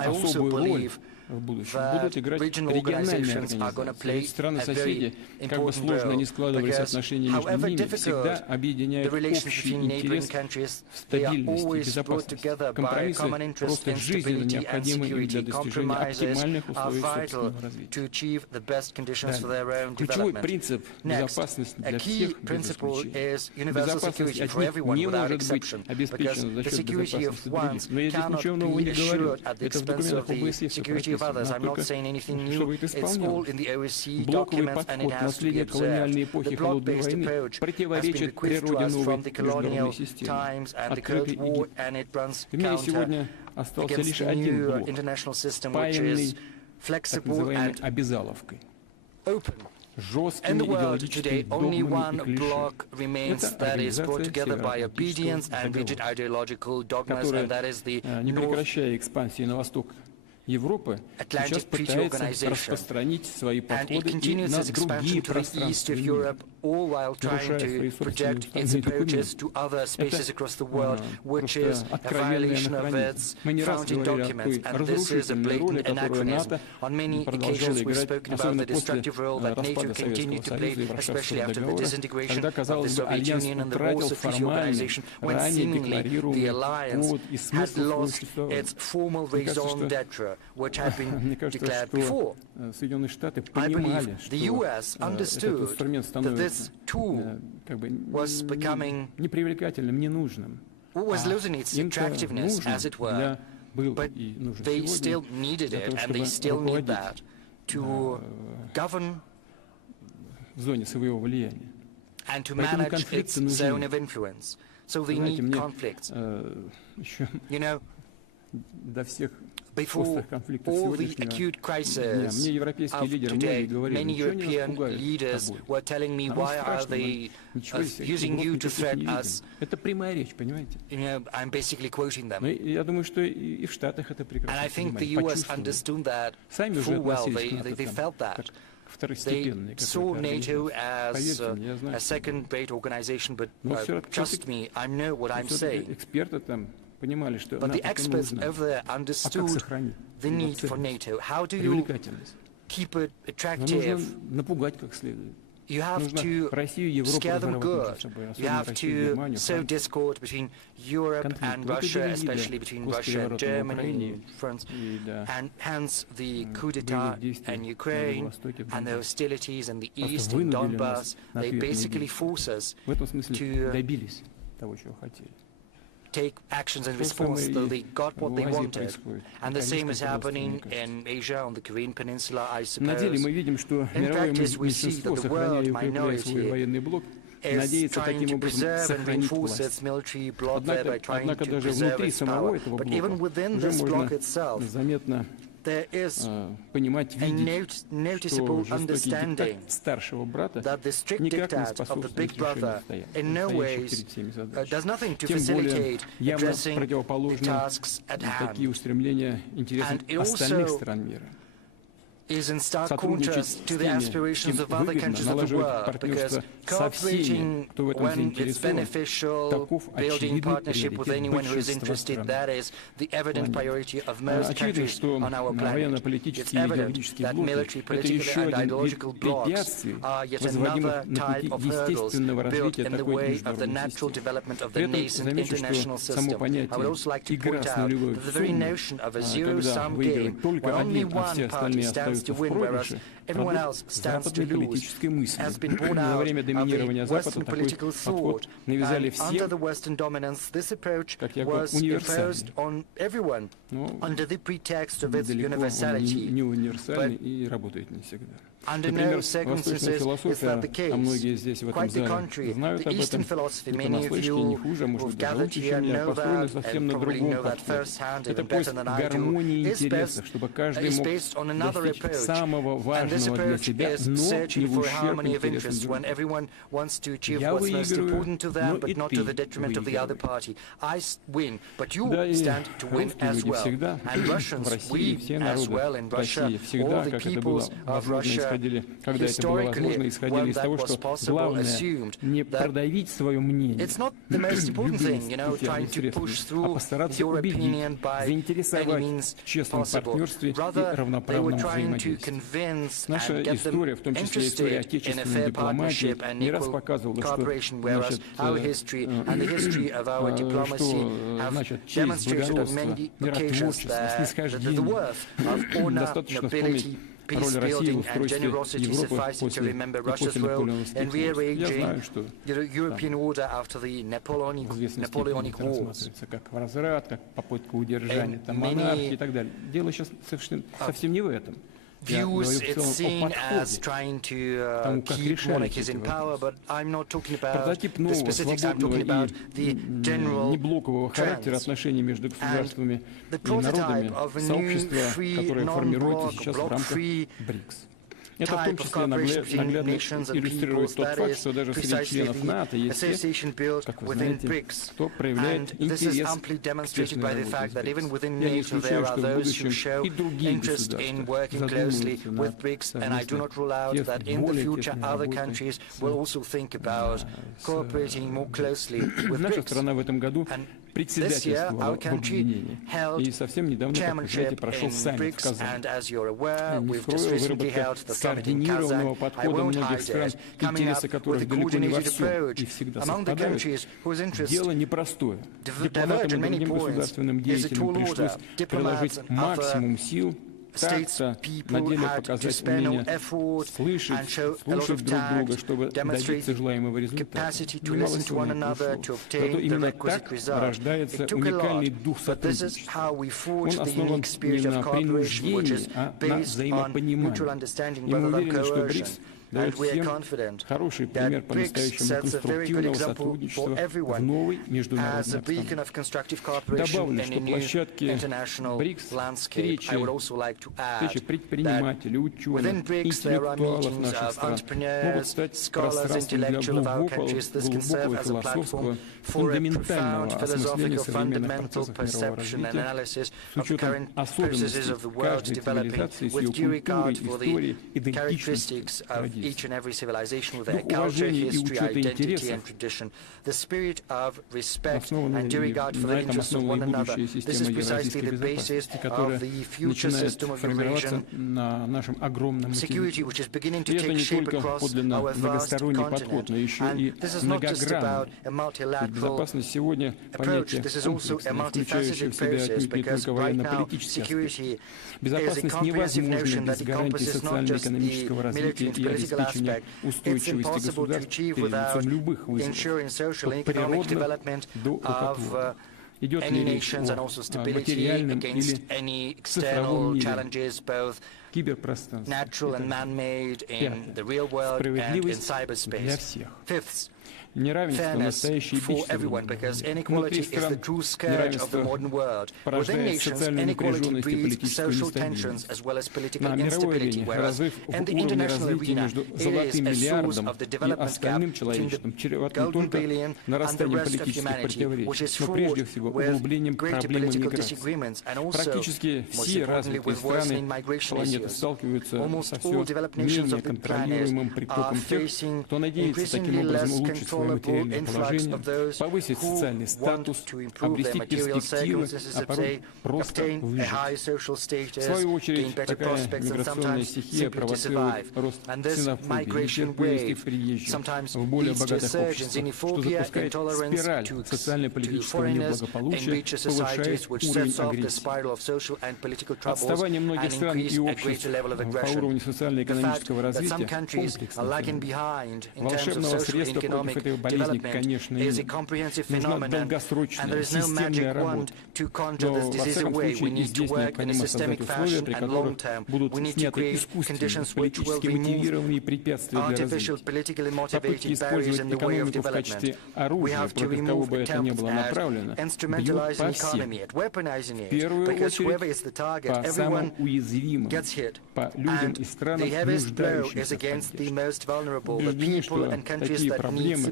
особую роль в будущем будут играть региональные организации. Ведь страны-соседи, как бы сложно ни складывались отношения между ними, всегда объединяют общий интерес в стабильности и безопасности. Компромиссы просто жизненно необходимы им для достижения оптимальных условий собственного развития. Далее. Ключевой принцип безопасности для всех без исключения. Безопасность одних не может быть обеспечена за счет безопасности других. Но я здесь ничего нового не говорю. Это в документах ОБСЕ все прописано. Насколько, чтобы это исполнялось. Блоковый подход наследия колониальной эпохи Холодной войны противоречит природе новой международной системы. Открытый Египет. В мире сегодня остался лишь один блок, спаянный так называемой обязаловкой. Жесткими идеологическими догмами и клише. Это организация Североатлантического договора, которая, не прекращая экспансии на восток Европы, сейчас пытается распространить свои подходы и на другие пространства мира, нарушая свои собственные уставные документы. Это просто откровенный анахронизм. Мы не раз говорили о той разрушительной роли, которую НАТО продолжало играть, особенно после распада Советского Союза и Варшавского договора, когда, казалось бы, Альянс утратил формальный, ранее декларируемый повод и смысл своего существования. Мне кажется, что Соединенные Штаты понимали, что этот инструмент становится как бы непривлекательным, ненужным. Им-то нужно, да, был и нужен сегодня, для того, чтобы руководить в зоне своего влияния. Поэтому конфликты нужны. Знаете, мне еще до всех острых конфликтов сегодняшнего дня мне европейские лидеры многие говорили, ничего не нас пугает тобой. А страшно, ничего из это прямая речь, понимаете? Но я думаю, что и в Штатах это прекрасно понимали, почувствовали. Сами уже относились к НАТО как второстепенные, поверьте мне, я знаю. Но все-таки эксперты там понимали, что НАТО нужно. А как сохранить привлекательность? Нужно напугать как следует. Нужно Россию и Европу разорвать между собой, особенно Россию и Германию, Францию. Конфликт. Вот это видели после переворота в Украине и боевых действий на Востоке, просто вынудили нас на ответные. В этом смысле добились того, чего хотели. Take actions in response, so they got what they wanted. And the same is happening in Asia, on the Korean Peninsula, I suppose. In practice, we see that the world minority is trying to preserve and reinforce its military bloc there by trying to preserve its power. But even within this bloc itself, there is a noticeable understanding that the strict diktat of the big brother in no ways does nothing to facilitate addressing the tasks at hand. And it also is in stark contrast to the aspirations of other countries of the world, because cooperating when it's beneficial, building partnership with anyone who is interested, that is the evident priority of most countries on our planet. It's evident that military, political and ideological blocks are yet another type of hurdles built in the way of the natural development of the nascent international system. I would also like to point out that the very notion of a zero-sum game, where only one party stands to win, whereas everyone else stands to lose, has been born out of the Western political thought. And under the Western dominance, this approach was imposed on everyone under the pretext of its universality. But under no circumstances is that the case. Quite the contrary. The Eastern philosophy, many of you who've gathered here know that, and probably know that firsthand, even better than I do, is based on another approach. And this approach is searching for harmony of interests, when everyone wants to achieve what's most important to them, but not to the detriment of the other party. I win, but you stand to win as well. And Russians, we as well in Russia, all the peoples of Russia исходили, когда это было возможно, исходили из того, что главное не продавить свое мнение любыми средствами, а постараться убедить, заинтересовать в честном партнерстве и равноправном взаимодействии. Наша история, в том числе история отечественной дипломатии, не раз показывала, что значит честь, благородство, миротворчество, снисхождение. Достаточно вспомнить роль России в устройстве Европы после наполеоновских войн. Я знаю, что известный степени рассматривается как возврат, как попытка удержания монархии и так далее. Дело сейчас совсем не в этом. Views, it's seen as trying to keep monarchies in power, but I'm not talking about the specifics, I'm talking about the general trends. And the prototype of a new free, non-bloc, bloc-free Это в том числе наглядно иллюстрирует тот факт, что даже среди членов НАТО есть те, как вы знаете, кто проявляет интерес к успешной работе с БРИКС. Я не исключаю, что в будущем и другие государства задумаются над развитием более тесной работы. Наша страна в этом году председательствовала в объединении. И совсем недавно, как вы знаете, прошел саммит в Казани. Выработка скоординированного подхода многих стран, интересы которых далеко не во всем и всегда совпадают, дело непростое. Дипломатам и другим государственным деятелям пришлось приложить максимум сил, стараться на деле показать умение слушать друг друга, чтобы добиться желаемого результата. Немало времени прошло. Зато именно так рождается уникальный дух сотрудничества. Он основан не на принуждении, а на взаимопонимании. И мы уверены, что БРИКС дает всем хороший пример по-настоящему конструктивного сотрудничества в новой международной обстановке. Добавлю, что площадки БРИКС, встречи предпринимателей, ученых, интеллектуалов наших стран могут стать пространством для глубокого философского, фундаментального осмысления современных процессов мирового развития с учетом особенностей каждой цивилизации с ее культурой, историей, идентичностью, традициями. Each and every civilization with their culture, history, identity and tradition. The spirit of respect and due regard for the interests of one another. This is precisely the basis of the future system of Eurasian security, which is beginning to take shape across our vast continent. And this is not just about a multilateral approach. This is also a multifaceted process, because right now security is a comprehensive notion that encompasses not just the military and political aspect. It's impossible to achieve without ensuring social and economic development of any nations and also stability against any external challenges, both natural and man-made in the real world and in cyberspace. Fifth, fairness for everyone, because inequality is the true scourge of the modern world. Within nations, inequality breeds social tensions as well as political instability, whereas in the international arena, it is a source of the development gap between the golden billion and the rest of humanity, which is fraught with greater political disagreements and also, most importantly, with worsening migration issues. Almost all developed nations of the planet are facing increasingly less control influx of those who want to improve their material circumstances, obtain a high social status, gain better prospects, and sometimes simply to survive. And this migration wave sometimes leads to a surge in xenophobia, intolerance to foreigners, and reaches societies, which sets off the spiral of social and political troubles and increase a greater level of aggression. The fact that some countries are lagging behind in terms of social and economic development is a comprehensive phenomenon, and there is no magic wand to conjure this disease away. We need to work in a systemic fashion and long term. We need to create conditions which will remove artificial, politically motivated barriers in the way of development. We have to remove attempts at instrumentalizing economy, at weaponizing it, because whoever is the target, everyone gets hit. And the heaviest blow is against the most vulnerable, the people and countries that need support.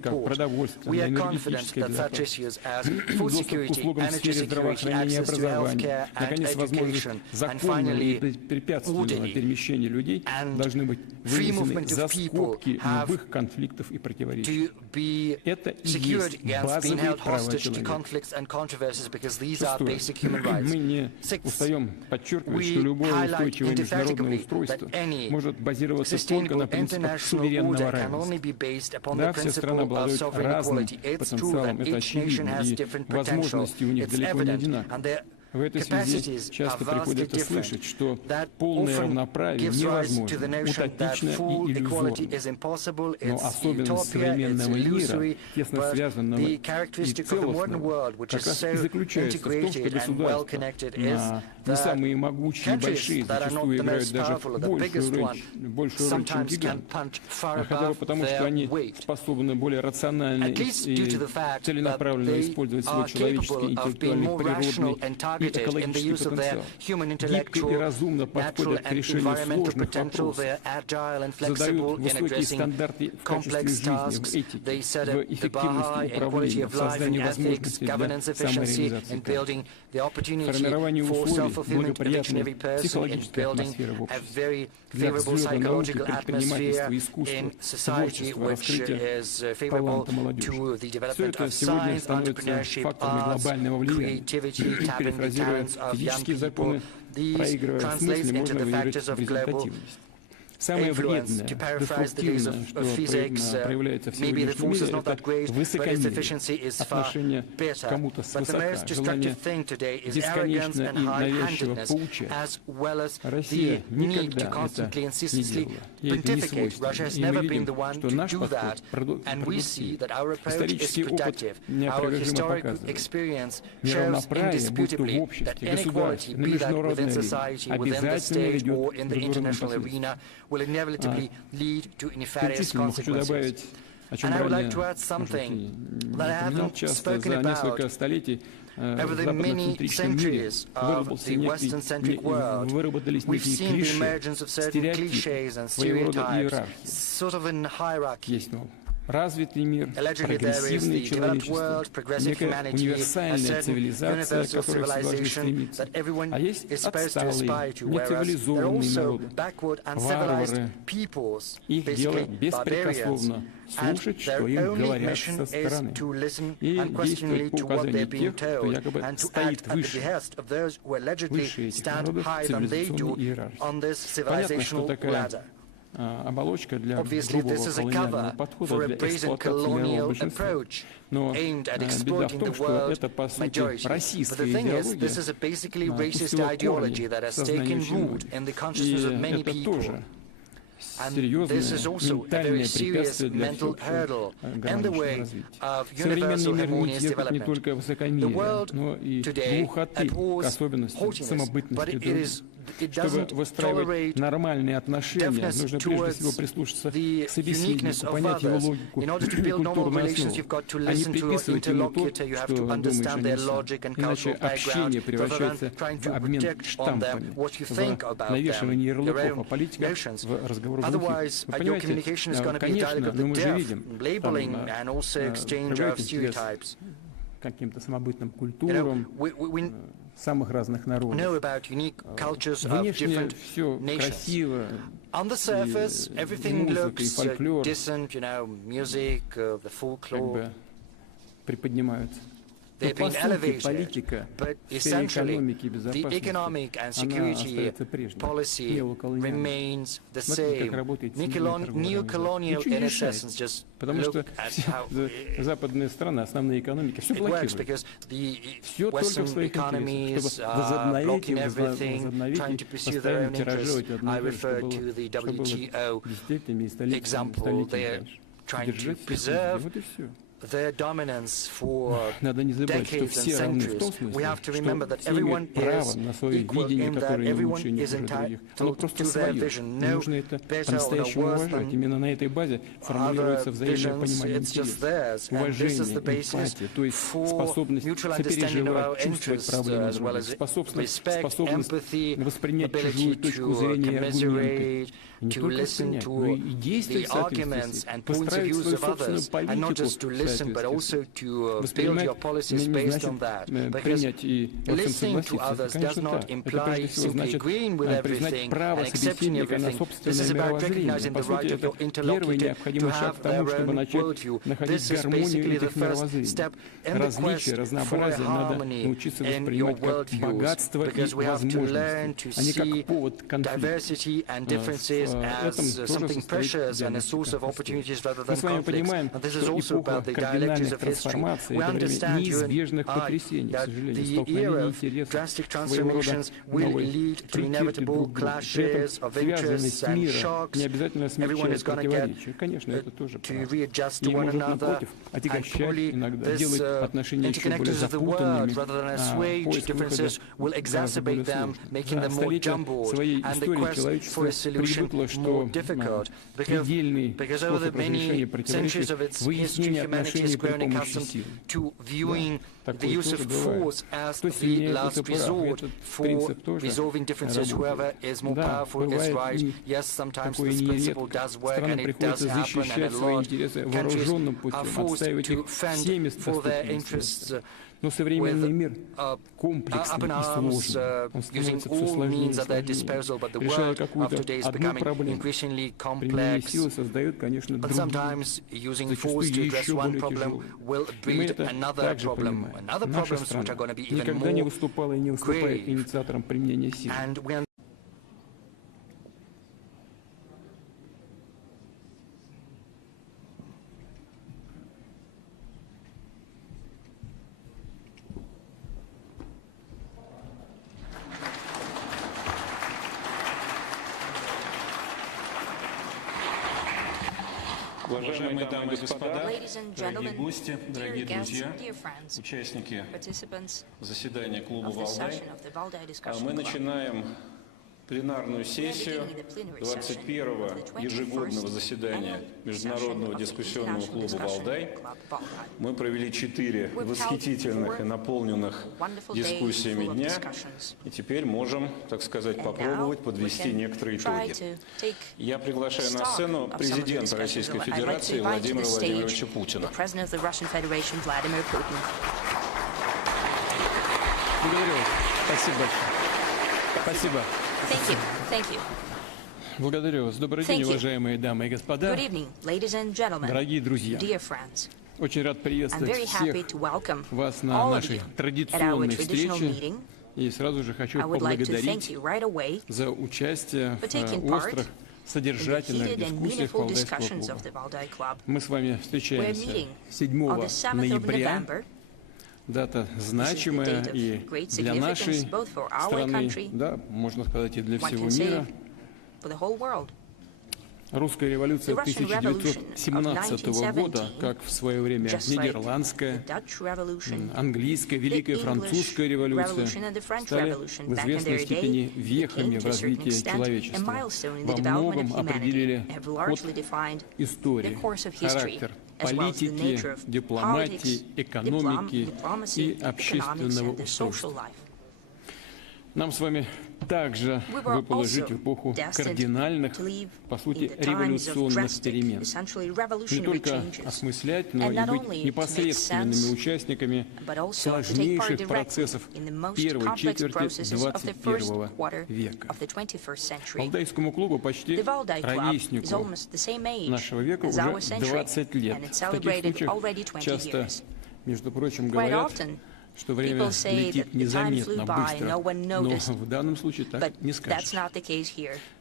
report. We are confident that such issues as food security, energy security, access to healthcare and education, and finally, orderly and free movement of people have to be secured against being held hostage to conflicts and controversies, because these are basic human rights. Sixth, we highlight indefatigably that any sustainable international order can only be based upon the principle of sovereign equality. It's true that each nation has different potential. It's evident, and their capacities are vastly different. That often gives rise to the notion that full equality is impossible, it's utopia, it's illusory, but the characteristics of the modern world, which is so integrated and well-connected, is that countries that are not the most powerful or the biggest one sometimes can punch far above their weight, at least due to the fact that they are capable of being more rational and targeted in the use of their human intellectual, natural and environmental potential. They're agile and flexible in addressing complex tasks. They set up the bar in quality of life, in ethics, governance efficiency, in building the opportunity for self-fulfillment of each and every person, in building a very favorable psychological atmosphere in society which is favorable to the development of science, entrepreneurship, arts, creativity, tapping the talents of young people. These translates into the factors of global influence. To paraphrase the days of physics, maybe the force is not that great, but its efficiency is far better. But the most destructive thing today is arrogance and high-handedness, as well as the need to constantly and ceaselessly pontificate. Russia has never been the one to do that, and we see that our approach is productive. Our historic experience shows indisputably that inequality, be that within society, within the state, or in the international arena, will inevitably lead to nefarious consequences. And I would like to add something that I haven't spoken about. Over the many centuries of the Western-centric world, we've seen the emergence of certain cliches and stereotypes, sort of in hierarchy. Allegedly, there is the developed world, progressive humanity, a certain universal civilization that everyone is supposed to aspire to, whereas there are also backward and civilized peoples, basically barbarians, and their only mission is to listen unquestioningly to what they're being told and to act at the behest of those who allegedly stand higher than they do on this civilizational ladder. Obviously, this is a cover for a brazen colonial approach aimed at exploiting the world majority. But the thing is, this is a basically racist ideology that has taken root in the consciousness of many people. And this is also a very serious mental hurdle in the way of universal harmonious development. The world today abhors haughtiness, but it doesn't tolerate deafness towards the uniqueness of others. In order to build normal relations, you've got to listen to your interlocutor, you have to understand their logic and cultural background, rather than trying to project on them what you think about them, your own notions. Otherwise, your communication is going to be a dialect of the deaf, labeling and also exchange of stereotypes. We know about unique cultures of different nations. On the surface, everything looks decent, music, the folklore. They've been elevated, but essentially the economic and security policy remains the same. Neo-colonial in its essence, just look at how it works, because the Western economies are blocking everything, trying to pursue their own interests. I refer to the WTO example. They're trying to preserve their dominance for Надо не забывать, что decades and все равны в том centuries, we have to смысле, remember что that все everyone имеют право is на свое equal видение, in that которое не everyone лучше, не is хуже других. Оно entitled просто to their свое. vision. И No нужно это better or no по-настоящему worse уважать. than Именно на этой базе формулируется other взаимное visions. понимание It's just интересов. theirs, and this is Уважение, the basis эмпатия, то есть for способность mutual understanding of our сопереживать, чувствовать interests, проблемы as well других, as способность empathy, воспринять ability чужую точку to зрения и аргументы. commiserate, И не to только listen воспринять, но и to действовать the в соответствии arguments с and этим, points of построить views свою of others, собственную and not политику just to в listen, but also соответствии. to build Воспринимать your policies не based значит on that. Because принять и во всем listening to согласиться. others Это, does конечно, not так. Это imply прежде всего simply значит agreeing with признать everything право and accepting собеседника на everything. This собственное is about мировоззрение. recognizing По the right сути, of your это первый interlocutor необходимый to шаг have к тому, their чтобы own начать worldview. находить This is гармонию basically the этих first мировоззрений. step in the Различия, quest for a разнообразие надо harmony научиться in your воспринимать как worldviews, богатство и because we have to learn возможности, to а не как see повод конфликта. diversity and differences as something precious and a source of opportunities rather than Мы с вами conflicts. понимаем, And this is что also about эпоха the dialectics кардинальных of history. трансформаций We — это время understand неизбежных потрясений, к that сожалению, the era столкновений of интересов, drastic своего рода transformations will новой lead to притирки inevitable друг к другу. При clashes of этом связанность interests and мира shocks. не обязательно Everyone is смягчает going to get противоречия. Конечно, это тоже to правда. readjust to И one может, another, напротив, and отягощать probably иногда, this делать отношения еще более interconnectedness of the запутанными, world, rather than а assuage поиск выхода differences, will гораздо более exacerbate them, сложным. making За them more столетия jumbled, своей and the истории quest for человечество a solution привыкло, more что difficult. предельный Because over the способ разрешения many противоречий centuries of its history, выяснение humanity отношений has при grown помощи accustomed силы. to viewing the Такое use of тоже бывает. force as Кто the сильнее, last тот и прав. resort Этот for принцип тоже resolving differences. Whoever работает. is more Да, powerful is бывает right. и Yes, sometimes такое this principle нередко. does work, Странам and it does приходится happen, and защищать a свои lot интересы countries вооруженным are путем, forced отстаивать to их всеми fend for their доступными interests средствами. Но современный мир up комплексный in и arms, сложный. Он using становится все all сложнее и means at their сложнее. disposal, but the Решая world of какую-то today is одну becoming проблему, increasingly применение complex. силы создает, конечно, But другую, sometimes using зачастую force to address еще one более problem тяжелую. will И мы breed это another также problem, понимаем. another Наша problems which are going страна to be even никогда не more выступала и не выступает grave. инициатором применения силы. And we Уважаемые дамы и господа, дорогие гости, дорогие друзья, участники заседания клуба «Валдай», мы начинаем пленарную сессию 21-го ежегодного заседания Международного дискуссионного клуба «Валдай». Мы провели 4 восхитительных и наполненных дискуссиями дня, и теперь можем, так сказать, попробовать подвести некоторые итоги. Я приглашаю на сцену президента Российской Федерации Владимира Владимировича Путина. Благодарю вас. Спасибо большое. Спасибо. Благодарю вас. Добрый день, уважаемые дамы и господа, дорогие друзья. Очень рад приветствовать всех вас на нашей традиционной встрече. И сразу же хочу поблагодарить за участие в острых, содержательных дискуссиях Валдайского клуба. Мы с вами встречаемся 7 ноября. Дата значимая и для нашей страны, да, можно сказать, и для всего мира. Русская революция 1917 года, как в свое время нидерландская, английская, Великая Французская революция, стали в известной степени вехами в развитии человечества. Во многом определили ход истории, характер политики, дипломатии, экономики и общественного устройства. Нам с вами также выпало жить в эпоху кардинальных, по сути, революционных перемен. Не только осмыслять, но и быть непосредственными участниками сложнейших процессов первой четверти 21 века. Валдайскому клубу, почти ровеснику нашего века, уже 20 лет. В таких случаях часто, между прочим, говорят, что время летит незаметно, быстро, но в данном случае так не скажешь.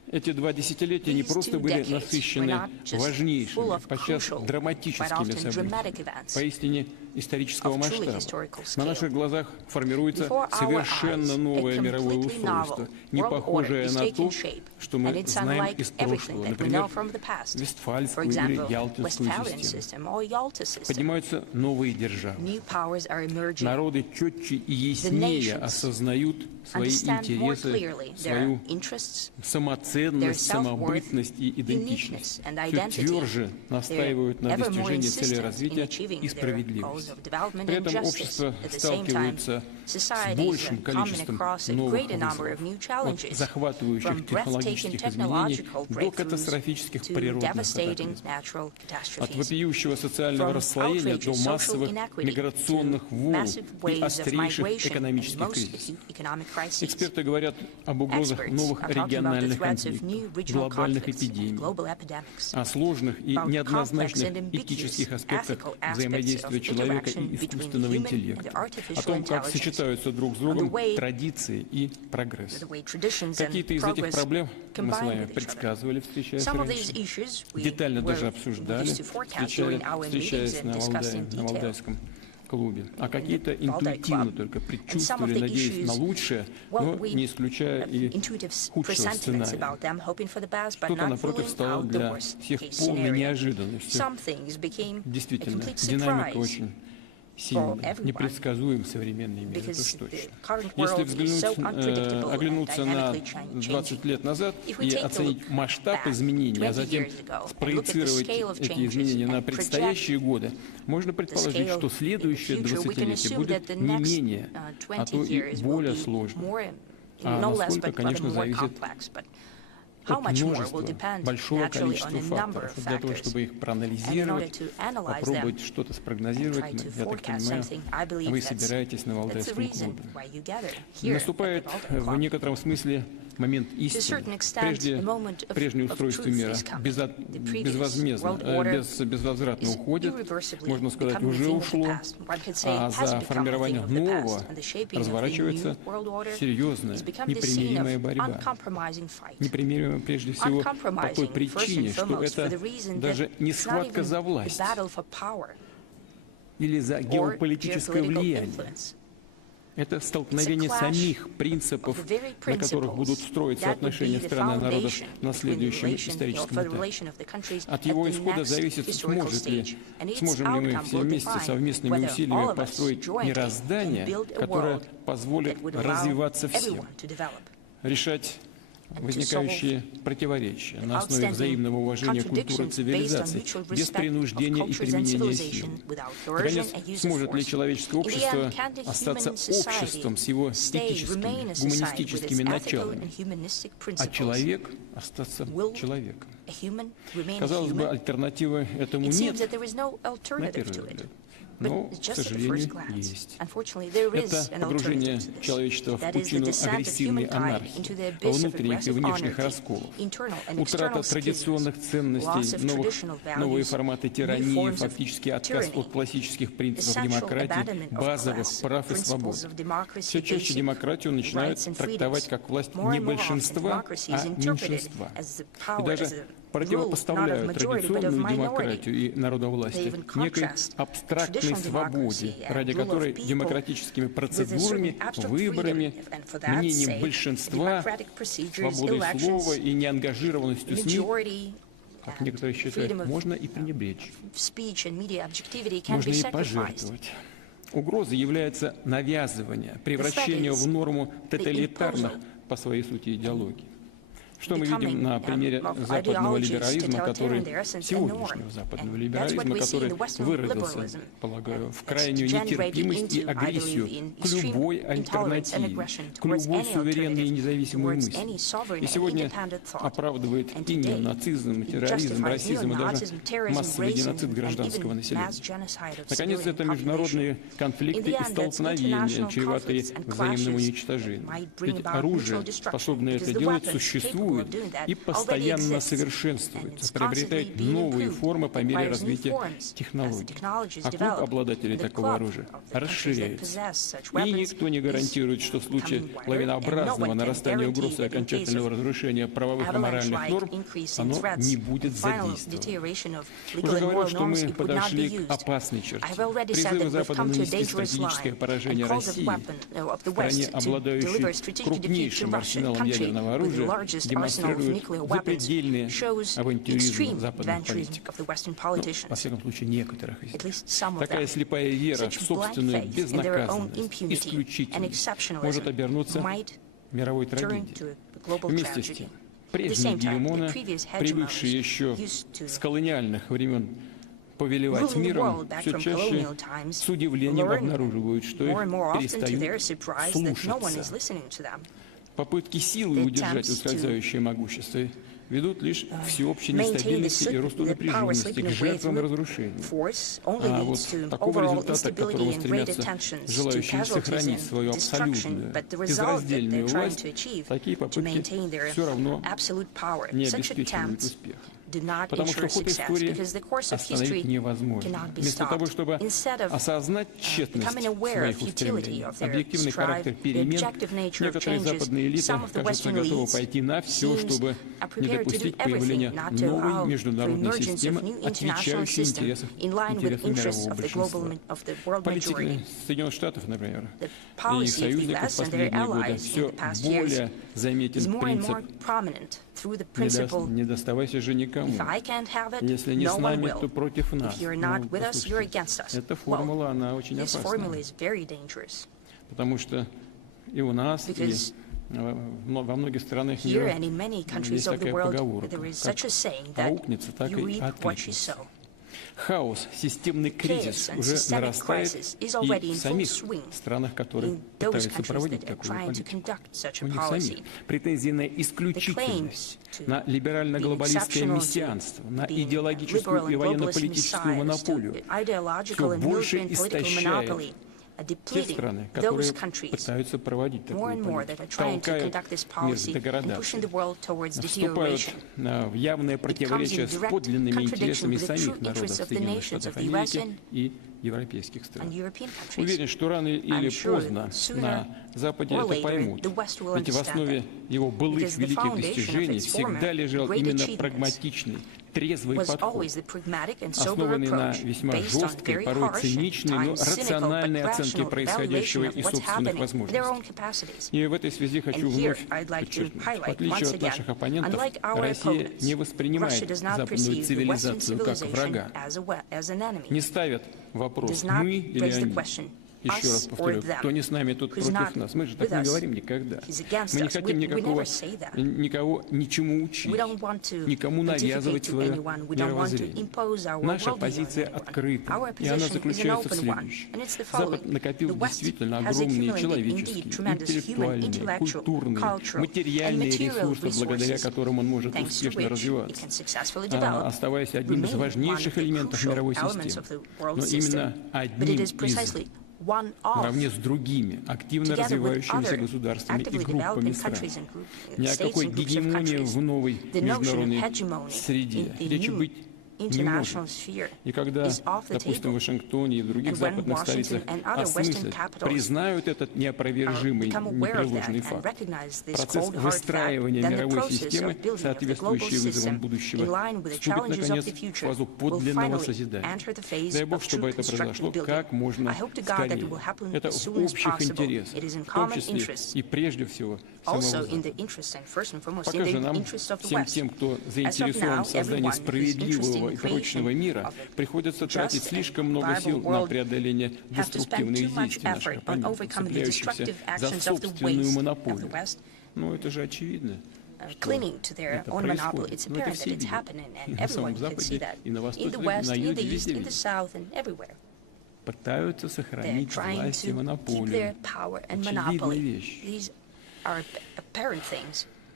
эти 2 десятилетия не просто были насыщены важнейшими, подчас драматическими событиями, поистине исторического масштаба. На наших глазах формируется совершенно новое мировое устройство, не похожее на то, что мы знаем из прошлого, например, Вестфальскую или Ялтинскую систему. Поднимаются новые державы. Народы четче и яснее осознают свои интересы, свою самоценность, самобытность и идентичность. Все тверже настаивают на достижении цели развития и справедливости. При этом общество сталкивается с большим количеством новых вызовов, от захватывающих технологических изменений до катастрофических природных катаклизмов, от вопиющего социального расслоения до массовых миграционных волн и острейших экономических кризисов. Эксперты говорят об угрозах новых региональных конфликтов, глобальных эпидемий, о сложных и неоднозначных этических аспектах взаимодействия человека и искусственного интеллекта, о том, как сочетаются друг с другом традиции и прогресс. Какие-то из этих проблем мы с вами предсказывали, встречаясь раньше, детально даже обсуждали, встречаясь на Валдайском клубе, а какие-то интуитивно только предчувствовали, надеясь на лучшее, но не исключая и худшего сценария. Что-то, напротив, стало для всех полной неожиданностью. Действительно, динамика очень сильная, непредсказуем современный мир, это уж точно. Если оглянуться на 20 лет назад и оценить масштаб изменений, а затем спроецировать эти изменения на предстоящие годы, можно предположить, что следующее 20-летие будет не менее, а то и более сложным. А насколько, конечно, зависит от множества, большого количества факторов. Для того, чтобы их проанализировать, попробовать что-то спрогнозировать, я так понимаю, вы собираетесь на Валдайском клубе. Наступает в некотором смысле момент истины. Прежнее устройство мира безвозвратно уходит, можно сказать, уже ушло, а за формирование нового разворачивается серьезная, непримиримая борьба. Непримиримая прежде всего по той причине, что это даже не схватка за власть или за геополитическое влияние. Это столкновение самих принципов, на которых будут строиться отношения страны и народов на следующем историческом этапе. От его исхода зависит, сможем ли мы все вместе совместными усилиями построить мироздание, которое позволит развиваться всем, решать возникающие противоречия на основе взаимного уважения культуры цивилизации, без принуждения и применения силы. Наконец, сможет ли человеческое общество остаться обществом с его этическими, гуманистическими началами, а человек остаться человеком? Казалось бы, альтернативы этому нет, на первый взгляд. Но, к сожалению, есть. Это погружение человечества в пучину агрессивной анархии, внутренних и внешних расколов, утрата традиционных ценностей, новые форматы тирании, фактически отказ от классических принципов демократии, базовых прав и свобод. Все чаще демократию начинают трактовать как власть не большинства, а меньшинства. И даже противопоставляют традиционную демократию и народовластие некой абстрактной свободе, ради которой демократическими процедурами, выборами, мнением большинства, свободой слова и неангажированностью СМИ, как некоторые считают, можно и пренебречь, можно и пожертвовать. Угрозой является навязывание, превращение в норму тоталитарных по своей сути идеологий. Что мы видим на примере западного либерализма, сегодняшнего западного либерализма, который выразился, полагаю, в крайнюю нетерпимость и агрессию к любой альтернативе, к любой суверенной и независимой мысли. И сегодня оправдывает и неонацизм, и терроризм, расизм, и даже массовый геноцид гражданского населения. Наконец, это международные конфликты и столкновения, чреватые взаимным уничтожением. Ведь оружие, способное это делать, существует. существует и постоянно совершенствуется, приобретает новые формы по мере развития технологий. А клуб обладателей такого оружия расширяется. И никто не гарантирует, что в случае лавинообразного нарастания угроз и окончательного разрушения правовых и моральных норм оно не будет задействовано. Уже говорил, что мы подошли к опасной черте. Призывы Запада нанести стратегическое поражение России, стране, обладающей крупнейшим арсеналом ядерного оружия, демонстрируют запредельный авантюризм западных политиков. Во всяком случае, некоторых из них. Такая слепая вера в собственную безнаказанность, исключительность, может обернуться мировой трагедией. Вместе с тем, прежние гегемоны, привыкшие еще с колониальных времен повелевать миром, все чаще с удивлением обнаруживают, что их перестают слушаться. Попытки силы удержать ускользающее могущество ведут лишь к всеобщей нестабильности и росту напряженности, к жертвам и разрушению. А вот такого результата, к которому стремятся желающие сохранить свою абсолютную, безраздельную власть, такие попытки все равно не обеспечивают успеха. Потому что ход истории остановить невозможно. Вместо того, чтобы осознать тщетность своих устремлений, объективный характер перемен, некоторые западные элиты кажутся готовы пойти на все, чтобы не допустить появления новой международной системы, отвечающей интересам мирового большинства. Политики Соединенных Штатов, например, и их союзников в последние годы все более заметен принцип «не доставайся же никому». Если не с нами, то против нас. Эта формула, она очень опасна. Потому что и у нас, и во многих странах мира есть такая поговорка. Как аукнется, так и откликнется. Хаос, системный кризис уже нарастает и в самих странах, которые пытаются проводить такую политику. У них самих претензии на исключительность, на либерально-глобалистское мессианство, на идеологическую и военно-политическую монополию все больше истощает те страны, которые пытаются проводить такую политику, толкают мир к деградации, вступают в явное противоречие с подлинными интересами самих народов Соединенных Штатов Америки и европейских стран. Уверен, что рано или поздно на Западе это поймут, ведь в основе его былых великих достижений всегда лежал именно прагматичный, трезвый подход, основанный на весьма жесткой, порой циничной, но рациональной оценке происходящего и собственных возможностей. И в этой связи хочу вновь подчеркнуть, в отличие от наших оппонентов, Россия не воспринимает западную цивилизацию как врага, не ставит вопрос «мы» или «они». Еще раз повторю, кто не с нами, тот против нас. Мы же так не говорим никогда. Мы не хотим никого ничему учить, никому навязывать свое мировоззрение. Наша позиция открыта, и она заключается в следующем. Запад накопил действительно огромные человеческие, интеллектуальные, культурные, материальные ресурсы, благодаря которым он может успешно развиваться, оставаясь одним из важнейших элементов мировой системы. Но именно одним из наравне с другими активно развивающимися государствами и группами стран. Ни о какой гегемонии в новой международной среде речи быть не может. И когда, допустим, в Вашингтоне и в других западных столицах осмыслят, признают этот неопровержимый, непреложный факт, процесс выстраивания мировой системы, соответствующей вызовам будущего, вступит, наконец, в фазу подлинного созидания. Дай Бог, чтобы это произошло как можно скорее. Это в общих интересах, в том числе и прежде всего самого Запада. Пока же нам, всем тем, кто заинтересован в создании справедливого и прочного мира, приходится тратить слишком много сил на преодоление деструктивных действий наших оппонентов, цепляющихся за собственную монополию. Ну, это же очевидно. Это происходит. Но это все видят. И на самом Западе, и на Востоке, и на Юге, везде видят. Пытаются сохранить власть и монополию. Очевидные вещи.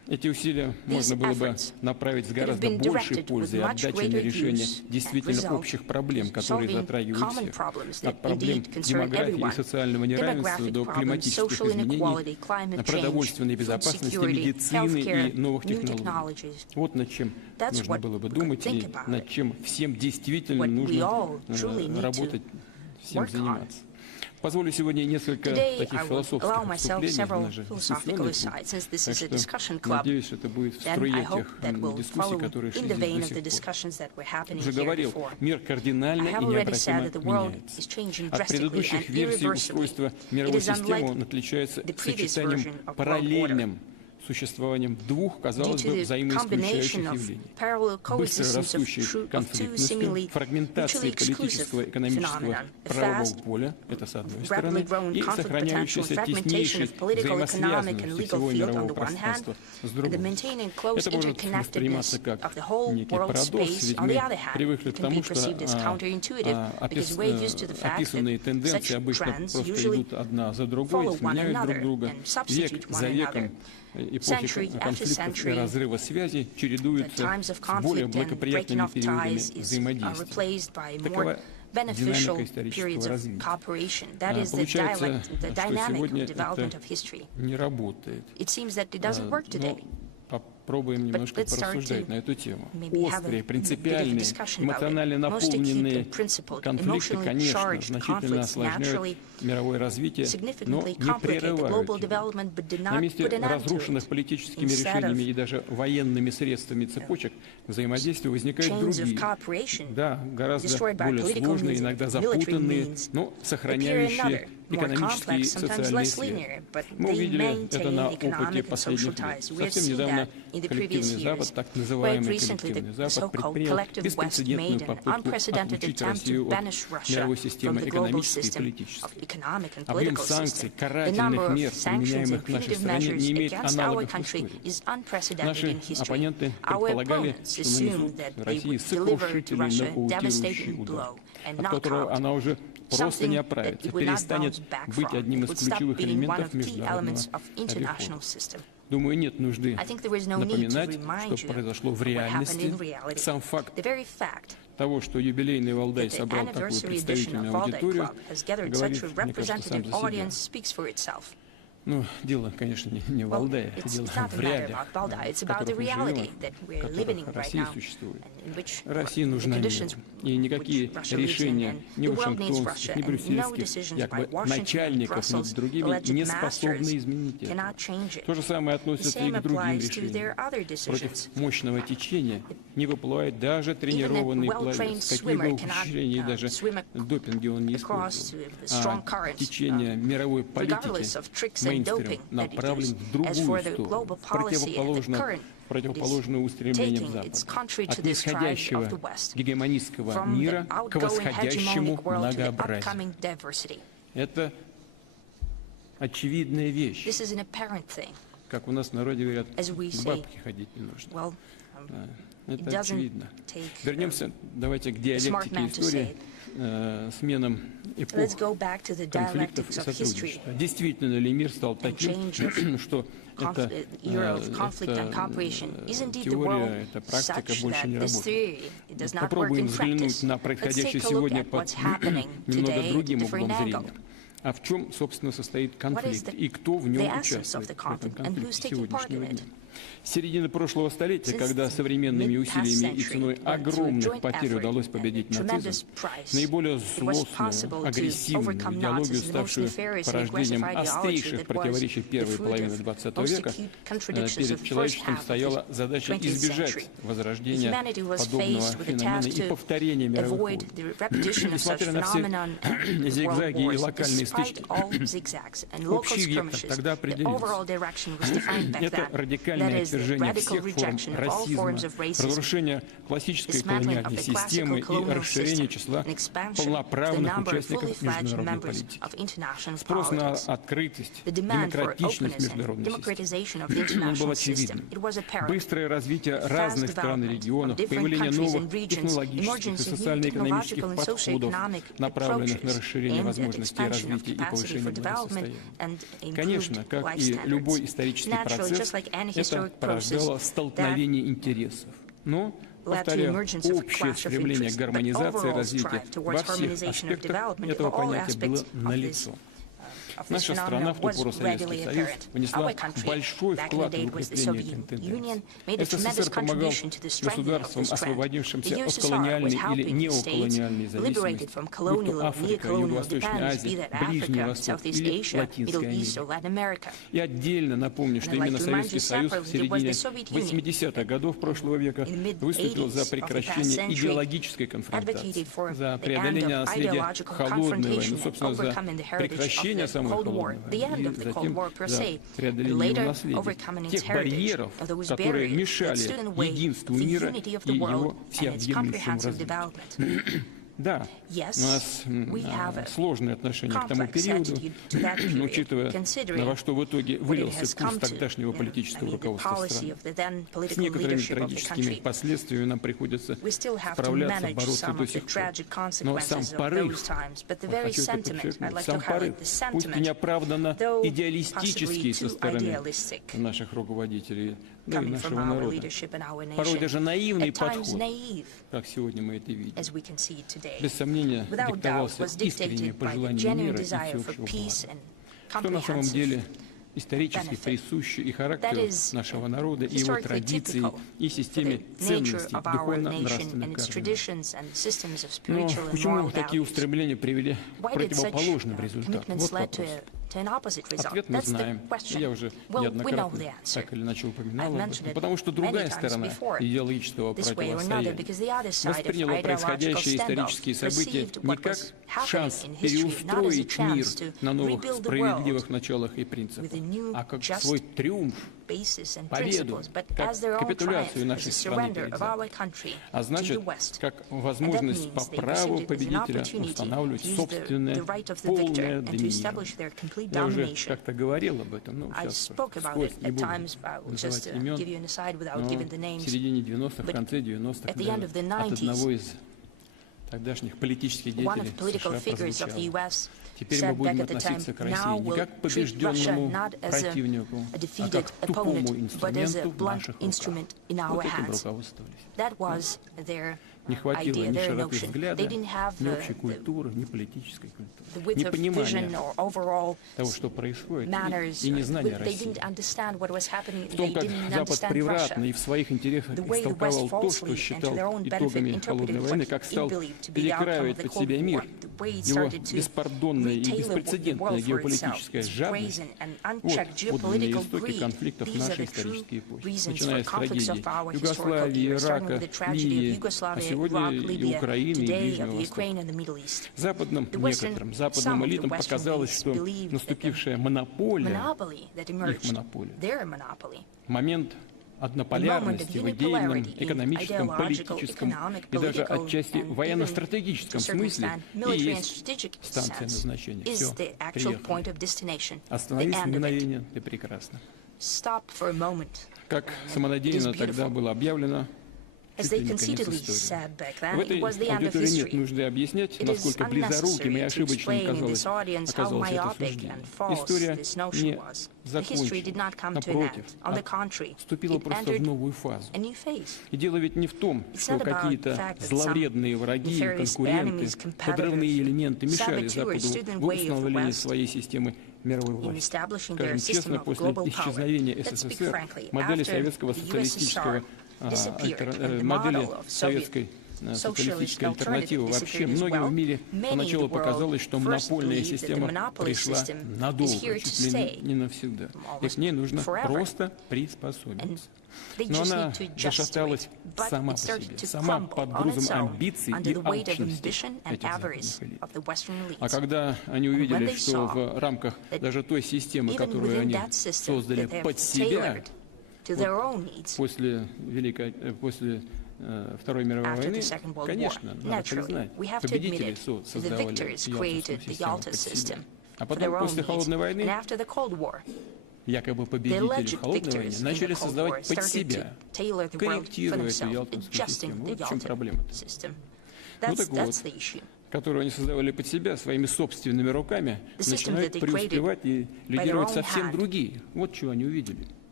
Эти усилия можно было бы направить с гораздо большей пользой и отдачей на решение действительно общих проблем, которые затрагивают всех. От проблем демографии и социального неравенства до климатических изменений, продовольственной безопасности, медицины и новых технологий. Вот над чем нужно было бы думать и над чем всем действительно нужно работать, всем заниматься. Позволю сегодня несколько таких философских вступлений, у нас же дискуссионный клуб, надеюсь, это будет в струе тех дискуссий, которые шли здесь до сих пор. Уже говорил, мир кардинально и необратимо меняется. От предыдущих версий устройства мировой системы он отличается сочетанием параллельным существованием двух, казалось бы, взаимоисключающих явлений. Быстро растущей конфликтности, фрагментации политического, экономического, правового поля, это с одной стороны, и сохраняющейся теснейшей взаимосвязанности всего мирового пространства с другой. Это может восприниматься как некий парадокс, ведь мы привыкли к тому, что описанные тенденции обычно просто идут одна за другой, сменяют друг друга, век за веком. Эпохи конфликтов и разрыва связи чередуются с более благоприятными периодами взаимодействия. Такова динамика исторического развития. Получается, что сегодня это не работает. Попробуем немножко порассуждать на эту тему. Острые, принципиальные, эмоционально наполненные конфликты, конечно, значительно осложняют мировое развитие, но не прерывают его. На месте разрушенных политическими решениями и даже военными средствами цепочек взаимодействия возникают другие, да, гораздо более сложные, иногда запутанные, но сохраняющие экономические и социальные связи. Мы увидели это на опыте последних лет. Совсем недавно коллективный Запад, так называемый коллективный Запад, предпринял беспрецедентную попытку отлучить Россию от мировой системы экономической и политической. Объем санкций, карательных мер, применяемых в нашей стране, не имеет аналогов в истории. Наши оппоненты предполагали, что нанесут России сокрушительный нокаутирующий удар, от которого она уже просто не оправится, перестанет быть одним из ключевых элементов международного реформы. Думаю, нет нужды напоминать, что произошло в реальности. Сам факт того, что юбилейный Валдай собрал такую представительную аудиторию, говорит, мне кажется, сам за себя. Ну, дело, конечно, не в Валдае, дело в реалиях, в которых мы живем, в которых Россия существует. России нужна мир. И никакие решения ни вашингтонских, ни брюссельских, якобы начальников над другими не способны изменить это. То же самое относится и к другим решениям. Против мощного течения не выплывает даже тренированный пловец, какие бы ухищрения и даже допинги он не использовал. А течение мировой политики, мейнстрим, направлен в другую сторону, противоположную устремлениям Запада, от нисходящего гегемонистского мира к восходящему многообразию. Это очевидная вещь. Как у нас в народе говорят, к бабке ходить не нужно. Это очевидно. Вернемся, давайте, к диалектике истории, сменам эпох, конфликтов и сотрудничества. Действительно ли мир стал таким, что эта теория, эта практика больше не работает? Попробуем взглянуть на происходящее сегодня под немного другим углом зрения. А в чем, собственно, состоит конфликт и кто в нем участвует, в этом конфликте сегодняшнего дня? С середины прошлого столетия, когда современными усилиями и ценой огромных потерь удалось победить нацизм, наиболее злостную, агрессивную идеологию, ставшую порождением острейших противоречий первой половины XX века, перед человечеством стояла задача избежать возрождения подобного феномена и повторения мировых войн. Несмотря на все зигзаги и локальные стычки, общий вектор тогда определился. Это радикальное отвержение всех форм расизма, разрушение классической колониальной системы и расширение числа полноправных участников международной политики. Спрос на открытость, демократичность международной системы. Он был очевидным. Быстрое развитие разных стран и регионов, появление новых технологических и социально-экономических подходов, направленных на расширение возможностей развития и повышение благосостояния. Конечно, как и любой исторический процесс, это порождало столкновение интересов. Но, повторяю, общее стремление к гармонизации и развитию во всех аспектах этого понятия было налицо. Наша страна в ту пору Советский Союз внесла большой вклад в укрепление этой тенденции. СССР помогал государствам, освободившимся от колониальной или неоколониальной зависимости, будь то Африка, Юго-Восточная Азия, Ближний Восток или Латинская Америка. И отдельно напомню, что именно Советский Союз в середине 80-х годов прошлого века выступил за прекращение идеологической конфронтации, за преодоление наследия холодной войны, собственно, за прекращение самой холодной войны, и затем за преодоление наследия, тех барьеров, которые мешали единству мира и его всеобъемлющему развитию. Да, у нас сложные отношения к тому периоду, учитывая, во что в итоге вылился курс тогдашнего политического руководства страны. С некоторыми трагическими последствиями нам приходится справляться, бороться до сих пор. Но сам порыв, хочу это подчеркнуть, сам порыв, пусть и неоправданно идеалистический со стороны наших руководителей, да и нашего народа, порой даже наивный подход, как сегодня мы это видим, без сомнения диктовался искреннее пожелание мира и всеобщего блага, что на самом деле исторически присуще и характеру нашего народа, и его традиции, и системе ценностей, духовно-нравственных координат. Но почему такие устремления привели к противоположным результатам? Вот вопрос. Ответ мы знаем. Я уже неоднократно так или иначе упоминал об этом. Потому что другая сторона идеологического противостояния восприняла происходящие исторические события не как шанс переустроить мир на новых справедливых началах и принципах, а как свой триумф, победу, как капитуляцию нашей страны перед Западом. А значит, как возможность по праву победителя устанавливать собственное полное доминирование. Я уже как-то говорил об этом, но сейчас вскользь не буду называть имен, но в середине 90-х, в конце 90-х от одного из тогдашних политических деятелей США прозвучало: теперь мы будем относиться к России не как к побежденному противнику, а как к тупому инструменту в наших руках. Вот этим руководствовались. Не хватило ни широты взгляда, ни общей культуры, ни политической культуры, ни понимания того, что происходит, и незнания России. В том, как Запад превратно и в своих интересах истолковал то, что считал итогами холодной войны, как стал перекраивать под себя мир, его беспардонная и беспрецедентная геополитическая жадность — вот подлинные истоки конфликтов нашей исторической эпохи, начиная с трагедий Югославии, Ирака, Ливии, а сегодня и Украины, и Ближнего Востока. Некоторым западным элитам показалось, что наступившая монополия, их монополия, момент однополярности в идейном, экономическом, политическом и даже отчасти военно-стратегическом смысле и есть станция назначения. Все, приехали. Остановись на мгновение, ты прекрасна. Как самонадеянно тогда было объявлено, чуть ли не конец истории. В этой аудитории нет нужды объяснять, насколько близоруким и ошибочным оказалось это суждение. История не закончилась, напротив, вступила просто в новую фазу. И дело ведь не в том, что какие-то зловредные враги, конкуренты, подрывные элементы мешали Западу в установлении своей системы мировой власти. Скажем честно, после исчезновения СССР модели советского социалистического модели советской социалистической альтернативы вообще многим в мире поначалу показалось, что монопольная система пришла надолго, чуть ли не навсегда. И к ней нужно просто приспособиться. Но она зашаталась сама по себе, сама под грузом амбиций и алчности этих западных элит. А когда они увидели, что в рамках даже той системы, которую они создали под себя, после Второй мировой войны, конечно, надо признать, победители создавали Ялтинскую систему под себя. А потом, после Холодной войны, якобы победители в Холодной войне начали создавать под себя, корректируя эту Ялтинскую систему. Вот в чем проблема-то. Ну так вот, которую они создавали под себя своими собственными руками, начинают преуспевать и лидировать совсем другие. Вот чего они увидели.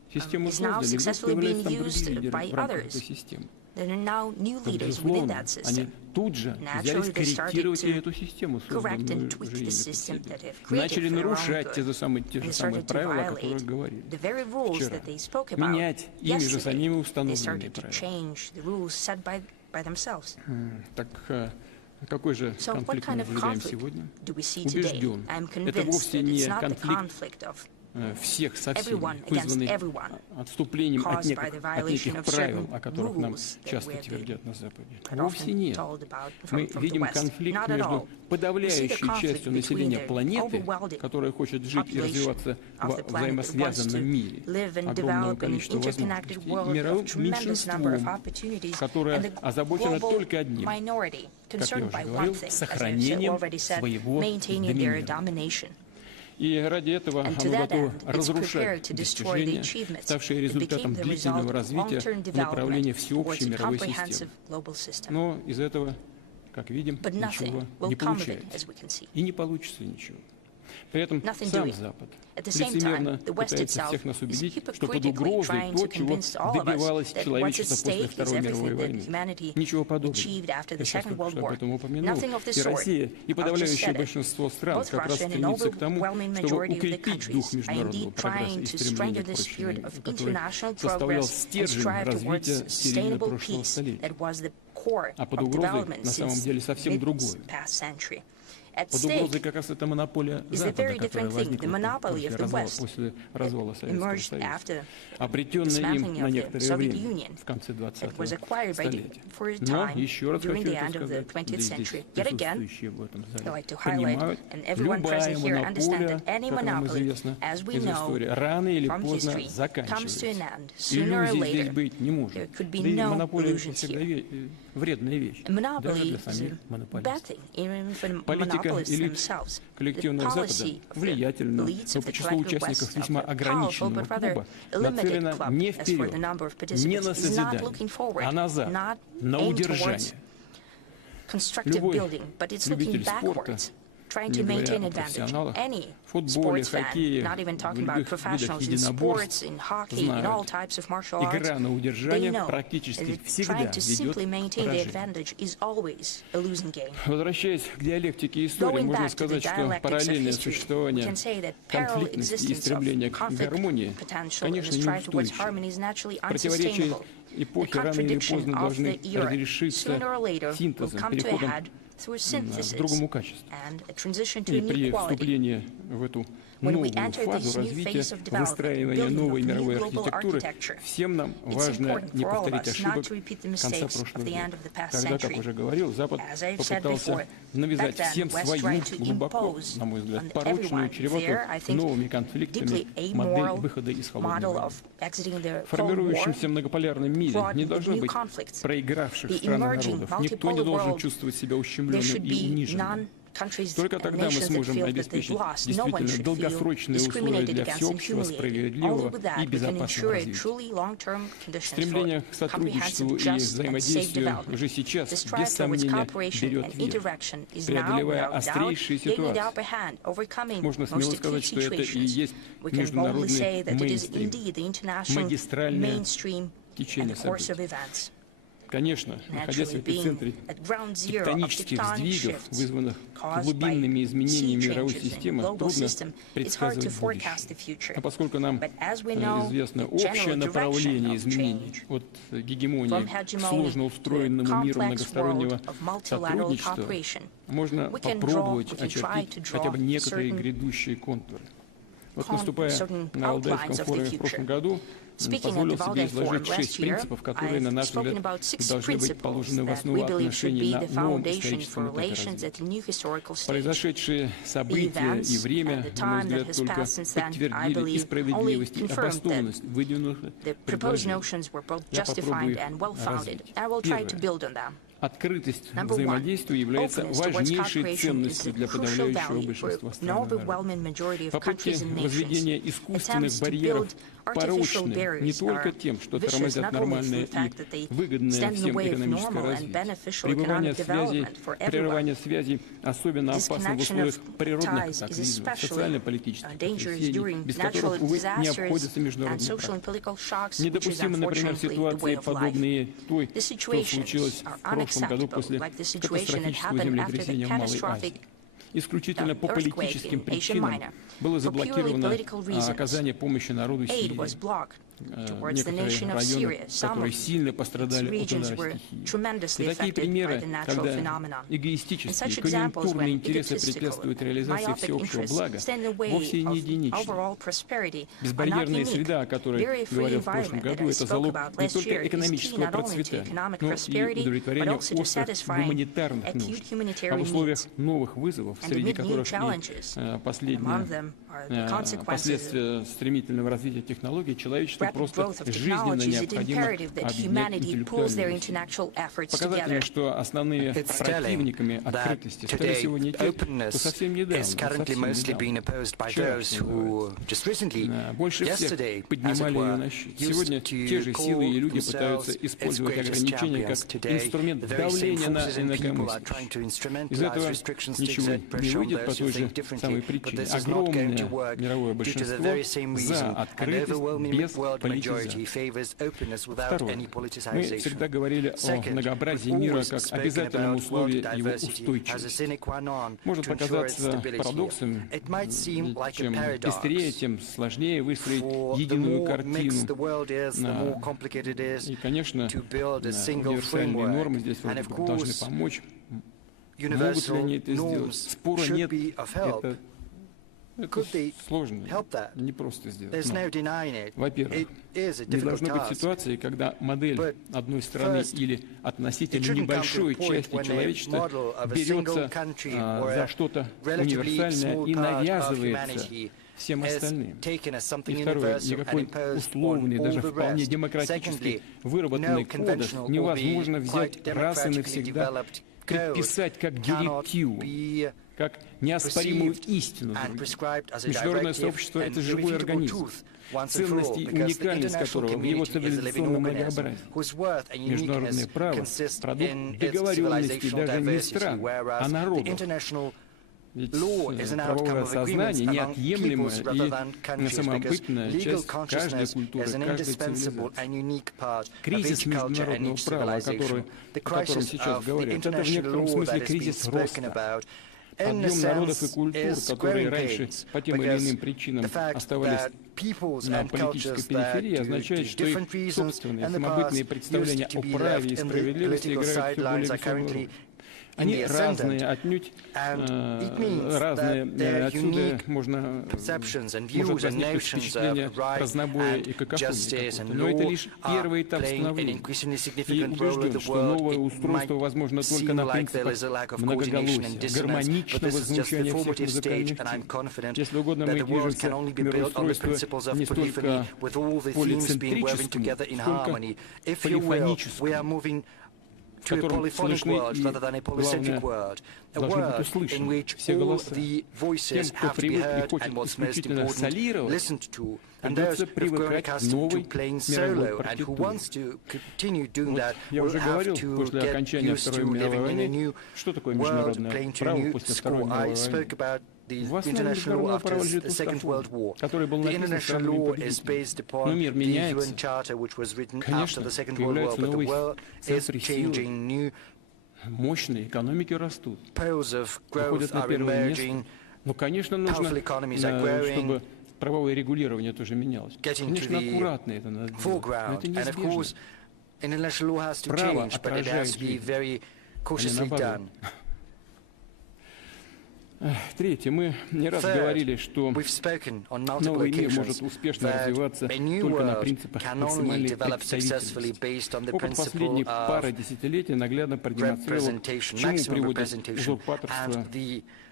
Систему is now создали, вдруг successfully being появляются там другие used лидеры by в рамках этой others. системы. There are now new То, leaders within безусловно, that они system. тут же взялись Naturally, they started корректировать и to эту систему, correct созданную and tweak уже the ими system под себя. that they've created Начали for their own нарушать те good. же самые They правила, started to о которых violate говорили the very rules вчера. that they spoke about Менять ими же yesterday. самими They установленные started to правила. change the rules set by themselves. Так какой же So what конфликт мы kind of наблюдаем conflict сегодня? do we see today? Убежден, I'm это convinced вовсе that не it's not the конфликт conflict of всех со всеми, everyone against вызванный everyone, отступлением от caused by the неких violation of правил, certain о которых нам rules that часто we have твердят на Западе. been Вовсе often нет. told about Мы from the видим West. конфликт Not at между all. We see the подавляющей conflict частью between населения the планеты, overwhelming которая хочет жить и population развиваться of в the planet that wants взаимосвязанном to мире, live and огромного develop an количества interconnected возможностей, и world of мировым tremendous number of меньшинством, opportunities, которое and the озабочено global только одним, minority как я concerned уже by one говорил, thing, as I've сохранением already said, своего maintaining their доминирования. domination. И ради этого And to оно that готово end, it's разрушать prepared to destroy the достижения, achievements ставшие that результатом became the result длительного of развития long-term в направлении development всеобщей towards a мировой comprehensive системы. global system. Но из этого, как видим, But ничего nothing will не come of it, получается. as we can see. И не получится ничего. При этом Nothing сам doing. Запад At the same лицемерно time, the West пытается itself всех нас is убедить, что под hypocritically угрозой trying то, to чего convince all of us добивалось that what's at человечество после stake is Второй мировой everything that войны. humanity Ничего подобного. achieved after the Я сейчас Second только World что об War. этом упомянул. Nothing of the И sort. Россия, и I've just подавляющее said it. большинство стран Both как раз Russia and an стремится к тому, overwhelming чтобы majority of the укрепить дух countries are международного indeed прогресса trying и to стремления strengthen к the spirit прочному, of который international составлял progress and стержень strive развития towards середины sustainable прошлого peace столетия. that was the core А под of угрозой development на самом since деле совсем другое. mid-past century. At Под stake угрозой как раз эта монополия is a Запада, very которая different thing, the возникла monopoly of the West после развала Советского emerged Союза, after обретенная им dismantling на of the некоторое Soviet время, Union в конце that was 20-го acquired by столетия. for a Но time еще раз during хочу the это end of the сказать, 20th да и здесь century. Yet again, присутствующие в этом I зале like to highlight, понимают, and everyone present here любая understand монополия, that any как нам monopoly, известно as we из know истории, рано или from поздно history, comes to заканчивается. an end sooner or Иллюзий здесь later. быть не может. There could be Да и no монополия illusions всегда here. вредная вещь, A даже monopoly для is a самих bad монополистов. thing, even for Политика monopolists элит themselves. The коллективного Запада policy of the влиятельна, elites но of по the числу collective участников West весьма of the powerful, ограниченного but rather клуба a limited нацелена club не as for вперед, the number of не на participants is not созидание, looking forward, а назад, not на aimed удержание. towards constructive Любой building, but it's looking любитель спорта, backwards, trying не to говоря maintain о advantage. профессионалах, Any в футболе, sports fan, хоккее, not even в talking about любых видах professionals in единоборств, sports, in hockey, in all знают, types of martial arts, игра на they удержание know практически that всегда trying to ведет simply к maintain the поражению. advantage is always a losing game. Возвращаясь к диалектике истории, Going можно back to the сказать, что dialectics of параллельное history, we существование can say that parallel конфликтности и existence стремление of к conflict гармонии, potential and конечно, the strive towards неустойчиво. harmony is naturally Противоречия unsustainable. The эпохи рано или contradiction поздно of должны the era разрешиться sooner or later will синтезом, come to a переходом head through к synthesis другому качеству. and a transition to И при inequality. вступлении в эту When we новую enter фазу this new развития, phase of development, выстраивания building новой of new мировой global архитектуры, architecture, всем нам it's важно important не for all of повторить us ошибок not to repeat the конца mistakes of прошлого the end века. of the past Когда, как century. уже говорил, Запад As I've said попытался before, навязать back then, всем West свою, tried to глубоко, impose на мой взгляд, on порочную, everyone чреватую there, I think, новыми конфликтами deeply модель amoral выхода из холодной model войны. of exiting the В Cold War. формирующемся многополярном мире brought не with должно new быть conflicts. проигравших The стран и emerging народов. Никто не multipolar должен world, чувствовать себя There ущемленным should и be униженным. none countries Только and тогда мы nations that сможем feel that they've обеспечить lost. No one действительно should feel долгосрочные условия discriminated для against and всеобщего, humiliated. Only справедливого with that и we can безопасного ensure a развития. truly long-term conditions Стремление к for сотрудничеству comprehensive, и just and safe взаимодействию development. уже сейчас, The без strive towards сомнения, cooperation берет and верх, interaction is now, преодолевая without doubt, острейшие gaining the ситуации. upper hand, overcoming Можно most смело acute сказать, что это и situations. есть We can boldly международный say that it is мейнстрим, indeed the international магистральное mainstream and течение the course of событий. events. Конечно, находясь в Naturally, being эпицентре at ground zero of тектонических tectonic сдвигов, shifts вызванных caused глубинными by изменениями sea мировой changes in системы, global трудно system, it's hard to предсказывать forecast the будущее. future. А поскольку нам But as we know, известно the general общее direction направление of изменений change от гегемонии from к hegemony сложно to устроенному the миру complex многостороннего world of multilateral сотрудничества, cooperation, можно we can попробовать we can try очертить to хотя бы draw некоторые certain грядущие контуры. Вот наступая certain на Валдайском outlines of the форуме в future. прошлом году, Speaking at позволил the себе Valdai изложить Forum 6 last year, принципов, которые, на I've наш spoken взгляд, about 6 должны быть principles положены в that основу we believe should отношений be на the новом foundation историческом for этапе relations развития. at a new historical stage. Произошедшие The события и events время, and the на мой time that взгляд, has только passed since then, I подтвердили и believe, only справедливость, и confirmed that обоснованность выдвинутых the proposed предложений. notions were both Я попробую justified их and well-founded. развить. I will try to Первое. build on them. открытость взаимодействия является важнейшей ценностью для подавляющего большинства стран мира. Попытки возведения искусственных барьеров порочны не только тем, что тормозят нормальное и выгодное всем экономическое развитие. Прерывание связей особенно опасно в условиях природных катаклизмов, социально-политических потрясений, без которых, увы, не обходится международный практик. Недопустимы, например, ситуации, подобные той, что случилось в прошлом году после катастрофического землетрясения в Малой Азии. Исключительно по политическим причинам было заблокировано оказание помощи народу Сирии. Некоторые районы, которые сильно пострадали от удара стихии. И такие примеры, когда эгоистические, конъюнктурные интересы препятствуют реализации всеобщего блага, вовсе не единичны. Безбарьерная среда, о которой говорил в прошлом году, это залог не только экономического процветания, но и удовлетворения острых гуманитарных нужд. А в условиях новых вызовов, среди которых и последствия стремительного развития технологий, человечеству просто жизненно необходимо объединять интеллектуальные усилия. Показательно, что основными противниками открытости стали сегодня те, кто совсем недавно, больше всех поднимали ее на щит. Сегодня те же силы и люди пытаются использовать ограничения как инструмент давления на инакомыслящих. Из этого ничего не выйдет по той же самой причине. Огромное мировое большинство за открытость без политизации. Второе. Мы всегда говорили о многообразии мира как обязательном условии его устойчивости. Может показаться парадоксом, чем пестрее, тем сложнее выстроить единую картину. И, конечно, универсальные нормы здесь должны помочь. Могут ли они это сделать? Спора нет. Это сложно, не просто сделать. Во-первых, не должно быть ситуации, когда модель одной страны или относительно небольшой части человечества берется за что-то универсальное и навязывается всем остальным. И второе, никакой условный, даже вполне демократически выработанный кодекс невозможно взять раз и навсегда предписать как директиву, как неоспоримую истину. Международное сообщество — это живой организм, ценность и уникальность которого в его цивилизационном многообразии. Международное право — продукт договоренностей даже не стран, а народов. Ведь правовое сознание — неотъемлемая и самобытная часть каждой культуры, каждой цивилизации. Кризис международного права, о котором сейчас говорят, это в некотором смысле кризис роста. Объем народов и культур, которые раньше по тем или иным причинам оставались на политической периферии, означает, что их собственные самобытные представления о праве и справедливости играют все более весомую роль. Они разные, отнюдь разные. Отсюда можно возникнуть впечатление разнобоя и какофонии. Но это лишь первый этап становления. И убежден, что новое устройство возможно только на принципах многоголосия, гармоничного звучания всех музыкальных тем. Если угодно, мы движемся к мироустройству не столько полицентрическому, сколько полифоническому, в котором слышны и, главное, должны быть услышаны все голоса. Тем, кто привык и хочет исключительно солировать, придется привыкать к новой мировой партитуре. Вот я уже говорил после окончания Второй мировой войны, что такое международное право после Второй мировой войны. В основе международного права лежит устав, который был написан странами-победителями. Но мир меняется. Конечно, появляются новые центры силы. Мощные экономики растут, выходят на первое место. Но, конечно, нужно, чтобы правовое регулирование тоже менялось. Конечно, аккуратно это надо делать, но это неизбежно. Право отражает жизнь, а не наоборот. Третье. Мы не раз говорили, что новый мир может успешно развиваться только на принципах максимальной представительности. Опыт последних пары десятилетий наглядно продемонстрировал, к чему приводит узурпаторство, к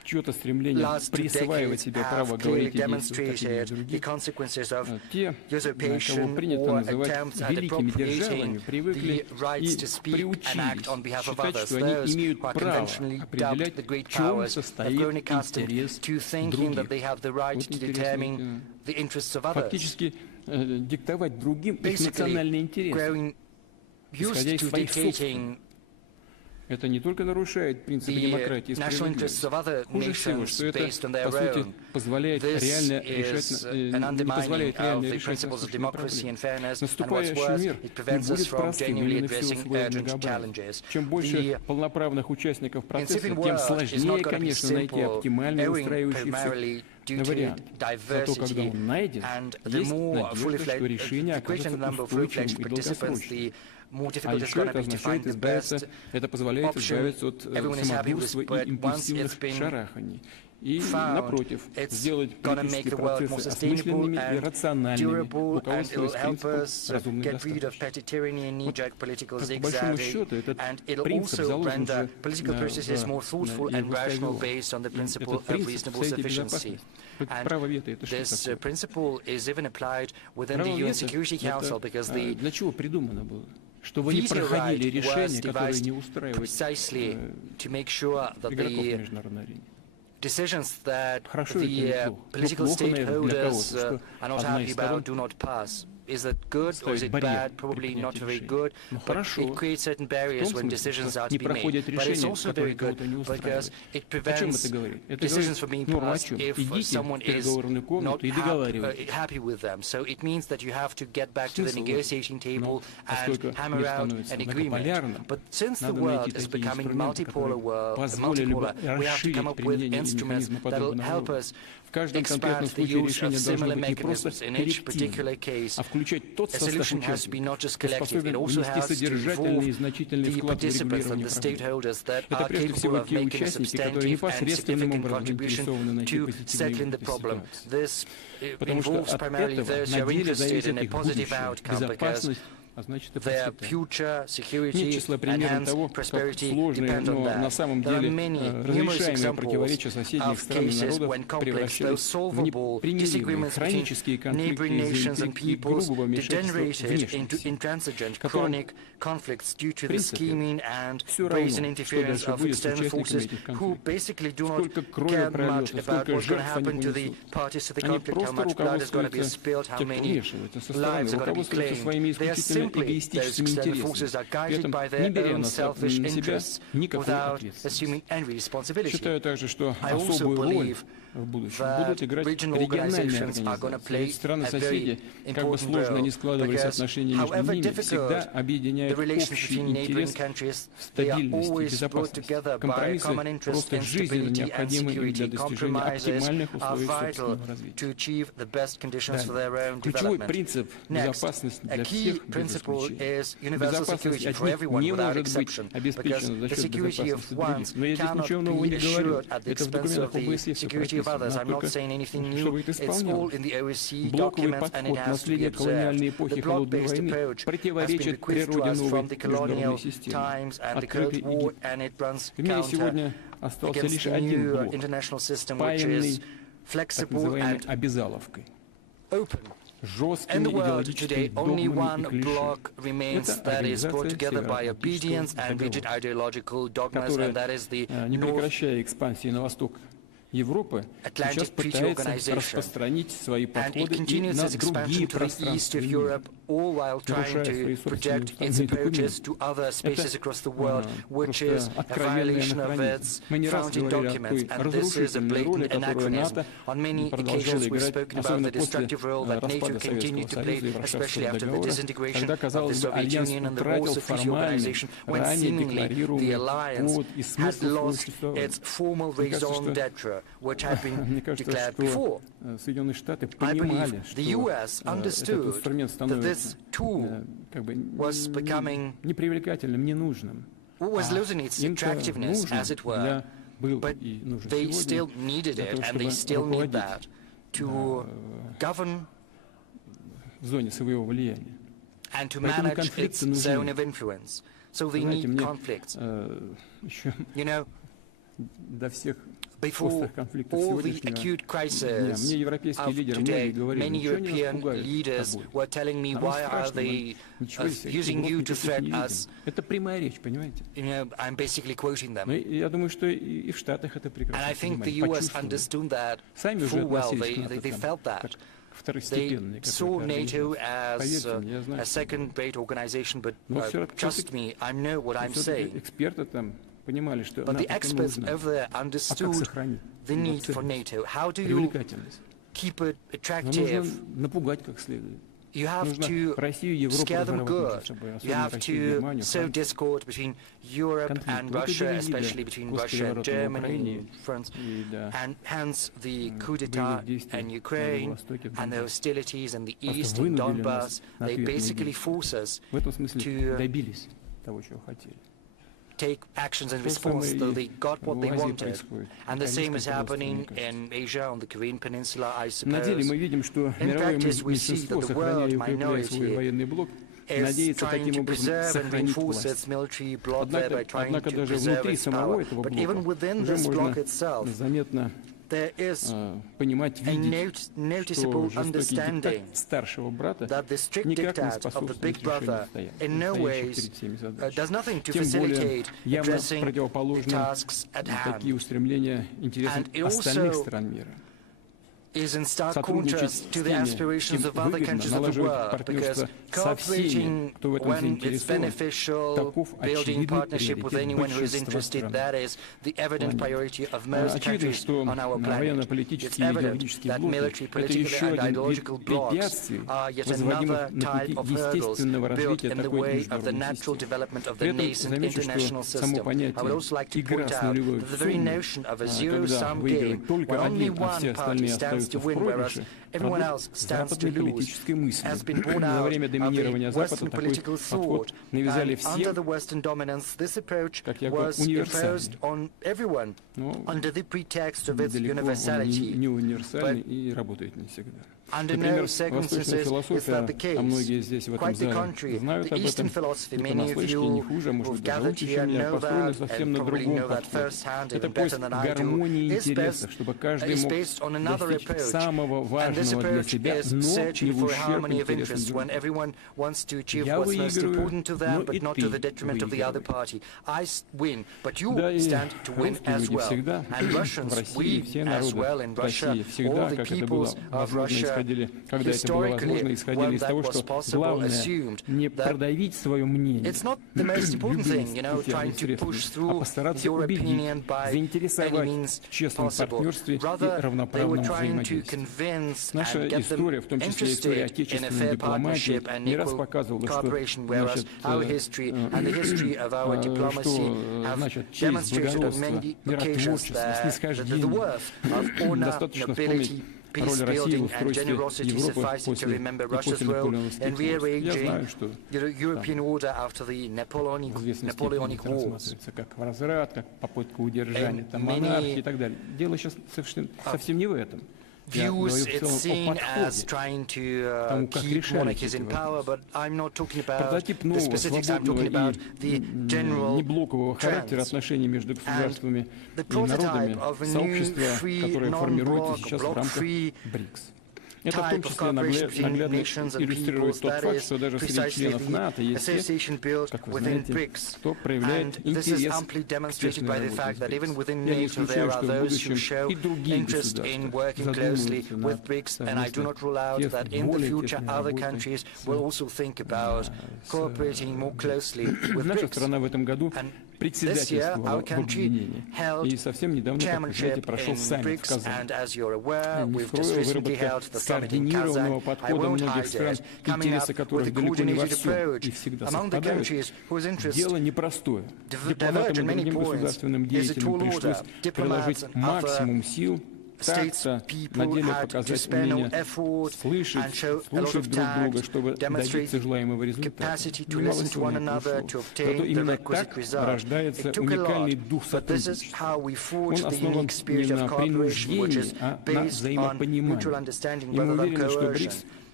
чье-то стремление присваивать себе право говорить и действовать как и другие, те, кого принято называть великими державами, привыкли и приучились считать, что они имеют право определять, в чем состоит интерес других. Фактически диктовать другим их национальные интересы, исходя из своих собственных. Это не только нарушает принципы демократии и справедливости. Хуже всего, что это, по сути, позволяет реально решать насущные проблемы. Наступающий мир не будет простым именно в силу своего многообразия. Чем больше полноправных участников процесса, тем сложнее, конечно, найти оптимальный устраивающийся вариант. Зато когда он найден, есть надежда, что решение окажется устойчивым и долгосрочным. А еще это означает избавиться, это позволяет избавиться от самодурства и импульсивных шараханий. И, напротив, сделать политические процессы осмысленными и рациональными, руководствуясь принципом разумной достаточности. По большому счету, этот принцип заложен же в безопасности. Право вето — это что такое? Право вето — это для чего придумано было? Чтобы не проходили решения, которые не устраивают игроков международной арене. Decisions that Хорошо the political stakeholders are not happy about do not pass. Is that good or is it bad? Probably not very good, but it creates certain barriers when decisions are to be made. But it's also very good because it prevents decisions from being passed if someone is not happy with them. So it means that you have to get back to the negotiating table and hammer out an agreement. But since the world is becoming multipolar, we have to come up with instruments that will help us expand the use of similar mechanisms in each particular case. A solution has to be not just collective, it also has to involve the participants and the stakeholders that are capable of making a substantive and significant contribution to settling the problem. This involves primarily those who are interested in a positive outcome because their future security and hence prosperity depend on that. There are many, numerous examples of cases when complex, though solvable, disagreements between neighboring nations and peoples degenerated into intransigent, chronic conflicts due to the scheming and brazen interference of external forces who basically do not care much about what's going to happen to the parties to the conflict, how much blood is going to be spilled, how many lives are going to be claimed. They are simply, those external forces are guided by their own selfish interests without assuming any responsibility. I also believe that regional organizations are going to play a very important role because however difficult the relations between neighboring countries, they are always brought together by a common interest in stability and security. Compromises are vital to achieve the best conditions for their own development. Next, a key principle is universal security for everyone without exception, because the security of ones cannot be assured at the expense of the security of others. I'm not saying anything new. It's all in the OSCE documents and it has to be observed. The block-based approach has been bequeathed to us from the colonial times and the Cold War, and it runs counter against the new international system, which is flexible and open. In the world today, only one bloc remains that is brought together by obedience and rigid ideological dogmas, and that is the North Европы сейчас пытается распространить свои подходы и на другие пространства мира, нарушая свои собственные документы. Это откровенное анахронизм. Мы не раз говорили о той разрушительной роли, которую НАТО продолжало играть, особенно после распада Советского Союза и Варшавского договора, когда, казалось бы, Альянс утратил формальный, ранее декларируемый повод и смысл существования. Мне кажется, что Соединенные Штаты понимали, что этот инструмент становится как бы непривлекательным, ненужным. Им-то нужен был и нужен сегодня для того, чтобы руководить в зоне своего влияния. Поэтому конфликты нужны. Знаете, мне еще до всех Before all the acute crisis of today, many European leaders were telling me, why are they using you to threaten us? I'm basically quoting them. And I think the US understood that full well. They felt that. They saw NATO as a second-rate organization, but trust me, I know what I'm saying. But the experts over there understood the need for NATO. How do you keep it attractive? You have to scare them good. You have to sow discord between Europe and Russia, especially between Russia and Germany and France, and hence the coup d'etat in Ukraine and the hostilities in the east in Donbass. They basically force us to take actions in response, though they got what they wanted. And the same is happening in Asia, on the Korean Peninsula, I suppose. In practice, we see that the world minority is trying to preserve and reinforce its military bloc, thereby trying to preserve its power. But even within this bloc itself, there is a noticeable understanding that the strict diktat of the big brother in no ways does nothing to facilitate addressing the tasks at hand. And it also is in stark contrast to the aspirations of other countries of the world, because cooperating when it's beneficial, building partnership with anyone who is interested, that is the evident priority of most countries on our planet. It's evident that military, political and ideological blocs are yet another type of hurdles built in the way of the natural development of the nascent international system. I would also like to point out that the very notion of a zero-sum game, where only one party stands to win, whereas everyone else stands to lose, has been born out of the Western political thought. And under the Western dominance, this approach was imposed on everyone under the pretext of its universality. But under no circumstances is that the case. Quite the contrary. The Eastern philosophy, many of you who've gathered here know that, and probably know that firsthand, even better than I do, is based on another approach. And this approach is searching for harmony of interests, when everyone wants to achieve what's most important to them, but not to the detriment of the other party. I win, but you stand to win as well. And Russians, we as well in Russia, all the peoples of Russia, historically, when that was possible, assumed that it's not the most important thing, trying to push through your opinion by any means possible. Rather, they were trying to convince and get them interested in a fair partnership and equal cooperation, whereas our history and the history of our diplomacy have demonstrated on many occasions that the worth of honor, nobility, peace building and generosity sufficing to remember Russia's role in rearranging the European order after the Napoleonic Wars. Many views it's seen as trying to keep monarchies in power, but I'm not talking about the specifics, I'm talking about the general trends. And the prototype of a new free, non-bloc, bloc-free type of cooperation between nations and peoples, that is precisely the association built within BRICS. And this is amply demonstrated by the fact that even within NATO there are those who show interest in working closely with BRICS, and I do not rule out that in the future other countries will also think about cooperating more closely with BRICS. And this year, our country held chairmanship in BRICS, and as you're aware, we've just recently held the summit in Kazan. I won't hide it, coming up with a coordinated approach among the countries whose interests diverge in many points. Is a tall order. Diplomats and other states, people had to spare no effort and show a lot of tact, demonstrate capacity to listen to one another to obtain the requisite result. It took a lot, but this is how we forged the unique spirit of cooperation, which is based on mutual understanding rather than coercion.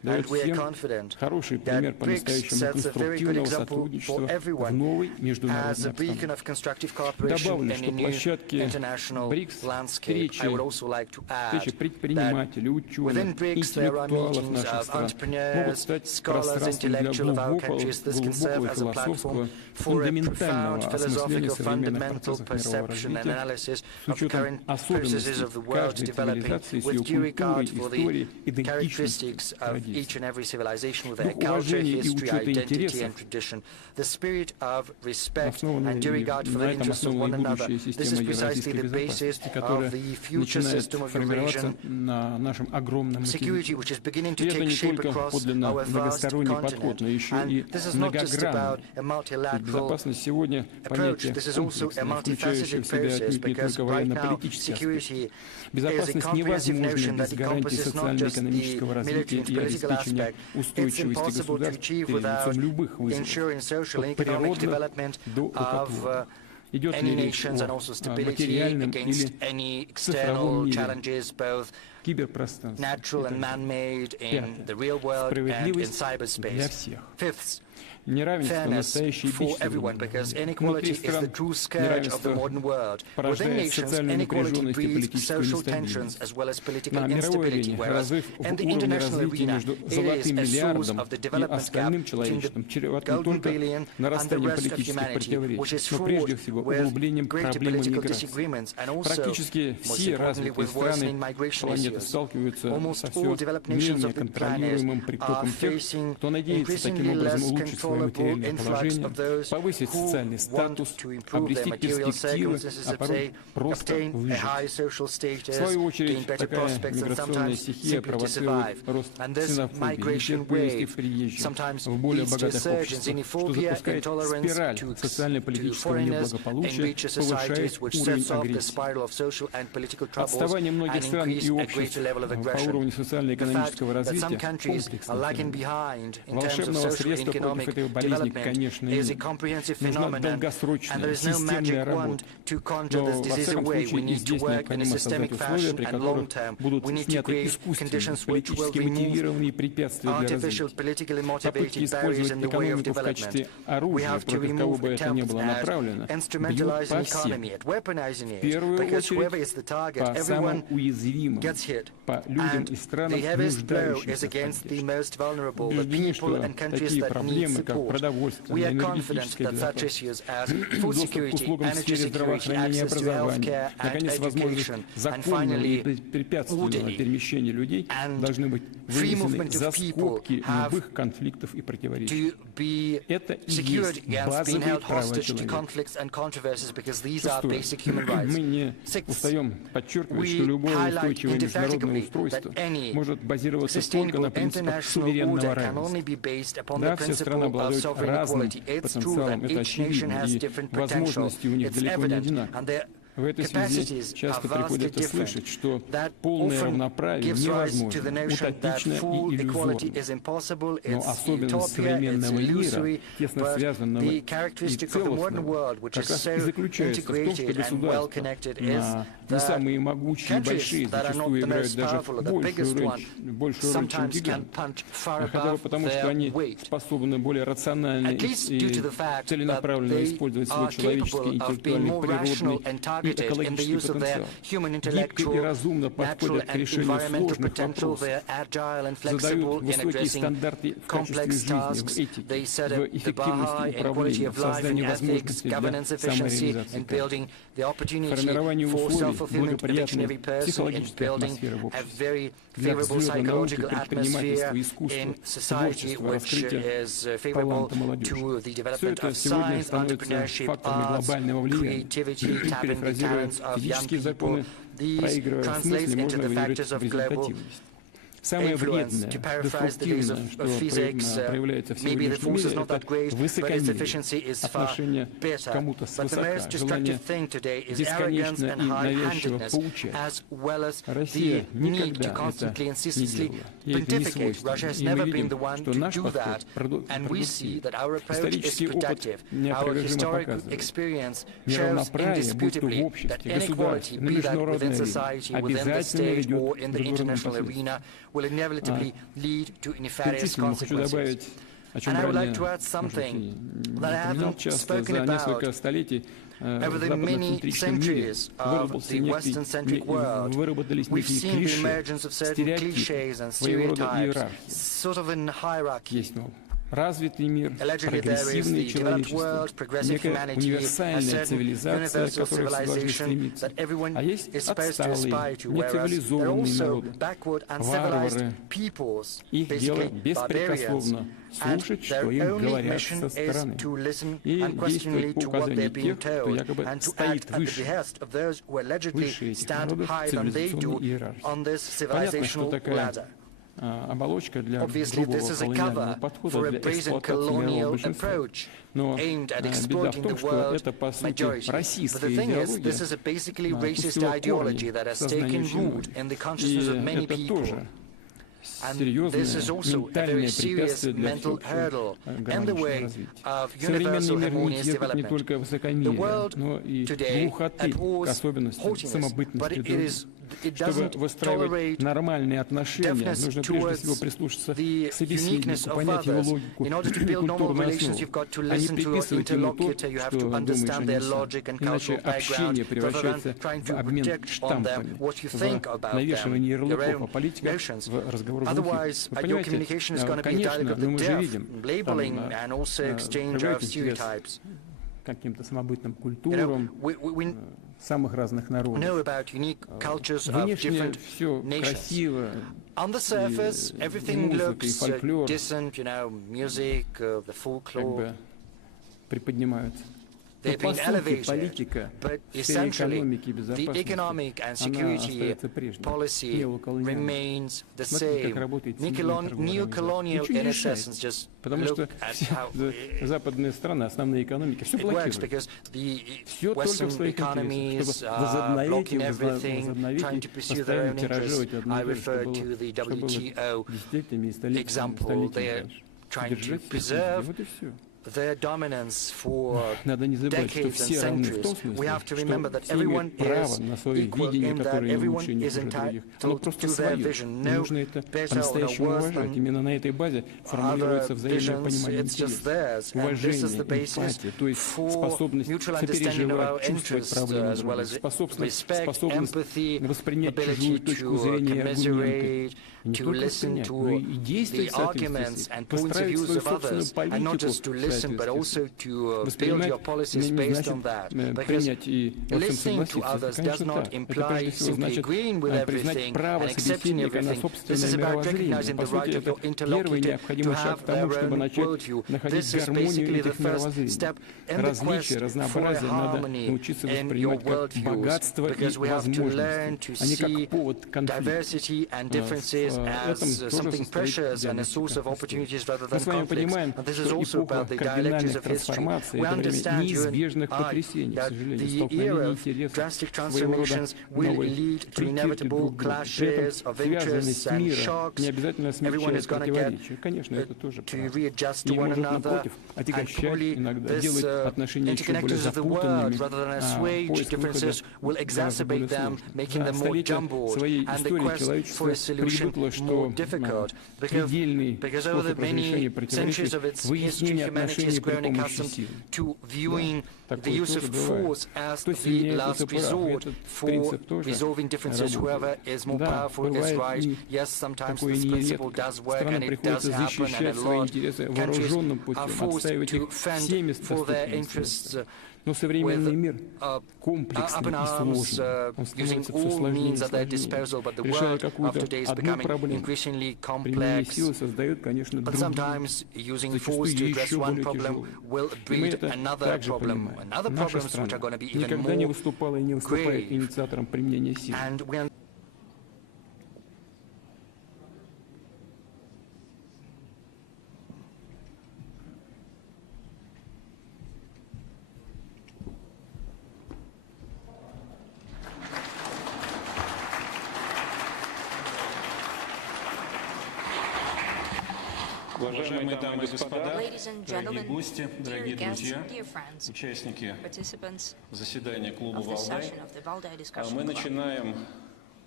дает всем хороший пример по-настоящему конструктивного сотрудничества в новой международной обстановке. Добавлю, что площадки БРИКС, встречи предпринимателей, ученых, интеллектуалов наших стран могут стать пространством для глубокого философского, фундаментального осмысления современных процессов мирового развития с учетом особенностей каждой цивилизации с ее культурой, историей, идентичностью, традициями. Дух уважения и учета интересов, основанный на этом основана и будущая система евразийской безопасности, которая начинает формироваться на нашем огромном материке. И это не только подлинно многосторонний подход, но еще и многогранный. Безопасность сегодня понятие комплексное, включающее в себя отнюдь не только военно-политический аспект. Безопасность невозможна без гарантии социально-экономического развития и обеспечения устойчивости государств перед лицом любых вызовов, от природных до рукотворных. Идет ли речь о материальном или цифровом мире, киберпространстве. Пятое. Справедливость для всех. Неравенство – настоящий бич внутри стран. Неравенство порождает социальную напряженность и политическую нестабильность. На мировой арене разрыв в уровне развития между золотым миллиардом и остальным человечеством чреват не только нарастанием политических противоречий, но прежде всего углублением проблемы миграции. Практически все развитые страны планеты сталкиваются со все менее контролируемым притоком тех, кто надеется таким образом улучшить свое материальное положение, повысить социальный статус, обрести перспективы, а порой просто выжить. В свою очередь, такая миграционная стихия провоцирует рост ксенофобии, нетерпимости к приезжим в более богатых обществах, что запускает спираль социально-политического неблагополучия, повышает уровень агрессии. Отставание многих стран и обществ по уровню социально-экономического развития комплексный. Волшебного средства против этой болезни, конечно, нет. Нужна долгосрочная, системная работа. Но, во всяком случае, и здесь необходимо создать условия, при которых будут сняты искусственные, политически мотивированные препятствия для развития. Попытки использовать экономику в качестве оружия, против кого бы это ни было направлено, бьют по всем. В первую очередь, по самым уязвимым, по людям и странам, нуждающимся в поддержке. Убеждены, что такие проблемы, как продовольственная, энергетическая безопасность, доступ к услугам в сфере здравоохранения и образования, наконец, возможность законного и беспрепятственного перемещения людей должны быть вынесены за скобки любых конфликтов и противоречий. Это и есть базовые права человека. Шестое. Мы не устаем подчеркивать, что любое устойчивое международное устройство может базироваться только на принципах суверенного равенства. Да, все страны обладают разным потенциалом, это очевидно, и возможности у них далеко не одинаковые. В этой связи часто приходится слышать, что полное равноправие невозможно, утопично и иллюзорно. Но особенность современного мира, тесно связанного и целостного, как раз и заключается в том, что государства не самые могучие и большие зачастую играют даже большую роль, чем гиганты. Хотя бы потому, что они способны более рационально и целенаправленно использовать свой человеческий, интеллектуальный, природный и экологический потенциал. Гибко и разумно подходят к решению сложных вопросов, задают высокие стандарты в качестве жизни, в этике, в эффективности управления, в создании возможностей для самореализации. Формирование условий благоприятной психологической атмосферы в обществе для взлета науки, предпринимательства, искусства, творчества, раскрытия таланта молодежи. Все это сегодня становится факторами глобального влияния. Перефразируя физические законы, проигрывая в смысле, можно выиграть в результативность. Самое вредное, деструктивное, что проявляется в сегодняшнем мире, это высокомерие, отношение к кому-то свысока, желание бесконечно и навязчиво поучать. Россия никогда это не делала. Ей это не свойственно. И мы видим, что наш подход продуктивен. Исторический опыт неопровержимо показывает. Неравноправие, будь то в обществе, государстве, на международной арене, обязательно ведет к другому последствию. will inevitably lead to nefarious Хочу consequences. добавить, о чем And I would ранее, like to add может something быть, that I не упоминал haven't часто, spoken за несколько about столетий over в the many западноцентричном мире centuries of the Western-centric world. выработались We've некие seen the клише, emergence of certain cliches and своего рода stereotypes, иерархии. sort of in hierarchy. Есть, развитый мир, Allegedly, there is прогрессивное the developed человечество, world, progressive некая humanity, a универсальная certain цивилизация, universal к которой все должны civilization стремиться. that everyone А есть is supposed to отсталые, aspire to, whereas there are нецивилизованные also народы, backward and варвары. civilized peoples, Их дело basically barbarians, беспрекословно and слушать, their что им only говорят mission со is стороны, to listen и unquestioningly действовать по to what they're указанию being тех, кто told, якобы and to стоит act at the выше, behest of those who allegedly выше этих stand народов higher than they do цивилизационной иерархии. on this Понятно, что civilizational такая ladder. оболочка для Obviously, грубого this is a колониального cover подхода for a для brazen эксплуатации мирового colonial большинства. approach Но aimed at беда в exploiting том, the что world это, по сути, majority. But российская the thing is, идеология, this is a basically racist пустила ideology корни that в has сознании taken очень root многих. in the И consciousness of many это people. тоже And серьезное this is also a very ментальное serious препятствие для mental hurdle всеобщего in the гармоничного way развития. of Современный universal мир не harmonious терпит не development. только The высокомерия, world но и today глухоты к abhors особенностям haughtiness, but самобытности it других. Чтобы doesn't выстраивать tolerate нормальные отношения, deafness нужно прежде всего towards прислушаться the к собеседнику, uniqueness of понять его others. логику In order to и build normal культурную relations, основу, you've got to а не listen to your приписывать ему то, interlocutor. You have что to думаешь о understand their нем сам. logic and Иначе cultural background, общение rather превращается than trying в to обмен project on them штампами, what you think в about them, навешивание your ярлыков о own политиках, notions. в разговор в Otherwise, Вы your понимаете, communication is going to be a конечно, dialogue of но the мы же deaf, видим, labeling там, and also exchange of проявляет интерес stereotypes. к каким-то самобытным You know, культурам we самых разных народов. know about unique cultures of Внешне different все nations. красиво, On the surface, и everything музыка, и looks фольклор decent, you know, music, the как folklore. бы приподнимаются. Но They've по been сути elevated, политика but в сфере essentially, экономики и the безопасности, economic and она security остается прежней, policy неоколониальной. remains the Смотрите, как same. работает Всемирная торговая Neo-colonial организация. Ничего не in решает, essence, just потому что look at все how западные страны, основные экономики, все it works, блокируют. because the Все только в Western своих интересах, economies чтобы are возобновить blocking и everything, trying to pursue their постоянно own interests. тиражировать одно I и то же, что refer было to the WTO десятилетиями и столетиями example. They're дальше. trying to Держать всех preserve везде. Вот и все. their dominance for Надо не забывать, что decades and все равны в том centuries. We смысле, have to что remember that все everyone имеют право is на свое equal видение, in that которое не everyone лучше, не is хуже других. Оно entitled просто to their свое. vision. И No нужно это better or по-настоящему worse уважать. than Именно на этой базе формулируется other взаимное visions. понимание It's just интересов, theirs, and this is the уважение, basis эмпатия, то есть for способность mutual understanding of our сопереживать, чувствовать interests, проблемы as well других, as способность respect, empathy, воспринять ability чужую точку to зрения и аргументы. commiserate, И не to только listen воспринять, но и to действовать the в arguments соответствии, and points of построить views свою of others, собственную and not политику just to в listen, but also соответствии. to build Воспринимать your policies не based значит on that. Because принять и во всем listening to согласиться. Это, others does конечно, not так. Это imply прежде всего simply значит agreeing with признать everything право and accepting собеседника на everything. This собственное is about мировоззрение. recognizing По the сути, right of это your первый interlocutor to необходимый шаг have к тому, their чтобы own начать worldview. находить This is гармонию basically the этих first мировоззрений. step in the Различия, quest for разнообразие надо harmony научиться in your воспринимать как worldviews, богатство и because we have to learn возможности, to а не как see повод к конфликту. diversity and differences as something precious and a source of opportunities rather than Мы с вами conflicts. понимаем, And this is что also эпоха about the dialectics кардинальных of history. трансформаций We — это время understand you and неизбежных I потрясений, к that сожалению, the era столкновений of интересов, drastic своего рода transformations will новой lead to притирки inevitable друг к другу. При clashes этом of interests связанность and мира shocks. не обязательно Everyone is смягчает going to get противоречия. Конечно, это тоже to правда. readjust И to one может, another, напротив, and отягощать probably иногда, this делать отношения еще более interconnectedness of the world, запутанными, rather than а assuage поиск выхода differences, will гораздо exacerbate более them, сложным. making За them more столетия jumbled, своей and the истории quest человечество for a solution привыкло, more что difficult. предельный Because over the способ разрешения many противоречий centuries of its history, выяснение humanity отношений has при grown помощи accustomed силы. to viewing the Такое use of тоже бывает. force as Кто the сильнее, last тот и прав. resort Этот for принцип тоже resolving differences. Whoever работает. is more Да, powerful is бывает right. и Yes, sometimes такое this principle нередко. does work, Странам and it does приходится happen, and защищать a свои lot интересы countries вооруженным are путем, forced отстаивать to их всеми fend for their доступными interests средствами. Но современный мир up комплексный in и arms, сложный. Он using становится все all сложнее и means at their сложнее. disposal, but the Решая world of какую-то today is одну becoming проблему, increasingly применение complex. силы создает, конечно, But другие, sometimes using зачастую force to address еще one более problem тяжелые. will И мы breed это another также problem, понимаем. another Наша problems which are страна going to be even никогда не more выступала и не выступает grave. инициатором применения силы. And we Уважаемые дамы и господа, Ladies and дорогие gentlemen, гости, дорогие dear guests, друзья, dear friends, участники participants заседания клуба of the «Валдай», session of the Valdai Discussion мы Club. начинаем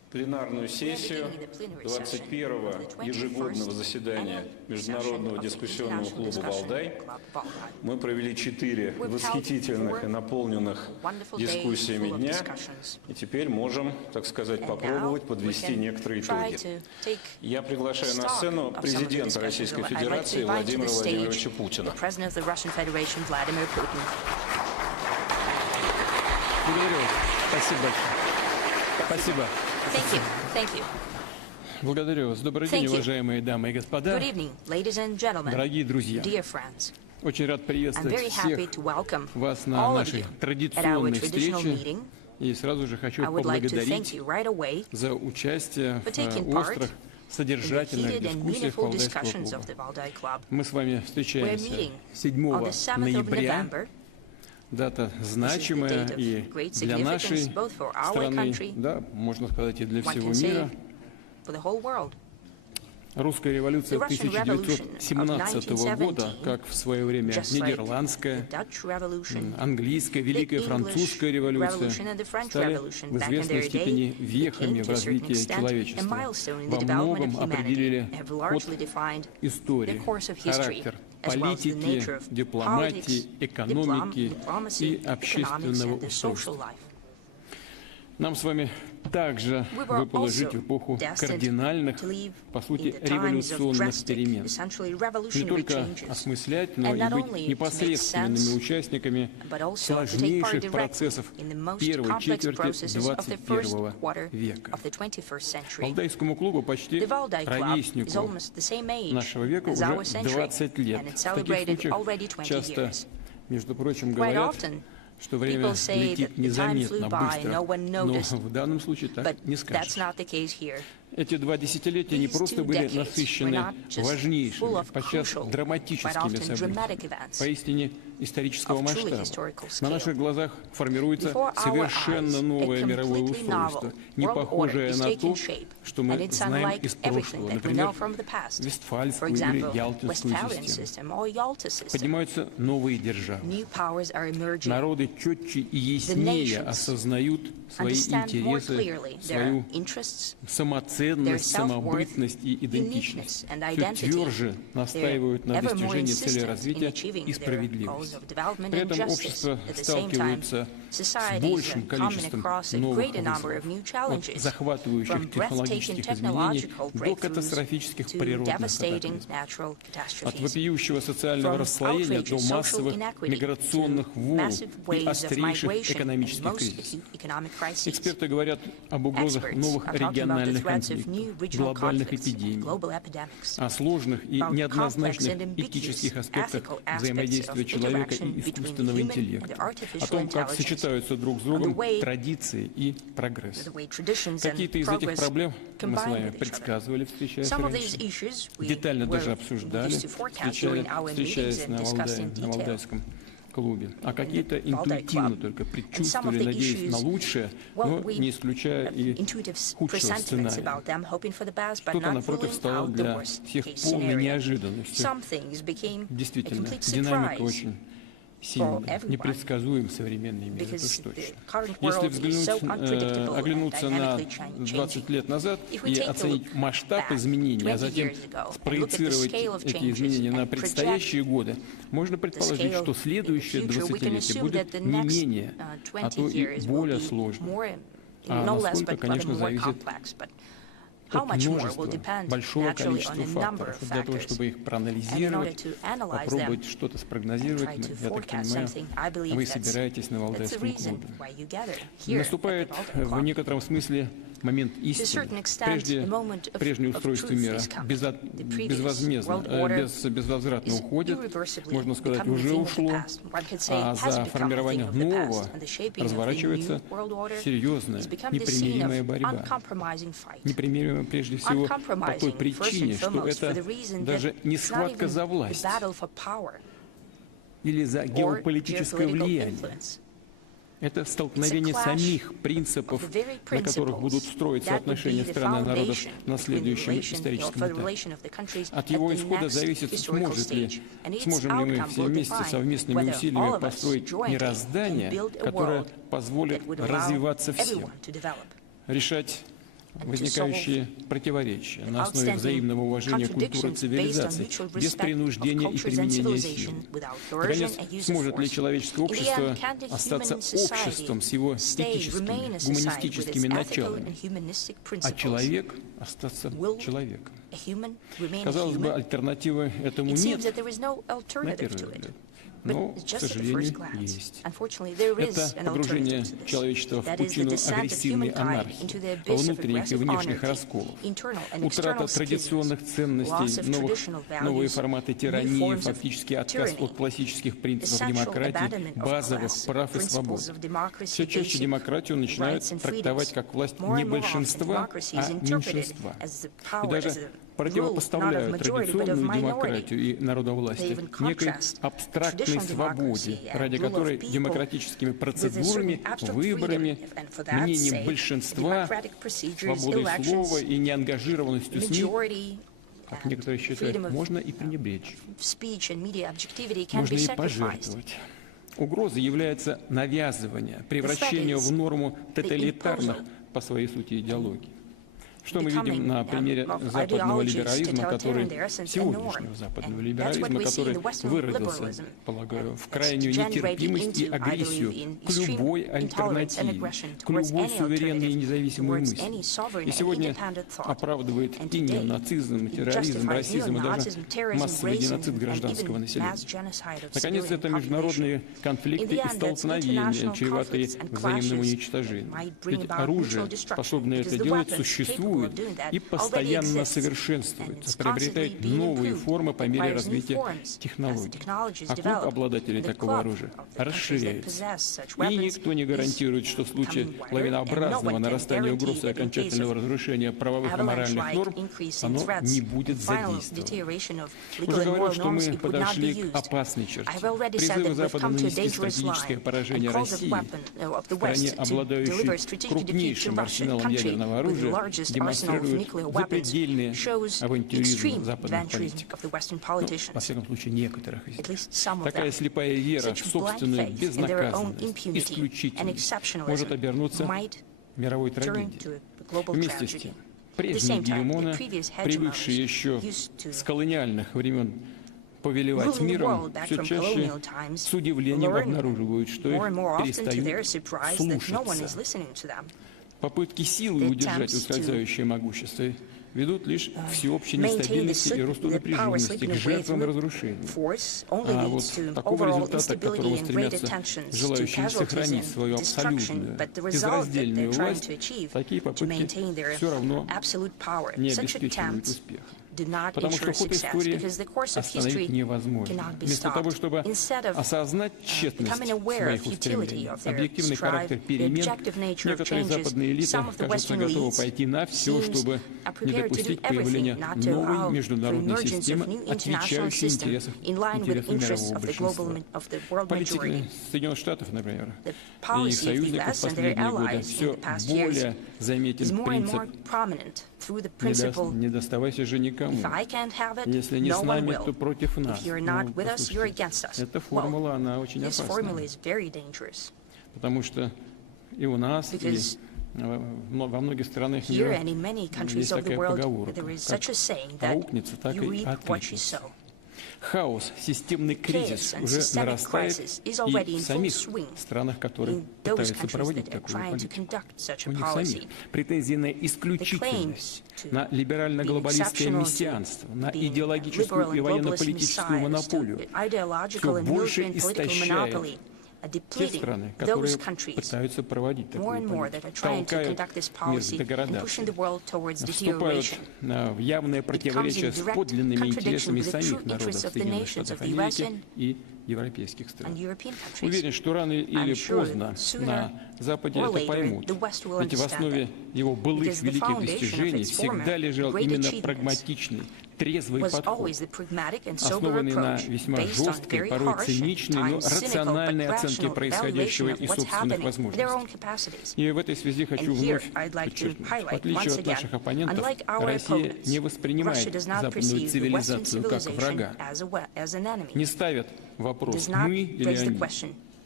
пленарную сессию 21-го ежегодного заседания Международного дискуссионного клуба «Валдай». Мы провели 4 восхитительных и наполненных дискуссиями дня, и теперь можем, так сказать, попробовать подвести некоторые итоги. Я приглашаю на сцену президента Российской Федерации Владимира Владимировича Путина. Благодарю вас. Спасибо большое. Спасибо. Благодарю вас. Добрый день, уважаемые дамы и господа, дорогие друзья. Очень рад приветствовать всех вас на нашей традиционной встрече. И сразу же хочу поблагодарить за участие в острых, содержательных дискуссиях Валдайского клуба. Мы с вами встречаемся 7 ноября. Дата значимая и для нашей страны, да, можно сказать, и для всего мира. Русская революция 1917 года, как в свое время нидерландская, английская, Великая Французская революция, стали в известной степени вехами в развитии человечества. Во многом определили ход истории, характер политики, дипломатии, экономики и общественного устройства. Нам с вами также выпало жить в эпоху кардинальных, по сути, революционных перемен. Не только осмыслять, но и быть непосредственными участниками сложнейших процессов первой четверти 21 века. Валдайскому клубу, почти ровеснику нашего века, уже 20 лет. В таких случаях часто, между прочим, говорят, что время летит незаметно, быстро, но в данном случае так не скажешь. Эти 2 десятилетия не просто были насыщены важнейшими, подчас драматическими событиями, поистине исторического масштаба. На наших глазах формируется совершенно новое мировое устройство, не похожее на то, что мы знаем из прошлого, например, Вестфальскую или Ялтинскую систему. Поднимаются новые державы. Народы четче и яснее осознают свои интересы, свою самоценность, самобытность и идентичность. Все тверже настаивают на достижении цели развития и справедливости. При этом общество сталкивается с большим количеством новых вызовов, от захватывающих технологических изменений до катастрофических природных катаклизмов, от вопиющего социального расслоения до массовых миграционных волн и острейших экономических кризисов. Эксперты говорят об угрозах новых региональных конфликтов, глобальных эпидемий, о сложных и неоднозначных этических аспектах взаимодействия человека и искусственного интеллекта, о том, как сочетаются друг с другом традиции и прогресс. Какие-то из этих проблем мы с вами предсказывали, встречаясь раньше, детально даже обсуждали, встречаясь на Валдайском клубе, а какие-то интуитивно только предчувствовали, надеясь на лучшее, но не исключая и худшего сценария. Что-то, напротив, стало для всех полной неожиданностью. Действительно, динамика очень сильная, непредсказуем в современный мир, это уж точно. Если оглянуться на 20 лет назад и оценить масштаб изменений, а затем спроецировать эти изменения на предстоящие годы, можно предположить, что следующее 20-летие будет не менее, а то и более сложным. А насколько, конечно, зависит от множества, большого количества факторов. Для того, чтобы их проанализировать, попробовать что-то спрогнозировать, я так понимаю, вы собираетесь на Валдайском клубе. Наступает в некотором смысле момент истины. Прежнее устройство мира безвозвратно уходит, можно сказать, уже ушло, а за формирование нового разворачивается серьезная, непримиримая борьба. Непримиримая прежде всего по той причине, что это даже не схватка за власть или за геополитическое влияние. Это столкновение самих принципов, на которых будут строиться отношения стран и народов на следующем историческом этапе. От его исхода зависит, сможем ли мы все вместе совместными усилиями построить мироздание, которое позволит развиваться всем, решать возникающие противоречия на основе взаимного уважения культуры цивилизаций, без принуждения и применения силы. Наконец, сможет ли человеческое общество остаться обществом с его этическими, гуманистическими началами, а человек остаться человеком? Казалось бы, альтернативы этому нет, на первый взгляд. Но, к сожалению, есть. Это погружение человечества в пучину агрессивной анархии, внутренних и внешних расколов, утрата традиционных ценностей, новые форматы тирании, фактически отказ от классических принципов демократии, базовых прав и свобод. Все чаще демократию начинают трактовать как власть не большинства, а меньшинства. И даже противопоставляют традиционную демократию и народовластие некой абстрактной свободе, ради которой демократическими процедурами, выборами, мнением большинства, свободой слова и неангажированностью СМИ, как некоторые считают, можно и пренебречь, можно и пожертвовать. Угрозой является навязывание, превращение в норму тоталитарных по своей сути идеологий. Что мы видим на примере западного либерализма, сегодняшнего западного либерализма, который выродился, полагаю, в крайнюю нетерпимость и агрессию к любой альтернативе, к любой суверенной и независимой мысли. И сегодня оправдывает и неонацизм, и терроризм, расизм, и даже массовый геноцид гражданского населения. Наконец, это международные конфликты и столкновения, чреватые взаимным уничтожением. Ведь оружие, способное это делать, существует и постоянно совершенствуется, приобретает новые формы по мере развития технологий. А клуб обладателей такого оружия расширяется. И никто не гарантирует, что в случае лавинообразного нарастания угроз и окончательного разрушения правовых и моральных норм оно не будет задействовано. Уже говорил, что мы подошли к опасной черте. Призывы Запада нанести стратегическое поражение России, стране, обладающей крупнейшим арсеналом ядерного оружия, демонстрирует запредельный авантюризм западных политиков. Во всяком случае, некоторых из них. Такая слепая вера в собственную безнаказанность, исключительность, может обернуться мировой трагедией. Вместе с тем, прежние гегемоны, привыкшие еще с колониальных времен повелевать миром, все чаще с удивлением обнаруживают, что их перестают слушаться. Попытки силой удержать ускользающее могущество ведут лишь к всеобщей нестабильности и росту напряженности, к жертвам и разрушению. А вот такого результата, к которому стремятся желающие сохранить свою абсолютную, безраздельную власть, такие попытки все равно не обеспечивают успеха. Потому что ход истории остановить невозможно. Вместо того, чтобы осознать тщетность своих устремлений, объективный характер перемен, некоторые западные элиты, кажется, готовы пойти на все, чтобы не допустить появления новой международной системы, отвечающей интересам мирового большинства. Политики Соединенных Штатов, например, и их союзников в последние годы все более заметен принцип «не доставайся же никому». Если не с нами, то против нас. Эта формула, она очень опасна. Потому что и у нас, и во многих странах мира есть такая поговорка, как аукнется, так и откликнется. Хаос, системный кризис уже нарастает и в самих странах, которые пытаются проводить такую политику. У них самих претензии на исключительность, на либерально-глобалистское мессианство, на идеологическую и военно-политическую монополию все больше истощает те страны, которые пытаются проводить такую политику, толкают мир к деградации, вступают в явное противоречие с подлинными интересами самих народов Соединенных Штатов Америки и европейских стран. Уверен, что рано или поздно на Западе это поймут, ведь в основе его былых великих достижений всегда лежал именно прагматичный, трезвый подход, основанный на весьма жесткой, порой циничной, но рациональной оценке происходящего и собственных возможностей. И в этой связи хочу вновь подчеркнуть, в отличие от наших оппонентов, Россия не воспринимает западную цивилизацию как врага, не ставит вопрос «мы» или «они».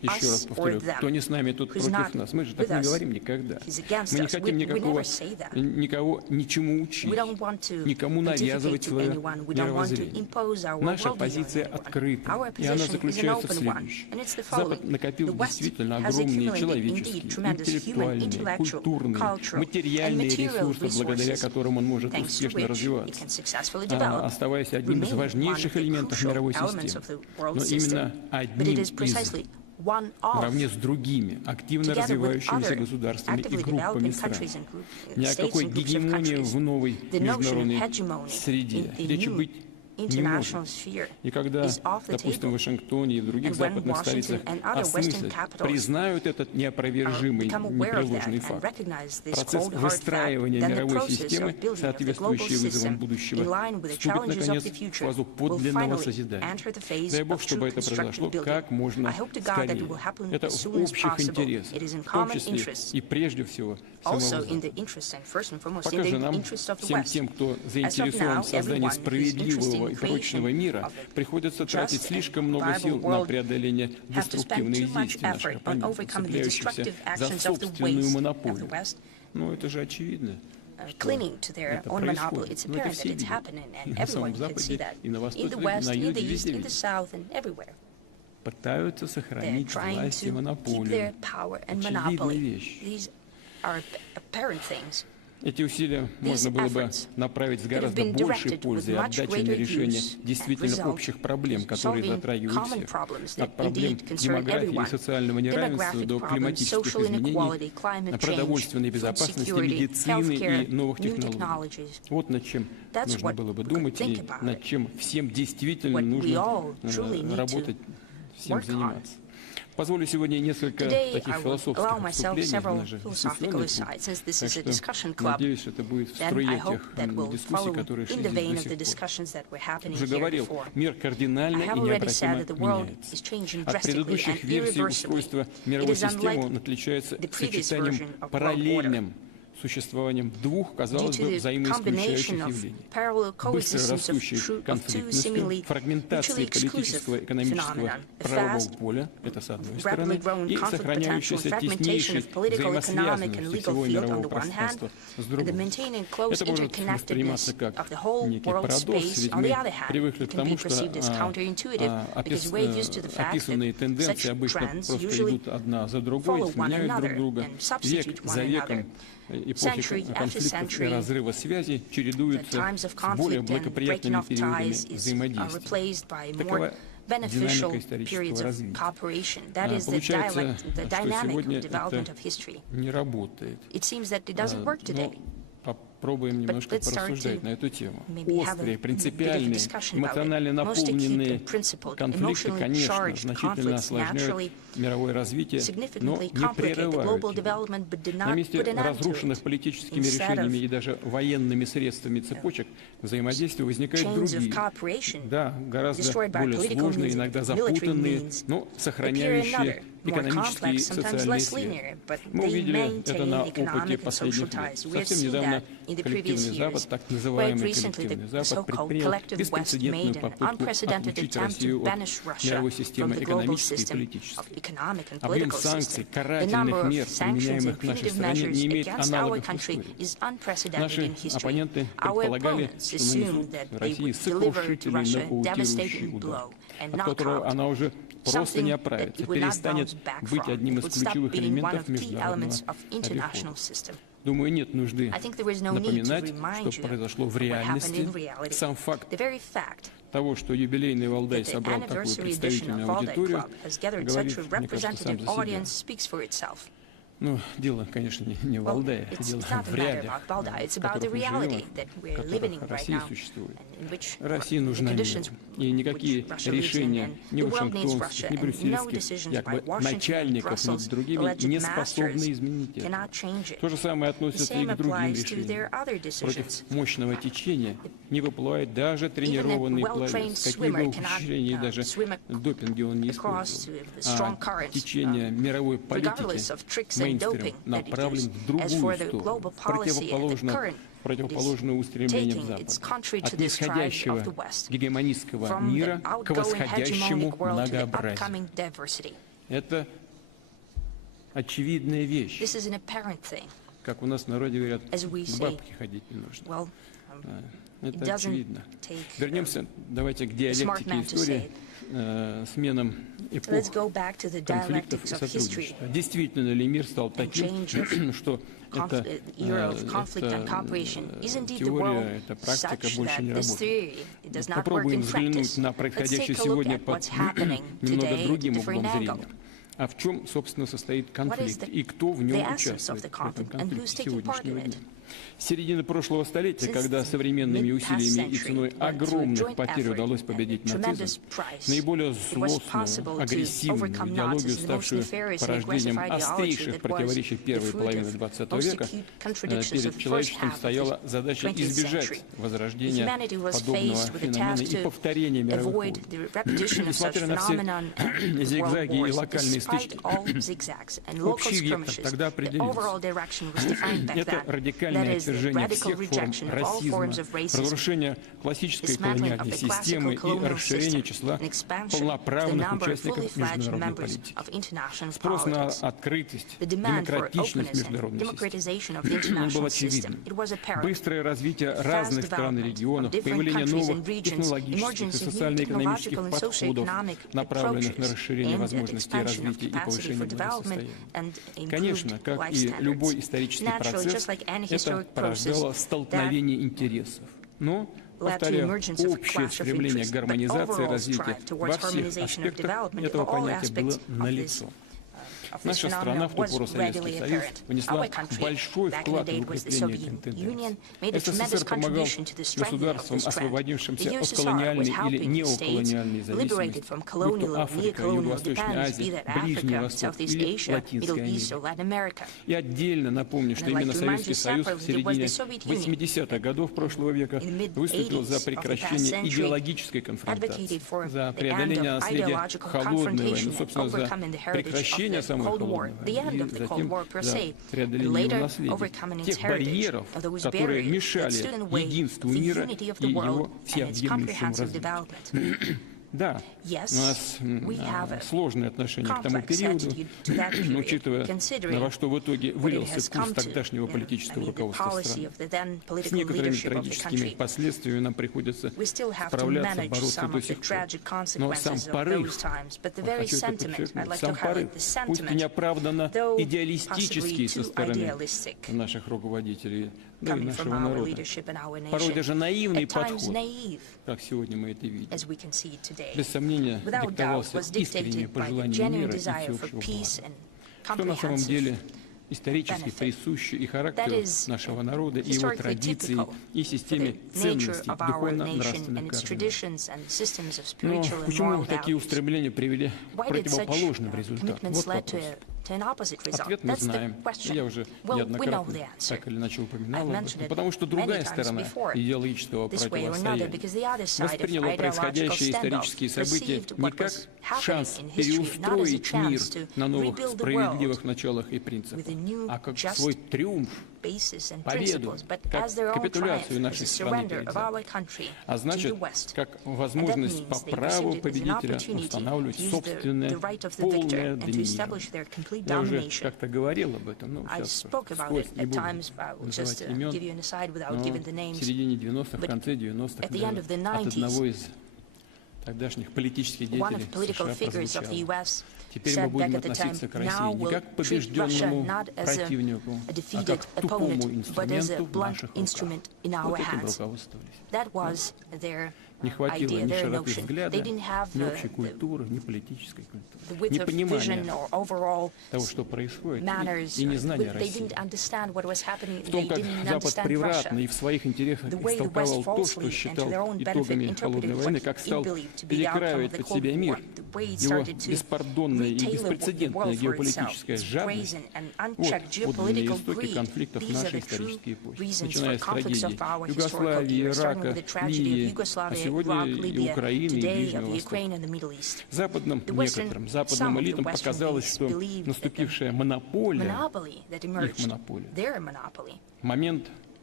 еще раз повторю, кто не с нами, тот против нас. Мы же так не говорим никогда. Мы не хотим никого ничему учить, никому навязывать свое мировоззрение. Наша позиция открыта, и она заключается в следующем. Запад накопил действительно огромные человеческие, интеллектуальные, культурные, материальные ресурсы, благодаря которым он может успешно развиваться, оставаясь одним из важнейших элементов мировой системы. Но именно одним из, наравне с другими активно развивающимися государствами и группами стран. Ни о какой гегемонии в новой международной среде речи быть не может. И когда, допустим, в Вашингтоне и в других западных столицах осмыслят, признают этот неопровержимый, непреложный факт, процесс выстраивания мировой системы, соответствующей вызовам будущего, вступит, наконец, в фазу подлинного созидания. Дай Бог, чтобы это произошло как можно скорее. Это в общих интересах, в том числе и прежде всего самого Запада. Пока же нам, всем тем, кто заинтересован в создании справедливого и прочного мира, приходится тратить слишком много сил на преодоление деструктивных действий наших оппонентов, цепляющихся за собственную монополию. Ну, это же очевидно. Clinging to their own monopoly. It's apparent that it's happening, and everyone can see that. In the West, in the East, in the South, and everywhere. Пытаются сохранить власть и монополию. Очевидные вещи. These are apparent things. Эти усилия можно было бы направить с гораздо большей пользой и отдачей на решение действительно общих проблем, которые затрагивают всех. От проблем демографии и социального неравенства до климатических изменений, продовольственной безопасности, медицины и новых технологий. Вот над чем нужно было бы думать и над чем всем действительно нужно работать, всем заниматься. Позволю сегодня несколько таких философских вступлений в наш дискуссионный клуб, так что надеюсь, это будет в струе тех дискуссий, которые шли здесь до сих пор. Уже говорил, мир кардинально и необратимо меняется. От предыдущих версий устройства мировой системы он отличается сочетанием параллельным существованием двух, казалось бы, взаимоисключающих явлений. Быстро растущей конфликтности, фрагментации политического и экономического правового поля, это с одной стороны, и сохраняющейся теснейшей взаимосвязанности всего мирового пространства с другой. Это может восприниматься как некий парадокс, ведь мы привыкли к тому, что описанные тенденции обычно просто идут одна за другой, сменяют друг друга, век за веком. Эпохи конфликтов и разрыва связи чередуются с более благоприятными периодами взаимодействия. Такова динамика исторического развития. Получается, что сегодня это не работает. Попробуем немножко порассуждать на эту тему. Острые, принципиальные, эмоционально наполненные конфликты, конечно, значительно осложняют мировое развитие, но не прерывают. На месте разрушенных политическими решениями и даже военными средствами цепочек взаимодействия возникают другие, да, гораздо более сложные, иногда запутанные, но сохраняющие экономические и социальные связи. Мы увидели это на опыте последних лет. Совсем недавно коллективный Запад, так называемый коллективный Запад, предпринял беспрецедентную попытку отключить Россию от мировой системы экономической и политической. Объем санкций, карательных мер, применяемых к нашей стране, не имеет аналогов в истории. Наши оппоненты предполагали, что нанесут России сокрушительный нокаутирующий удар, от которого она уже просто не оправится, перестанет быть одним из ключевых элементов международного обихода. Думаю, нет нужды напоминать, что произошло в реальности. Сам факт того, что юбилейный Валдай собрал такую представительную аудиторию, говорит, мне кажется, сам за себя. Ну, дело, конечно, не в Валдае, дело в реалиях, в которых мы живем, в которых Россия существует. России нужна мир. И никакие решения ни вашингтонских, ни брюссельских, якобы начальников над другими не способны изменить это. То же самое относится и к другим решениям. Против мощного течения не выплывает даже тренированный пловец, какие бы ухищрения, даже допинги он не использовал. А течение мировой политики, мейнстрим, направлен в другую сторону, противоположное устремлениям Запада, от нисходящего гегемонистского мира к восходящему многообразию. Это очевидная вещь. Как у нас в народе говорят, к бабке ходить не нужно. Это очевидно. Вернемся, давайте, к диалектике истории, сменам эпох, конфликтов и сотрудничества. Действительно ли мир стал таким, что эта теория, эта практика больше не работает? Попробуем взглянуть на происходящее сегодня под немного другим углом зрения. А в чем, собственно, состоит конфликт и кто в нем участвует в этом конфликте сегодняшнего дня? С середины прошлого столетия, когда современными усилиями и ценой огромных потерь удалось победить нацизм, наиболее злостную, агрессивную идеологию, ставшую порождением острейших противоречий первой половины XX века, перед человечеством стояла задача избежать возрождения подобного феномена и повторения мировых войн. Несмотря на все зигзаги и локальные стычки, общий вектор тогда определился. Это радикальное отвержение всех форм расизма, разрушение классической колониальной системы и расширение числа полноправных участников международной политики. Спрос на открытость, демократичность международной системы был очевиден. Быстрое развитие разных стран и регионов, появление новых технологических и социально-экономических подходов, направленных на расширение возможностей развития и повышение благосостояния. Конечно, как и любой исторический процесс, это порождало столкновение интересов. Но, повторяю, общее стремление к гармонизации развития во всех аспектах этого понятия было налицо. Наша страна, в ту пору Советский Союз, внесла большой вклад в укрепление этой тенденции. СССР помогал государствам, освободившимся от колониальной или неоколониальной зависимости, будь то Африка, Юго-Восточная Азия, Ближний Восток или Латинская Америка. И отдельно напомню, что именно Советский Союз в середине 80-х годов прошлого века выступил за прекращение идеологической конфронтации, за преодоление наследия холодной войны, собственно, за прекращение самой холодной войны, и затем за преодоление наследия, тех барьеров, которые мешали единству мира и его всеобъемлющему развитию. Да, у нас сложные отношения к тому периоду, учитывая, во что в итоге вылился курс тогдашнего политического руководства страны. С некоторыми трагическими последствиями нам приходится справляться, бороться до сих пор. Но сам порыв, хочу это подчеркнуть, сам порыв, пусть и неоправданно идеалистический со стороны наших руководителей, да и нашего народа, порой даже наивный подход, как сегодня мы это видим, без сомнения диктовался искренними пожеланиями мира и всеобщего блага, что на самом деле исторически присуще и характеру нашего народа, и его традиции, и системе ценностей, духовно-нравственных координат. Но почему такие устремления привели к противоположным результатам? Вот вопрос. Ответ мы знаем, я уже неоднократно так или иначе упоминал об этом, потому что другая сторона идеологического противостояния восприняла происходящие исторические события не как шанс переустроить мир на новых справедливых началах и принципах, а как свой триумф, победу, как капитуляцию нашей страны перед Западом. А значит, как возможность по праву победителя устанавливать собственное полное доминирование. Я уже как-то говорил об этом, но сейчас вскользь не буду называть имен, но в середине 90-х, в конце 90-х, от одного из тогдашних политических деятелей США прозвучало: теперь мы будем относиться к России не как к побежденному противнику, а как к тупому инструменту в наших руках. Вот этим руководствовались. Не хватило ни широты взгляда, ни общей культуры, ни политической культуры, ни понимания того, что происходит, и незнания России. В том, как Запад превратно и в своих интересах истолковал то, что считал итогами холодной войны, как стал перекраивать под себя мир, его беспардонная и беспрецедентная геополитическая жадность — вот подлинные истоки конфликтов нашей исторической эпохи, начиная с трагедий Югославии, Ирака, Ливии, а сегодня и Украины, и Ближнего Востока. Некоторым западным элитам показалось, что наступившая монополия, их монополия, момент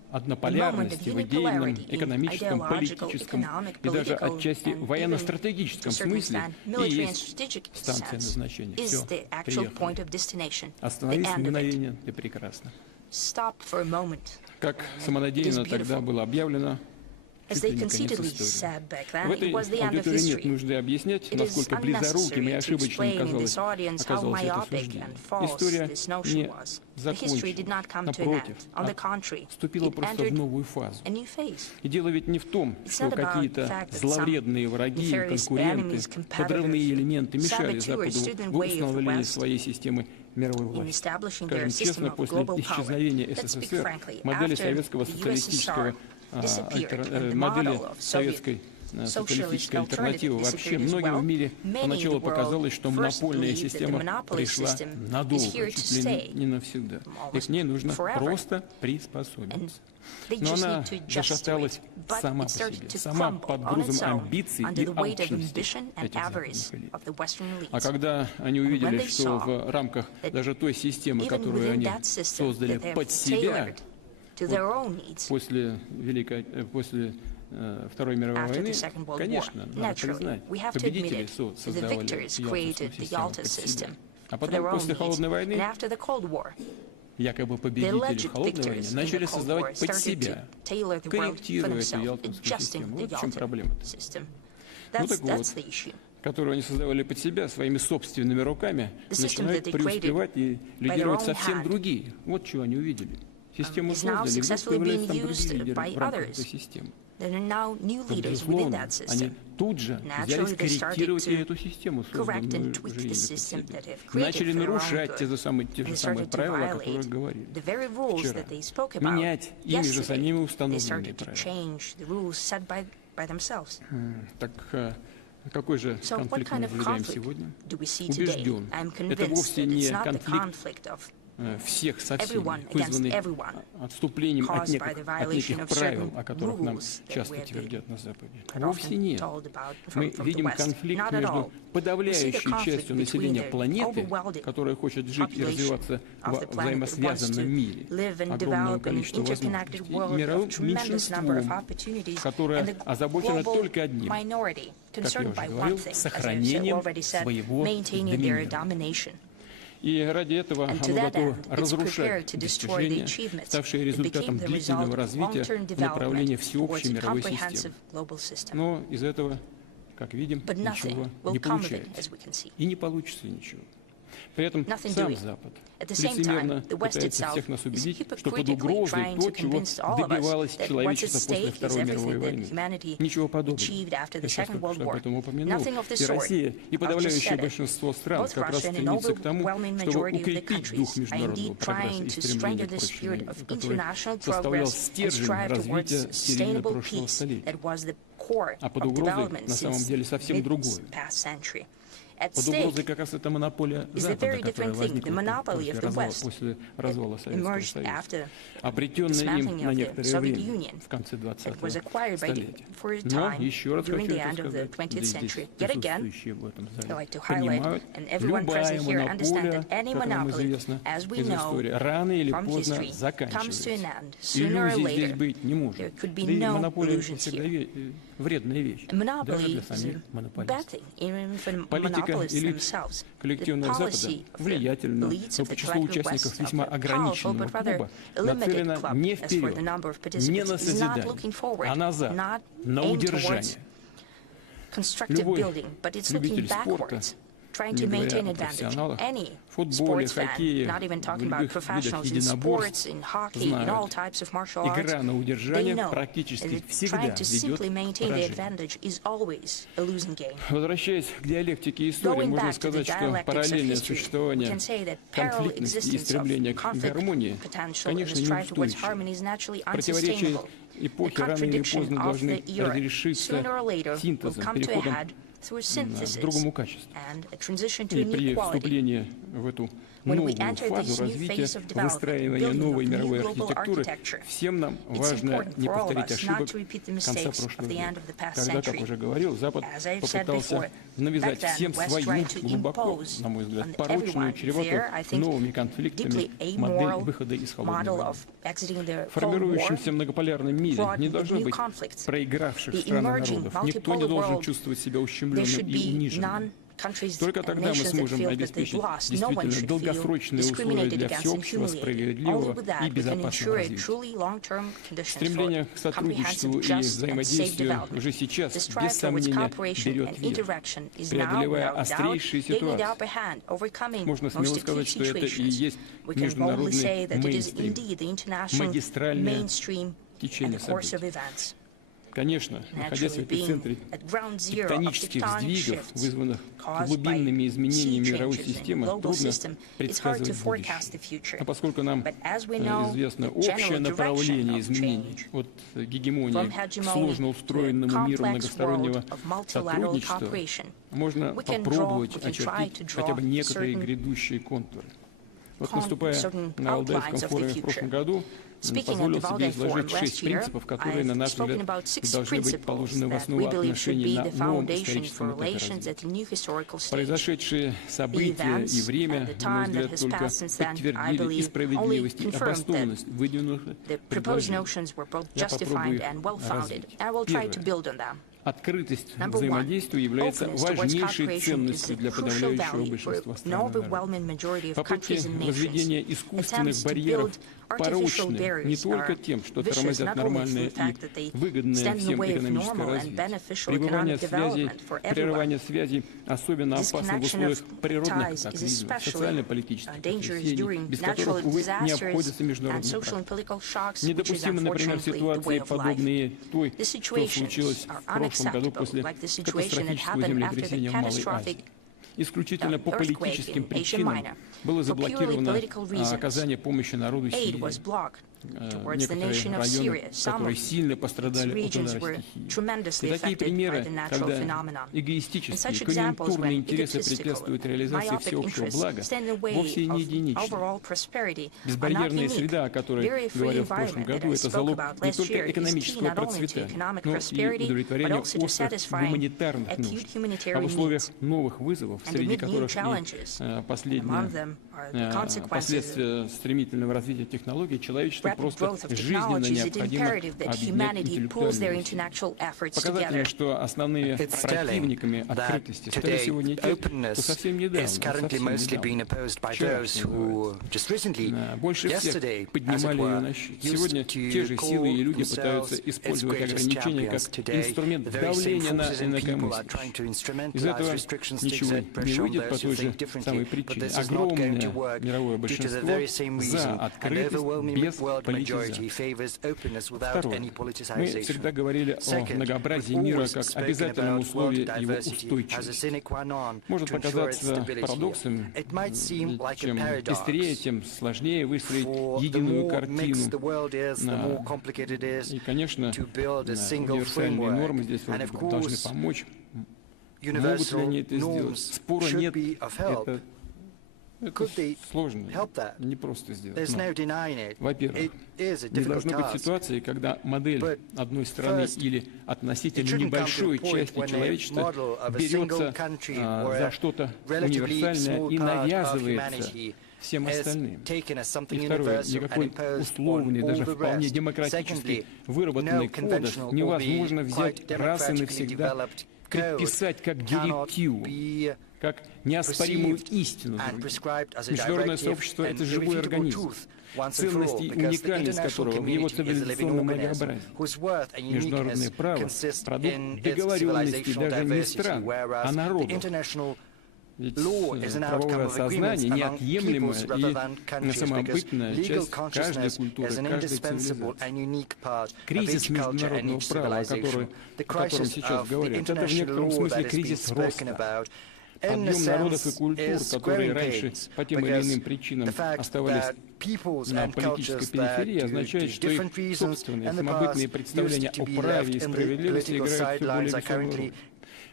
однополярности в идейном, экономическом, политическом и даже отчасти военно-стратегическом смысле и есть станция назначения. Все, приехали. Остановись на мгновение, ты прекрасно. Как самонадеянно тогда было объявлено, чуть ли не конец истории. В этой аудитории нет нужды объяснять, насколько близоруким и ошибочным оказалось это суждение. История не закончилась, напротив, вступила просто в новую фазу. И дело ведь не в том, что какие-то зловредные враги, конкуренты, подрывные элементы мешали Западу в установлении своей системы мировой власти. Скажем честно, после исчезновения СССР модели советского социалистического модели советской социалистической альтернативы вообще многим в мире поначалу показалось, что монопольная система пришла надолго, чуть ли не навсегда. И к ней нужно просто приспособиться. Но она зашаталась сама по себе, сама под грузом амбиций и алчности этих западных элит. А когда они увидели, что в рамках даже той системы, которую они создали под себя, после Второй мировой войны, конечно, надо признать, победители создавали Ялтинскую систему под себя. А потом, после Холодной войны, якобы победители в Холодной войне начали создавать под себя, корректируя эту Ялтинскую систему. Вот в чем проблема-то. Ну так вот, которую они создавали под себя своими собственными руками, начинают преуспевать и лидировать совсем другие. Вот чего они увидели. Систему создали, и вдруг появляются там другие лидеры в рамках этой системы. Безусловно, они тут же взялись корректировать и эту систему, созданную уже ими под себя. Начали нарушать те же самые правила, о которых говорили вчера. Менять ими же самими установленные правила. Так какой же конфликт мы наблюдаем сегодня? Убежден, это вовсе не конфликт всех со всеми, вызванный отступлением от неких правил, о которых нам часто твердят на Западе. Вовсе нет. Мы видим конфликт между подавляющей частью населения планеты, которая хочет жить и развиваться в взаимосвязанном мире, огромного количества возможностей, и мировым меньшинством, которое озабочено только одним, как я уже говорил, сохранением своего доминирования. И ради этого оно готово разрушать достижения, ставшие результатом длительного развития в направлении всеобщей мировой системы. Но из этого, как видим, ничего не получается. И не получится ничего. При этом сам Запад лицемерно пытается всех нас убедить, что под угрозой то, чего добивалось человечество после Второй мировой войны. Ничего подобного. Я сейчас только что об этом упомянул. И Россия, и подавляющее большинство стран как раз стремится к тому, чтобы укрепить дух международного прогресса и стремления к прочному, который составлял стержень развития середины прошлого столетия. А под угрозой на самом деле совсем другое. Под угрозой как раз эта монополия Запада, которая возникла после развала Советского Союза, обретенная им на некоторое время в конце 20-го столетия. Но, еще раз хочу это сказать, здесь присутствующие в этом зале понимают, любая монополия, как нам известно из истории, рано или поздно заканчивается. Иллюзий здесь быть не может. Да и монополия всегда вредная вещь, даже для самих монополистов. Политика элит коллективного Запада влиятельна, но по числу участников весьма ограниченного клуба нацелена не вперед, не на созидание, а назад, на удержание. Любой любитель спорта, не говоря о профессионалах, в футболе, хоккее, в любых видах единоборств, знают, игра на удержание практически всегда ведет к поражению. Возвращаясь к диалектике истории, можно сказать, что параллельное существование конфликтности и стремления к гармонии, конечно, неустойчиво. Противоречия эпохи рано или поздно должны разрешиться синтезом, переходом к другому качеству. И при вступлении в эту новую фазу развития, выстраивания новой мировой архитектуры, всем нам важно не повторить ошибок конца прошлого века. Тогда, как уже говорил, Запад попытался навязать всем свою, глубоко, на мой взгляд, порочную, чреватую новыми конфликтами модель выхода из холодной войны. В формирующемся многополярном мире не должно быть проигравших стран и народов. Никто не должен чувствовать себя ущемленным и униженным. Только тогда мы сможем обеспечить действительно долгосрочные условия для всеобщего, справедливого и безопасного развития. Стремление к сотрудничеству и взаимодействию уже сейчас, без сомнения, берет верх, преодолевая острейшие ситуации. Можно смело сказать, что это и есть международный мейнстрим, магистральное течение событий. Конечно, находясь в эпицентре тектонических сдвигов, вызванных глубинными изменениями мировой системы, трудно предсказывать будущее. А поскольку нам известно общее направление изменений от гегемонии к сложно устроенному миру многостороннего сотрудничества, можно попробовать очертить хотя бы некоторые грядущие контуры. Вот наступая на Валдайском форуме в прошлом году, позволил себе изложить 6 принципов, которые, на наш взгляд, должны быть положены в основу отношений на новом историческом этапе развития. Произошедшие события и время, на мой взгляд, только подтвердили и справедливость, и обоснованность выдвинутых предложений. Я попробую их развить. Первое. Открытость взаимодействия является важнейшей ценностью для подавляющего большинства стран. Попытки возведения искусственных барьеров порочны не только тем, что тормозят нормальное и выгодное всем экономическое развитие. Прерывание связей особенно опасно в условиях природных катаклизмов, социально-политических потрясений, без которых, увы, не обходится международный прав. Недопустимы, например, ситуации, подобные той, что случилось в прошлом году после катастрофического землетрясения в Малой Азии. Исключительно по политическим причинам было заблокировано оказание помощи народу Сирии. Некоторые районы, которые сильно пострадали от удара стихии. И такие примеры, когда эгоистические, конъюнктурные интересы препятствуют реализации всеобщего блага, вовсе не единичны. Безбарьерная среда, о которой говорил в прошлом году, это залог не только экономического процветания, но и удовлетворения острых гуманитарных нужд. А в условиях новых вызовов, среди которых и последствия стремительного развития технологий, человечеству просто жизненно необходимо объединять интеллектуальные усилия. Показательно, что основными противниками открытости стали сегодня те, кто совсем недавно, больше всех поднимали ее на щит. Сегодня те же силы и люди пытаются использовать ограничения как инструмент давления на инакомыслящих. Из этого ничего не выйдет по той же самой причине. Огромное мировое большинство за открытость без политизации. Второе. Мы всегда говорили о многообразии мира как обязательном условии его устойчивости. Может показаться парадоксом, чем быстрее, тем сложнее выстроить единую картину. И, конечно, универсальные нормы здесь должны помочь. Могут ли они это сделать? Спора нет. Это сложно, не просто сделать. Во-первых, не должно быть ситуации, когда модель одной страны или относительно небольшой части человечества берется за что-то универсальное и навязывается всем остальным. И второе, никакой условный, даже вполне демократически выработанный кодекс невозможно взять раз и навсегда предписать как директиву, как неоспоримую истину. Международное сообщество — это живой организм, ценность и уникальность которого в его цивилизационном многообразии. Международное право — продукт договоренности даже не стран, а народов. Ведь правовое сознание — неотъемлемая и самобытная часть каждой культуры, каждой цивилизации. Кризис международного права, о котором сейчас говорят, это в некотором смысле кризис роста. Объем народов и культур, которые раньше по тем или иным причинам оставались на политической периферии, означает, что их собственные самобытные представления о праве и справедливости играют все более весомую роль.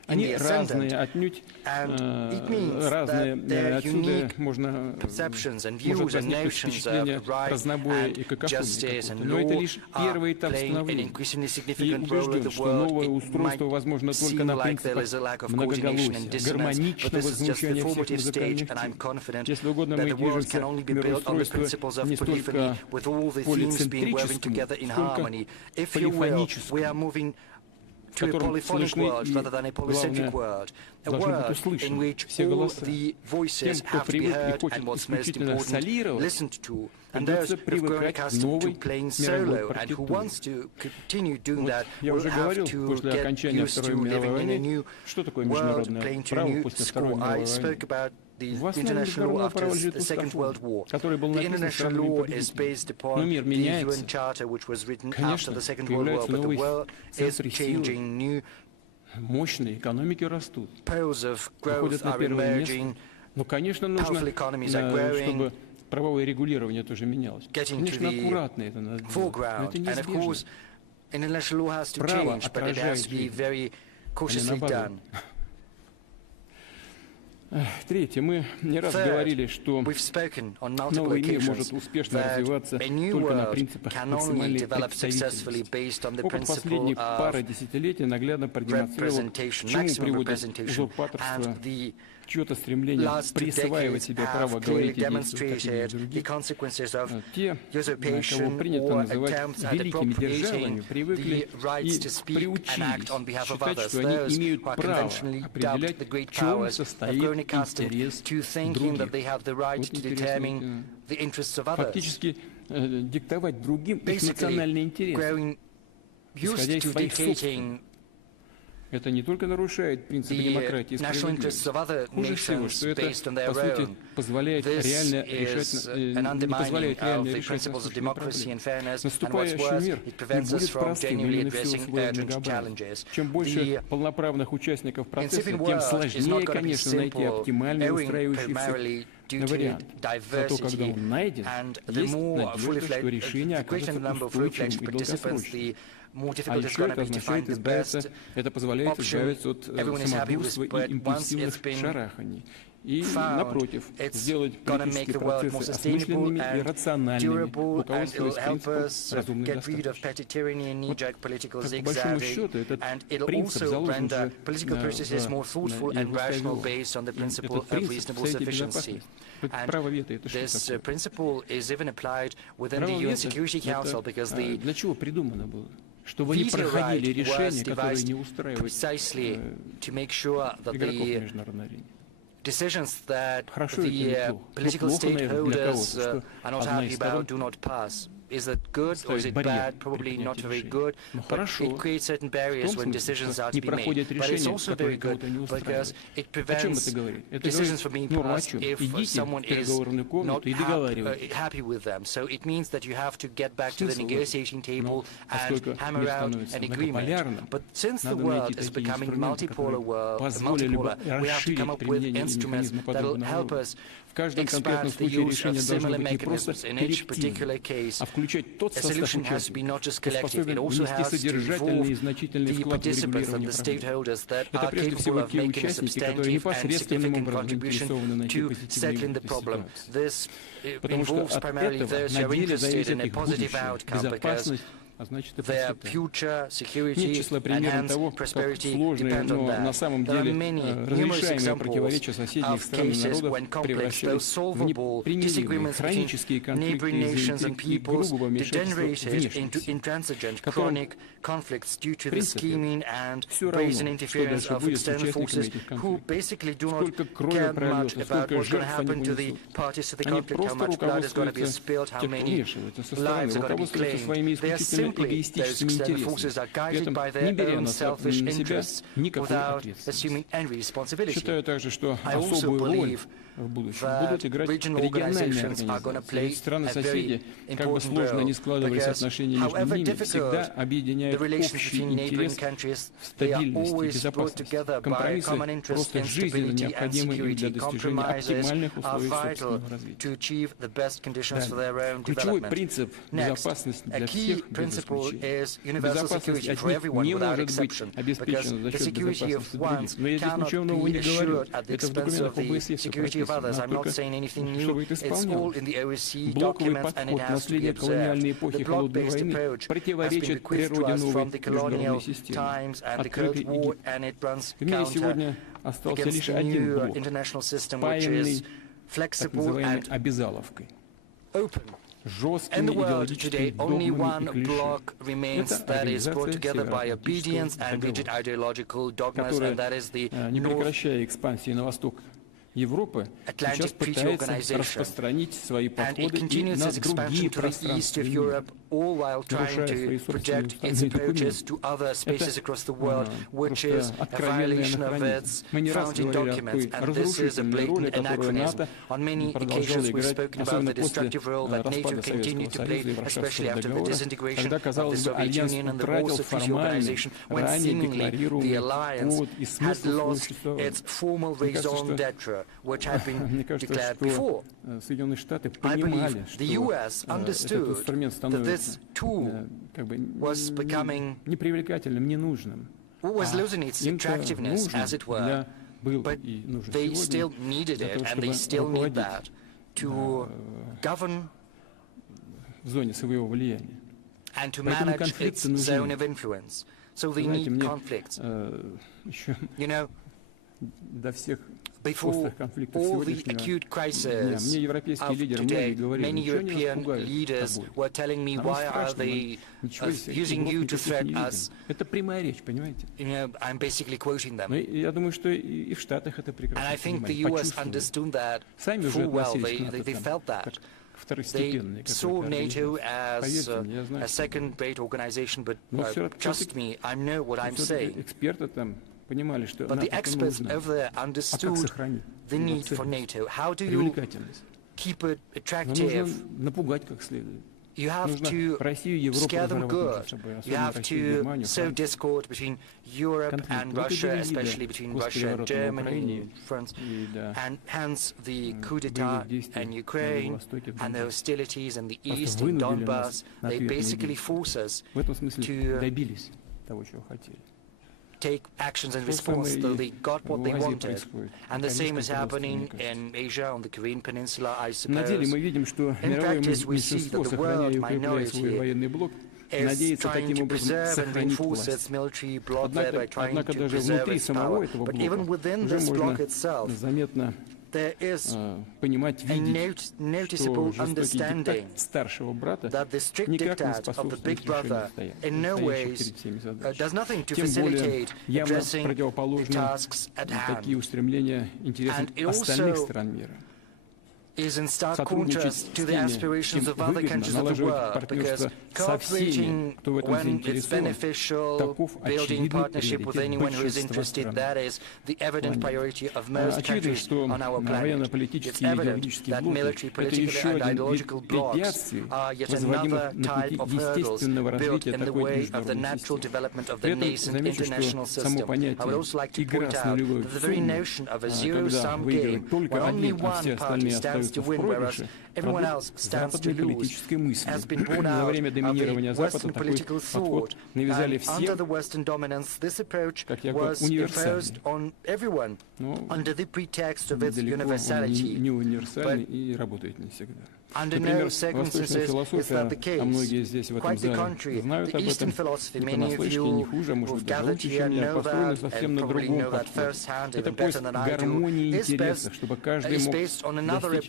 in the Они ascendant. разные, отнюдь And it means разные. that their Отсюда unique можно perceptions and может views and возникнуть notions впечатление of right разнобоя и and какофонии justice and какой-то. Но это law лишь are первый этап playing an становления. increasingly И significant role in убежден, the что world. новое It устройство might возможно только seem на like there принципах is a lack of coordination and многоголосия, dissonance, but гармоничного this is just the звучания всех formative stage, музыкальных and I'm тем. confident Если угодно, that мы the world движемся can only к be built on the мироустройству principles of не polyphony, столько with all the themes being woven together in harmony. If you will, we are moving to a polyphonic world rather than a polycentric world, a world in which all the voices have to be heard and, what's most important, listened to. And those who have grown accustomed to playing solo and who wants to continue doing that will have to get used to living in a new world, playing to a new score. I spoke about the international law after the Second World War. The international law is based upon the UN Charter, which was written after the Second World War, but the world is changing. New мощные экономики растут. poles of growth are emerging. Но, конечно, нужно, Powerful economies are growing. чтобы правовое регулирование тоже менялось. Getting to Конечно, аккуратно это надо делать, но foreground. это And of неизбежно. course, international law has to Право change, but it has to be отражает жизнь, very а не cautiously наоборот. done. Третье, мы не раз говорили, что We've spoken on multiple новый мир occasions может успешно that развиваться a new только на world принципах can only максимальной develop successfully представительности. based on the Опыт principle последних пары of десятилетий наглядно продемонстрировал, к representation, чему maximum приводит representation, узурпаторство, and the чье-то стремление last 2 присваивать decades себе право have clearly говорить и действовать как и demonstrated the других. consequences of Те, кого usurpation принято or называть attempts at великими appropriating державами, привыкли the rights и to speak and act on приучились behalf of считать, others. что они Those имеют who are право conventionally dubbed определять, the great в чем powers have состоит grown accustomed интерес to thinking that they других. have the right Вот to интересно, determine the interests of others. фактически диктовать другим их Basically, национальные интересы, growing исходя used из to своих dictating собственных. Это не только нарушает принципы the демократии и national interests справедливости. of other Хуже всего, nations что это, based on their по сути, own. позволяет This реально is решать, an не undermining позволяет of реально the решать principles of насущные democracy and проблемы. fairness, and what's Наступающий worse, мир it не prevents us будет from простым genuinely именно в силу addressing своего urgent многообразия. challenges. Чем больше The полноправных участников процесса, incipient тем world is сложнее, not going to be конечно, найти simple, оптимальный owing устраивающийся primarily due to вариант. Зато когда diversity, он найден, and the есть more fully надежда, что fledged, решение the greater окажется the number of fully устойчивым fledged и participants, долгосрочным. the more А difficult it's еще going to это be to find означает the best это позволяет option избавиться от everyone is happy with, самодурства и but once импульсивных it's been шараханий. И, found, напротив, it's сделать gonna make политические the world more процессы sustainable осмысленными и and рациональными, durable, and руководствуясь it'll help принципом us разумной get rid of достаточности. petty tyranny and knee-jerk political Так, по большому zigzagging, счету, этот and it'll принцип also заложен render же political processes more thoughtful and его rational уставе. based on the principle Этот of принцип в reasonable Совете sufficiency. Безопасности. Право вето — это что This такое? principle is even applied within the Право UN вето Security Council because — the для чего придумано было? Чтобы не veto проходили right was решения, которые devised не устраивают precisely to make sure that игроков the международной арене. decisions that Хорошо это или the плохо? political Плохо, наверное, для stakeholders кого-то, что are not одна happy из about сторон do not pass. Is that good or is ставит it барьер bad? при Probably not принятии very решений. good, Но but хорошо it creates certain в barriers том when смысле, decisions что are to не be made. проходят But it's решения, also которые very good кого-то не because устраивают. it О чем prevents это говорит? Это decisions говорит, from being ну, о passed чем? if Идите someone в is переговорную not комнату и договаривайтесь. happy with them. So it means that you have to get back to the Смысл negotiating table and поскольку hammer мир out становится an agreement. многополярным, But since the надо world найти is такие becoming инструменты, multipolar которые world, позволили бы we have to come расширить up with применение instruments механизма that will подобного help рода. us В каждом конкретном expand the случае use of решение должно similar быть не просто mechanisms. In each particular коллективным, case, а включать тот a состав solution has to be not участников, just кто collective, it способен also внести has to содержательный и involve значительный the вклад в participants and регулирование the проблем. stakeholders that Это are прежде capable всего of те making a участники, которые substantive and непосредственным significant образом contribution заинтересованы найти to позитивный settling выход the из problem. ситуации. This Потому что involves от primarily этого those who на are деле interested зависит in a их positive будущее, outcome because безопасность, а значит и their процветание. future, Нет security, числа and примеров hence того, как prosperity сложные, depend on но that. на самом There are деле numerous разрешаемые examples противоречия соседних of стран и cases народов when complex, though превращались в solvable непримиримые, disagreements хронические between конфликты neighboring из-за nations and интриг и peoples грубого вмешательства degenerated into внешних сил. intransigent, которым chronic conflicts due to the принципе scheming and всё brazen равно, что interference дальше of будет с external участниками forces этих who конфликтов. basically do not Сколько крови care much прольется, about сколько what's going to жертв они happen to the понесут. parties to the Они conflict, how просто much blood is going to be руководствуются, spilled, how те, кто many вмешивается со стороны, lives are going to be руководствуются claimed. своими They are исключительно simply, those эгоистическими external forces интересами, are при guided этом by не their беря own на selfish себя interests никакой without ответственности. assuming any responsibility. Считаю также, что I also особую роль believe в будущем. Будут that играть regional региональные organizations are going to организации. play Ведь страны-соседи, a very как бы important сложно ни role, складывались because отношения между however ними, всегда difficult объединяют the relations общий between neighboring интерес countries, в they are стабильности и always brought безопасности. together by a Компромиссы common interest просто in жизненно stability and необходимы им для security. достижения Compromises оптимальных are условий vital собственного развития. to achieve the best conditions for their own Ключевой development. принцип Next, безопасности a для key всех без principle исключения. is universal Безопасность security for одних everyone не without может быть exception, because обеспечена за the счет security of безопасности one других. Но я здесь cannot ничего нового be не говорю. assured at the Это в expense документах of the ОБСЕ все security of others. прописано. I'm not saying anything new. Чтобы это It's all исполнялось. in the OSCE Блоковый documents, and it подход, has to be наследие колониальной observed. эпохи The холодной block-based войны approach has been противоречит bequeathed to природе us новой from the colonial международной системы. times and the Открытый Cold War, Египет. and it runs В мире counter сегодня остался against лишь the один new блок, international system, which спаянный is так flexible называемой and обязаловкой, open. In жесткими the world идеологическими today, only догмами one и клише. bloc remains Это that is brought организация together by obedience Североатлантического and rigid договора, ideological dogmas, которая, and that is the не North прекращая экспансии на восток Европы, сейчас Atlantic Treaty пытается Organization. распространить свои And it подходы и continues на its другие expansion to the east пространства of мира. Europe, all while trying нарушая свои to собственные project its уставные approaches документы. to other spaces across the world, which Просто is a откровенный violation of анахронизм. its Мы не раз founding говорили о documents, той and this is a разрушительной роли, blatant которую anachronism. НАТО On many продолжало occasions we've играть, spoken about особенно the после destructive role that NATO распада continued Советского to play, Союза и especially Варшавского after the договора, disintegration когда, of the казалось бы, Soviet Альянс Union and the утратил Warsaw Treaty формальный, Organization, when ранее seemingly the декларируемый alliance код и had смысл своего lost существования. its formal Мне кажется, raison что d'etre, which had been Мне кажется, declared что before. Соединенные Штаты I понимали, believe что the US этот understood инструмент that становится this tool как бы was becoming непривлекательным, ненужным. was losing its Им-то attractiveness, нужен as it were, был but и нужен they сегодня still needed для it, того, and they чтобы still need руководить that to govern в зоне своего влияния. and to Поэтому manage конфликты its нужны. zone of influence. So they Знаете, need мне conflicts. еще You know, до всех before острых конфликтов all the сегодняшнего acute дня crisis мне европейские of лидеры многие today, говорили, many ничего не вас European пугает leaders тобой. were telling me, Нам why are страшно, they ничего из этих using угроз you to никаких threat не видим. us? Это прямая речь, понимаете? You know, I'm basically quoting them. Но я думаю, что и в Штатах это And прекрасно I think the понимали, US почувствовали. understood that Сами уже full well. относились к НАТО They там, felt that. как к They второстепенной saw какой-то NATO организации. as Поверьте мне, я a знаю, что second-rate organization, but Но trust me, I know what I'm всё-таки saying. эксперты там понимали, что But the НАТО experts нужно. over there А как understood сохранить the его need for ценность, NATO. How do you привлекательность? keep it Но attractive? нужно напугать как следует. You have Нужно to Россию и Европу scare them разорвать между good. собой, You особенно have Россию, to Германию, sow Францию. discord between Europe Конфликт. and Вот и Russia, довели especially до between после Russia and переворота на Украине Germany, France, и до and hence the coup боевых d'etat действий in на Ukraine Востоке, в and the Донбассе. hostilities in the Просто east in вынудили нас Donbass. на They ответные basically действия. force us В этом смысле to добились того, чего хотели. take actions in То же самое response, и so they got what в they Азии wanted. происходит. And the same is Корейском happening полуострове, мне in Asia, on the Korean Peninsula, I На деле suppose. мы видим, что In мировое practice, we see меньшинство, that the сохраняя и world укрепляя свой minority военный блок, is надеется trying таким to образом preserve and сохранить reinforce власть. its military bloc there by trying Однако to даже preserve внутри its самого power. этого But even блока within уже this block можно itself, заметно there is понимать, a видеть, noticeable что жестокий understanding диктат старшего брата that the strict никак не diktat of the способствует big решению brother стоящих in no ways перед всеми задач. does nothing to Тем более facilitate явно addressing the противоположны tasks at такие hand. устремления интересам And it остальных also стран мира. Is in stark Сотрудничать contrast с to the теми, aspirations чем of other выгодно, countries of the налаживать world, because партнерство со всеми, cooperating кто в этом when it's заинтересован, beneficial, таков building очевидный partnership with приоритет anyone who is большинства interested, стран. that is the evident priority of most Очевидно, countries что on our planet. It's военно-политические и evident идеологические that блоки military, – это political еще and один вид ideological blocks препятствий, are yet возводимых another на type пути of hurdles естественного built развития in the такой way of the международной natural системы. development of При the этом nascent замечу, international что само system. I would also like to понятие «игра point с out нулевой that the very суммой», notion of a когда zero-sum выигрывает game только where only один, а все one party остальные stands остаются to в win, whereas проигрыше, everyone продукт else stands to западной lose, политической мысли. has been born Во out время of доминирования the Запада Western такой political подход thought. навязали And under всем, the Western dominance, this approach как якобы was imposed универсальный. on everyone Но under the pretext of its далеко он universality. не универсальный и работает не всегда. Under Например, no восточная circumstances is философия, that the case. а многие здесь в этом Quite the зале contrary. знают The об Eastern этом, philosophy, не many of понаслышке, не you хуже, а может who've быть даже gathered лучше, here чем я, know построена that совсем and на probably другом know that подходе. firsthand Это even better поиск than I do, гармонии is интересов, чтобы каждый based мог on another достичь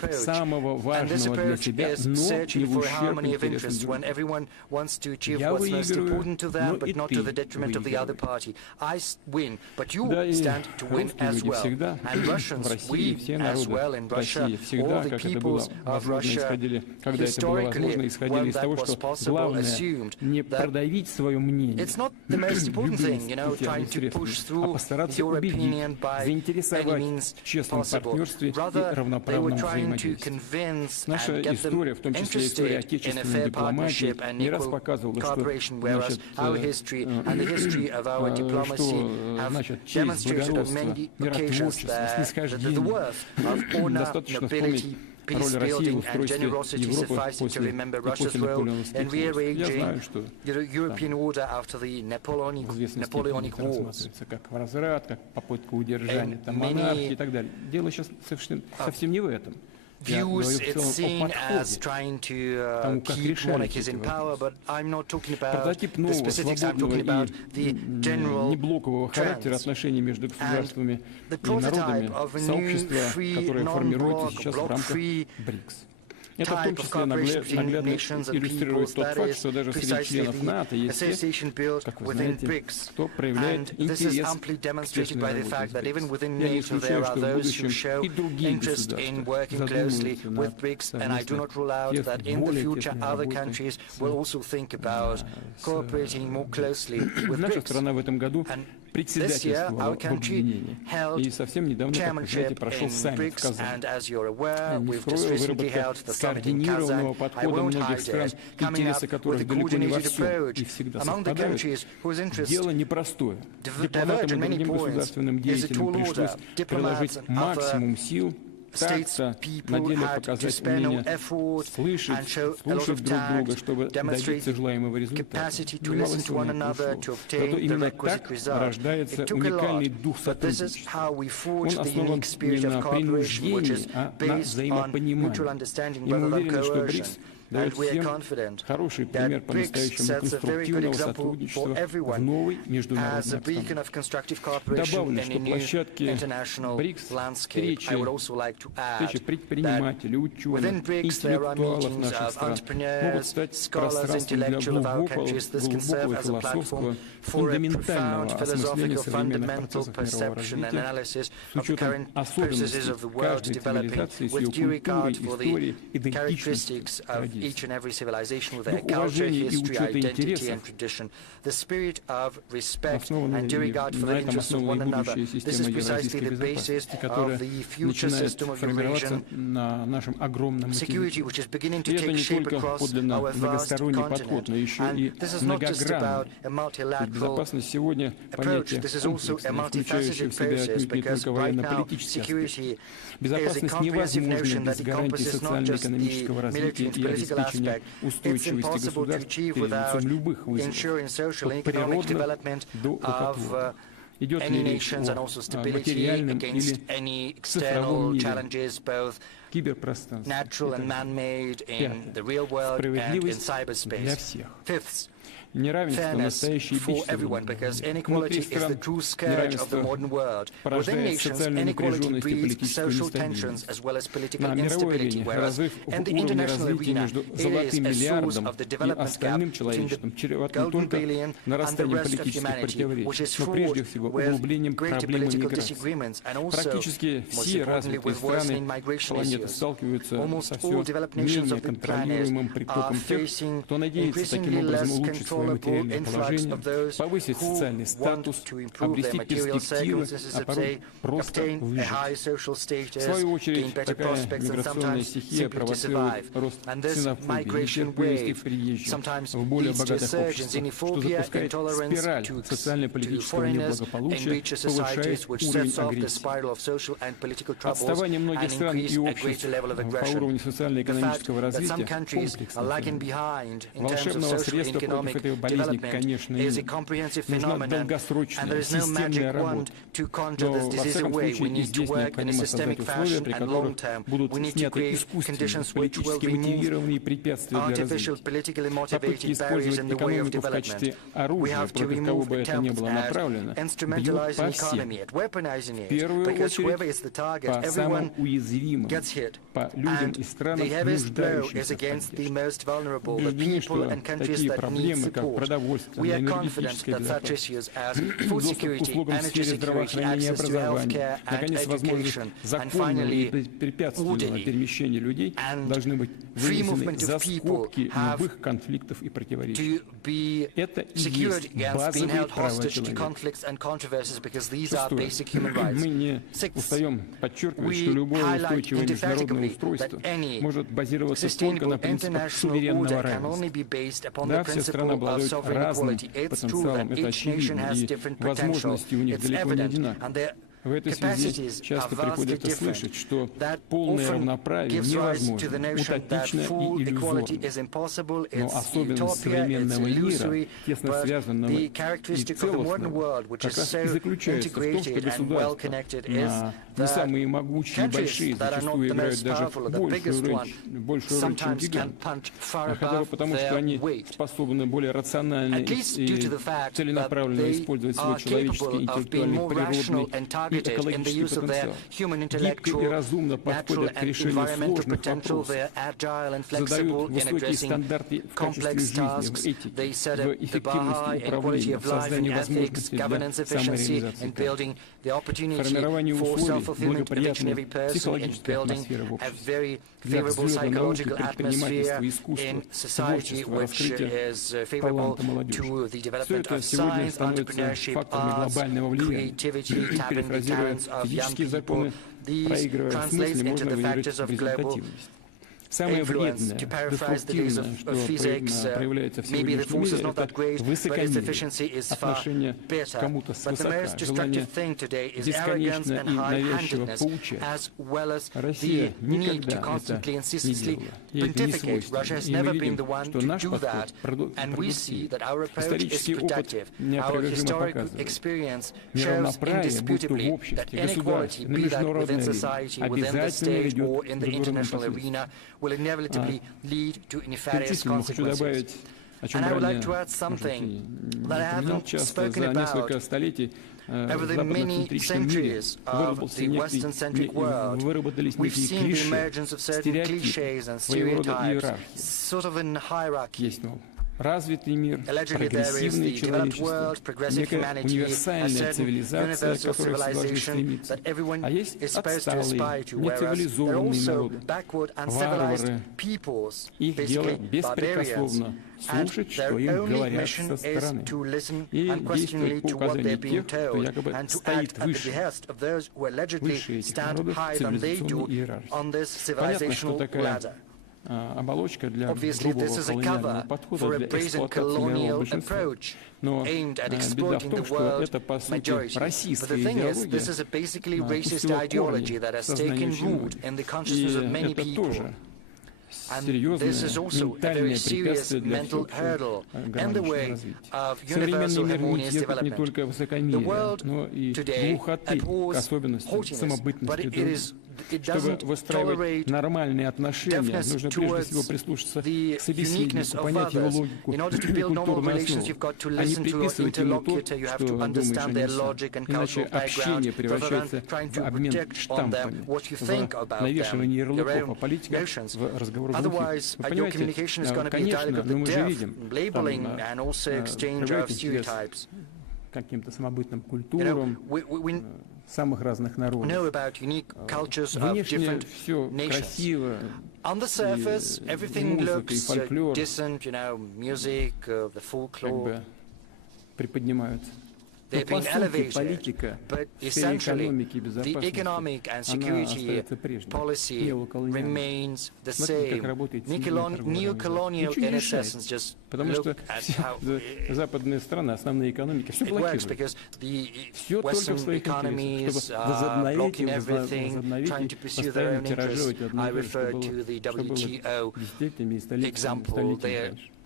approach. самого And this важного для approach себя, is но не searching в for ущерб harmony of интересам interests when других. everyone wants to achieve Я what's most выигрываю, important to them, но и but not to the ты detriment of the other выигрываешь. party. I win, but you Да, и stand to win русские as люди well. всегда And в Russians, России, we все as народы well in Russia, России всегда, all the как это было peoples of возможно, Russia, исходили, когда это было возможно, historically, исходили when из that того, was что possible, главное assumed не that продавить свое мнение it's not the most important любыми thing, trying to средствами, push а through постараться your убедить, opinion by any заинтересовать means в честном possible. партнерстве и Rather, they were равноправном trying to взаимодействии. convince Наша and get them история, в том числе история interested in a отечественной fair дипломатии, partnership and не раз equal показывала, что, cooperation, whereas our history and the history of our diplomacy have честь, demonstrated on благородство, many occasions миротворчество, the снисхождение. worth of honor, Достаточно nobility, вспомнить роль России в peace-building and устройстве generosity Европы sufficing to после remember эпохи Russia's role in наполеоновских войн. Я rearranging знаю, что European order after the в известной степени Napoleonic это Wars. рассматривается как разрад, как попытка удержания там, many монархии и так далее. Дело сейчас совсем не в этом. Я говорю Views, в it's целом о seen as подходе. trying to тому, как keep решались monarchies эти in power, but I'm not talking about Прототип the нового, specifics, I'm свободного talking about и the general неблокового характера trends. отношений между государствами the и народами, prototype of a new сообщества, free, которое формируется non-bloc, сейчас в рамках bloc-free БРИКС. Это в том type of числе cooperation between наглядно nations and иллюстрирует peoples. тот That факт, is что даже среди precisely членов НАТО the есть те, association built как вы within знаете, BRICS. кто проявляет And this is интерес amply к demonstrated by успешной the работе fact с that even БРИКС. within Я не NATO there исключаю, are что в those who будущем show и другие interest in государства working closely задумаются with над BRICS, and I do not rule out совместной, that in the более future тесной other работой countries с will also think about cooperating more closely with Наша BRICS. страна в этом году And председательствовала our в country объединении. held И совсем недавно, как вы знаете, chairmanship прошел in саммит в BRICS, Казани. and as you're aware, Не we've скрою, just recently выработка held the summit in скоординированного Kazan. I подхода won't многих hide стран, it. Coming интересы up with которых a далеко не во coordinated всем approach и всегда among the совпадают. countries whose interests Дело непростое. diverge Дипломатам и in many другим points государственным is a деятелям tall пришлось order. Diplomats приложить and максимум сил, так-то на statespeople деле had to показать spare no умение effort слышать, and show a lot слушать of друг друга, tact, чтобы добиться demonstrate желаемого результата. capacity to Немало listen to чего one на это another, ушло. to obtain Зато the именно requisite так result. рождается It took a уникальный lot, дух but this is сотрудничества. how we Он forged the основан unique не spirit на of cooperation, which is принуждении, а на based on mutual взаимопонимании. understanding И мы rather than уверены, что coercion. БРИКС And дает we are всем confident хороший пример that BRICS по-настоящему sets a very good конструктивного example сотрудничества for в everyone новой as международной a beacon обстановке. of constructive cooperation Добавлю, in что a new площадки international БРИКС, landscape. I would also like to add встречи that предпринимателей, ученых, within BRICS there are интеллектуалов meetings наших of стран могут entrepreneurs, стать scholars, пространством для intellectuals of our глубокого countries. This can serve as a философского, platform for a фундаментального profound осмысления philosophical современных fundamental процессов мирового perception and развития analysis с of the учетом current processes of the особенностей world каждой developing цивилизации с ее with due культурой, regard for историей, the идентичностью, characteristics of each традицией. and every civilization with their Дух culture, уважения и history, учета identity интересов, and tradition. The spirit of respect основанная and due regard for на the этом interests of основана one и another. будущая This is система precisely евразийской the basis безопасности, которая of the future начинает system of формироваться Eurasian на нашем огромном security, материке. which is beginning И to это take не shape только across подлинно our vast многосторонний подход, continent. но еще и And this is not just about многогранный. a multilateral Безопасность сегодня approach. понятие This is also a комплексное, включающее multifaceted в себя process, отнюдь не because только right now военно-политический аспект. security is a Безопасность comprehensive невозможна notion that без гарантий encompasses not just the социально-экономического развития military and и political обеспечения aspect. It's устойчивости impossible to государств achieve перед without лицом любых вызовов, ensuring social and от economic природных development до of рукотворных. Идет any ли речь nations and о also stability материальном against или any цифровом external мире, challenges, both киберпространстве? natural and man-made in Пятое. the real world and in Справедливость для cyberspace. всех. Fifth, Неравенство fairness настоящий for бич everyone, because современного inequality мира. is the true scourge of the modern world. Within порождает nations, социальную inequality напряженность и breeds политическую social tensions нестабильность. as well as political На мировой instability, арене whereas разрыв в in the уровне international развития arena между it is золотым a source миллиардом of the и development gap остальным between человечеством the чреват не golden только billion and the нарастанием rest of политических humanity, which противоречий, is но прежде fraught всего with углублением greater проблемы political миграции. disagreements and also, Практически most все importantly, развитые with страны worsening migration планеты issues. сталкиваются Almost со all все developed nations менее of the planet контролируемым are притоком тех, facing кто надеется таким increasingly образом less улучшить свое controllable материальное influx положение, of those повысить who социальный want статус, to improve their обрести material перспективы, circumstances, а порой просто obtain a выжить. high social В status, свою gain очередь, better такая prospects, and миграционная sometimes стихия simply to провоцирует survive. рост And this ксенофобии, migration нетерпимости wave к приезжим sometimes в более leads to a богатых surge in обществах, что xenophobia, запускает intolerance спираль to социально-политического foreigners, неблагополучия, enriches societies, повышает which уровень sets off the агрессии. spiral of social and political troubles Отставание and многих стран increase и a обществ greater level of по aggression. уровню The fact социально-экономического that some развития countries are комплексный lagging феномен. behind in terms of Волшебного social and средства против economic development is a comprehensive phenomenon, and there is no magic wand to conjure this disease away. We need to work in a systemic fashion and long term. We need to create conditions which will remove artificial, politically motivated barriers in the way of development. We have to remove attempts at instrumentalizing economy, at weaponizing it, because whoever is the target, everyone gets hit. And the heaviest blow is against the most vulnerable, the people and countries that need support. We are confident that such issues as food security, energy security, access to health care and education, and finally, orderly and free movement of people have to be secured against being held hostage to conflicts and controversies, because these are basic human rights. Sixth, we highlight indefatigably that any sustainable international order can only be based upon the principle of sovereign equality. It's true that each nation has different potential. It's evident, and their capacities are vastly different. That often gives rise to the notion that full equality is impossible, it's utopia, it's illusory, but the characteristic of the modern world, which is so integrated and well-connected, is that countries that are not the most powerful or the biggest one sometimes can punch far above their weight, at least due to the fact that they are capable of being more rational and targeted in the use of their human intellectual, natural and environmental potential. They're agile and flexible in addressing complex tasks. They set up the bar in quality of life and ethics, governance efficiency, in building the opportunity for self-fulfillment of each and every person, in building a very favorable psychological atmosphere in society which is favorable to the development of science, entrepreneurship, arts, creativity, tapping the talents of young people. These translates into the factors of global influence. To paraphrase the days of physics, maybe the force is not that great, but its efficiency is far better. But the most destructive thing today is arrogance and high-handedness, as well as the need to constantly and ceaselessly pontificate. Russia has never been the one to do that, and we see that our approach is protective. Our historical experience shows indisputably that inequality, be that within society, within the state, or in the international arena, will inevitably lead to nefarious consequences. And I would like to add something that I haven't spoken about. Over the many centuries of the Western-centric world, we've seen the emergence of certain cliches and stereotypes, sort of in hierarchy. Allegedly, there is the developed world, progressive humanity, a certain universal civilization that everyone is supposed to aspire to, whereas there are also backward and civilized peoples, basically barbarians, and their only mission is to listen unquestioningly to what they're being told and to act at the behest of those who allegedly stand higher than they do on this civilizational ladder. Obviously, this is a cover for a brazen colonial approach aimed at exploiting the world majority. But the thing is, this is a basically racist ideology that has taken root in the consciousness of many people. And this is also a very serious mental hurdle in the way of universal harmonious development. The world today abhors haughtiness, but it doesn't tolerate deafness towards the uniqueness of others. In order to build normal relations, you've got to listen to your interlocutor, you have to understand their logic and cultural background, rather than trying to project on them what you think about them, your own notions. Otherwise, your communication is going to be a dialogue of the deaf, labeling and also exchange of stereotypes. We know about unique cultures of different nations. On the surface, everything looks decent, music, the folklore. They're being elevated, but essentially the economic and security policy remains the same. Neo-colonial in its essence, just look at how it works, because the Western economies are blocking everything, trying to pursue their own interests. I refer to the WTO example there.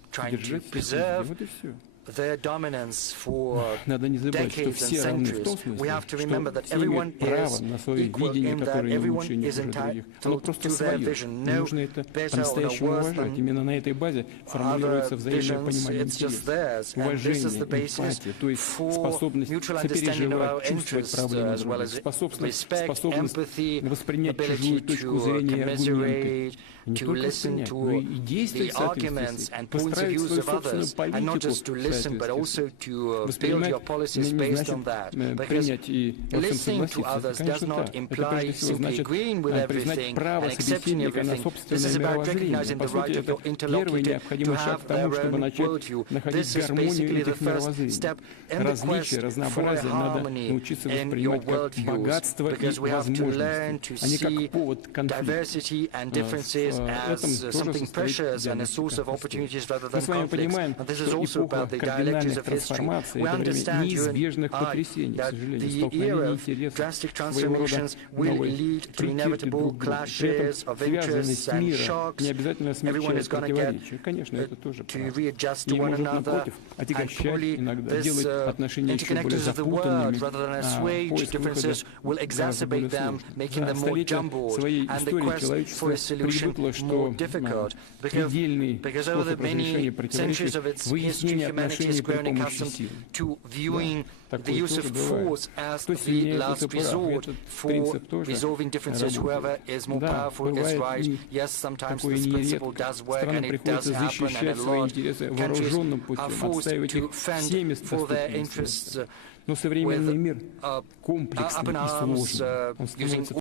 trying to preserve their dominance for Надо не забывать, что decades and все равны в centuries. том смысле, We have to что remember that все everyone имеют право is на свое equal видение, in that которое не everyone лучше, не is хуже других. Оно entitled просто to their свое. vision. И No нужно это better or no по-настоящему worse уважать. than Именно на этой базе формулируется other взаимное visions. понимание It's just интересов, theirs. And this is the уважение, basis эмпатия, то есть for способность mutual understanding of our сопереживать, чувствовать interests, проблемы as well других, as способность respect, empathy, воспринять ability чужую точку to зрения и аргументы. commiserate, Не to только listen воспринять, но и to действовать the в соответствии arguments с этим, and points of построить views свою of собственную others, and not политику just to в listen, but соответствии с also этим. to build Воспринимать your policies не based значит on that. Because принять и во всем listening to согласиться. Это, others does конечно, not так. Это imply прежде всего simply значит agreeing with признать everything право and accepting собеседника на everything. This собственное is about мировоззрение. recognizing По the right сути, of your это первый interlocutor to необходимый шаг have к тому, their чтобы own начать worldview. находить This is гармонию basically the этих first мировоззрений. step in the Различия, quest for разнообразие надо harmony научиться in your воспринимать как worldviews, богатство и because we have to learn возможности, to а не как see повод к конфликту. diversity and differences as something precious and a source of opportunities rather than Мы с вами conflicts. понимаем, And this is что also эпоха about the dialectics кардинальных of history. трансформаций — We это время understand неизбежных потрясений, к that сожалению, the era столкновений of интересов, drastic своего рода transformations will новой lead to прикидки inevitable друг к другу. При clashes этом of interests связанность and мира shocks. не обязательно Everyone is смягчает going to противоречия. get Конечно, это тоже to правда. readjust И to one может, another, напротив, and отягощать probably иногда, this делать отношения еще более interconnectedness of the запутанными, world, rather than а assuage поиск выхода differences, will гораздо более exacerbate them, сложным. making За them more столетия jumbled, своей and the истории quest человечество for a solution привыкло, more что difficult. предельный Because over the способ разрешения many противоречий centuries of its history, выяснение humanity отношений has при grown помощи accustomed силы. to viewing the Такое use of тоже бывает. force as Кто the сильнее, тот last и прав. resort Этот for принцип тоже resolving differences. Whoever работает. is more Да, powerful is бывает right. и Yes, sometimes такое this principle нередко. does work, Странам and it does приходится happen, and a защищать свои lot интересы countries вооруженным are путем, forced отстаивать to их всеми fend for their доступными interests средствами. Но современный мир up комплексный in и arms, сложный. Он using становится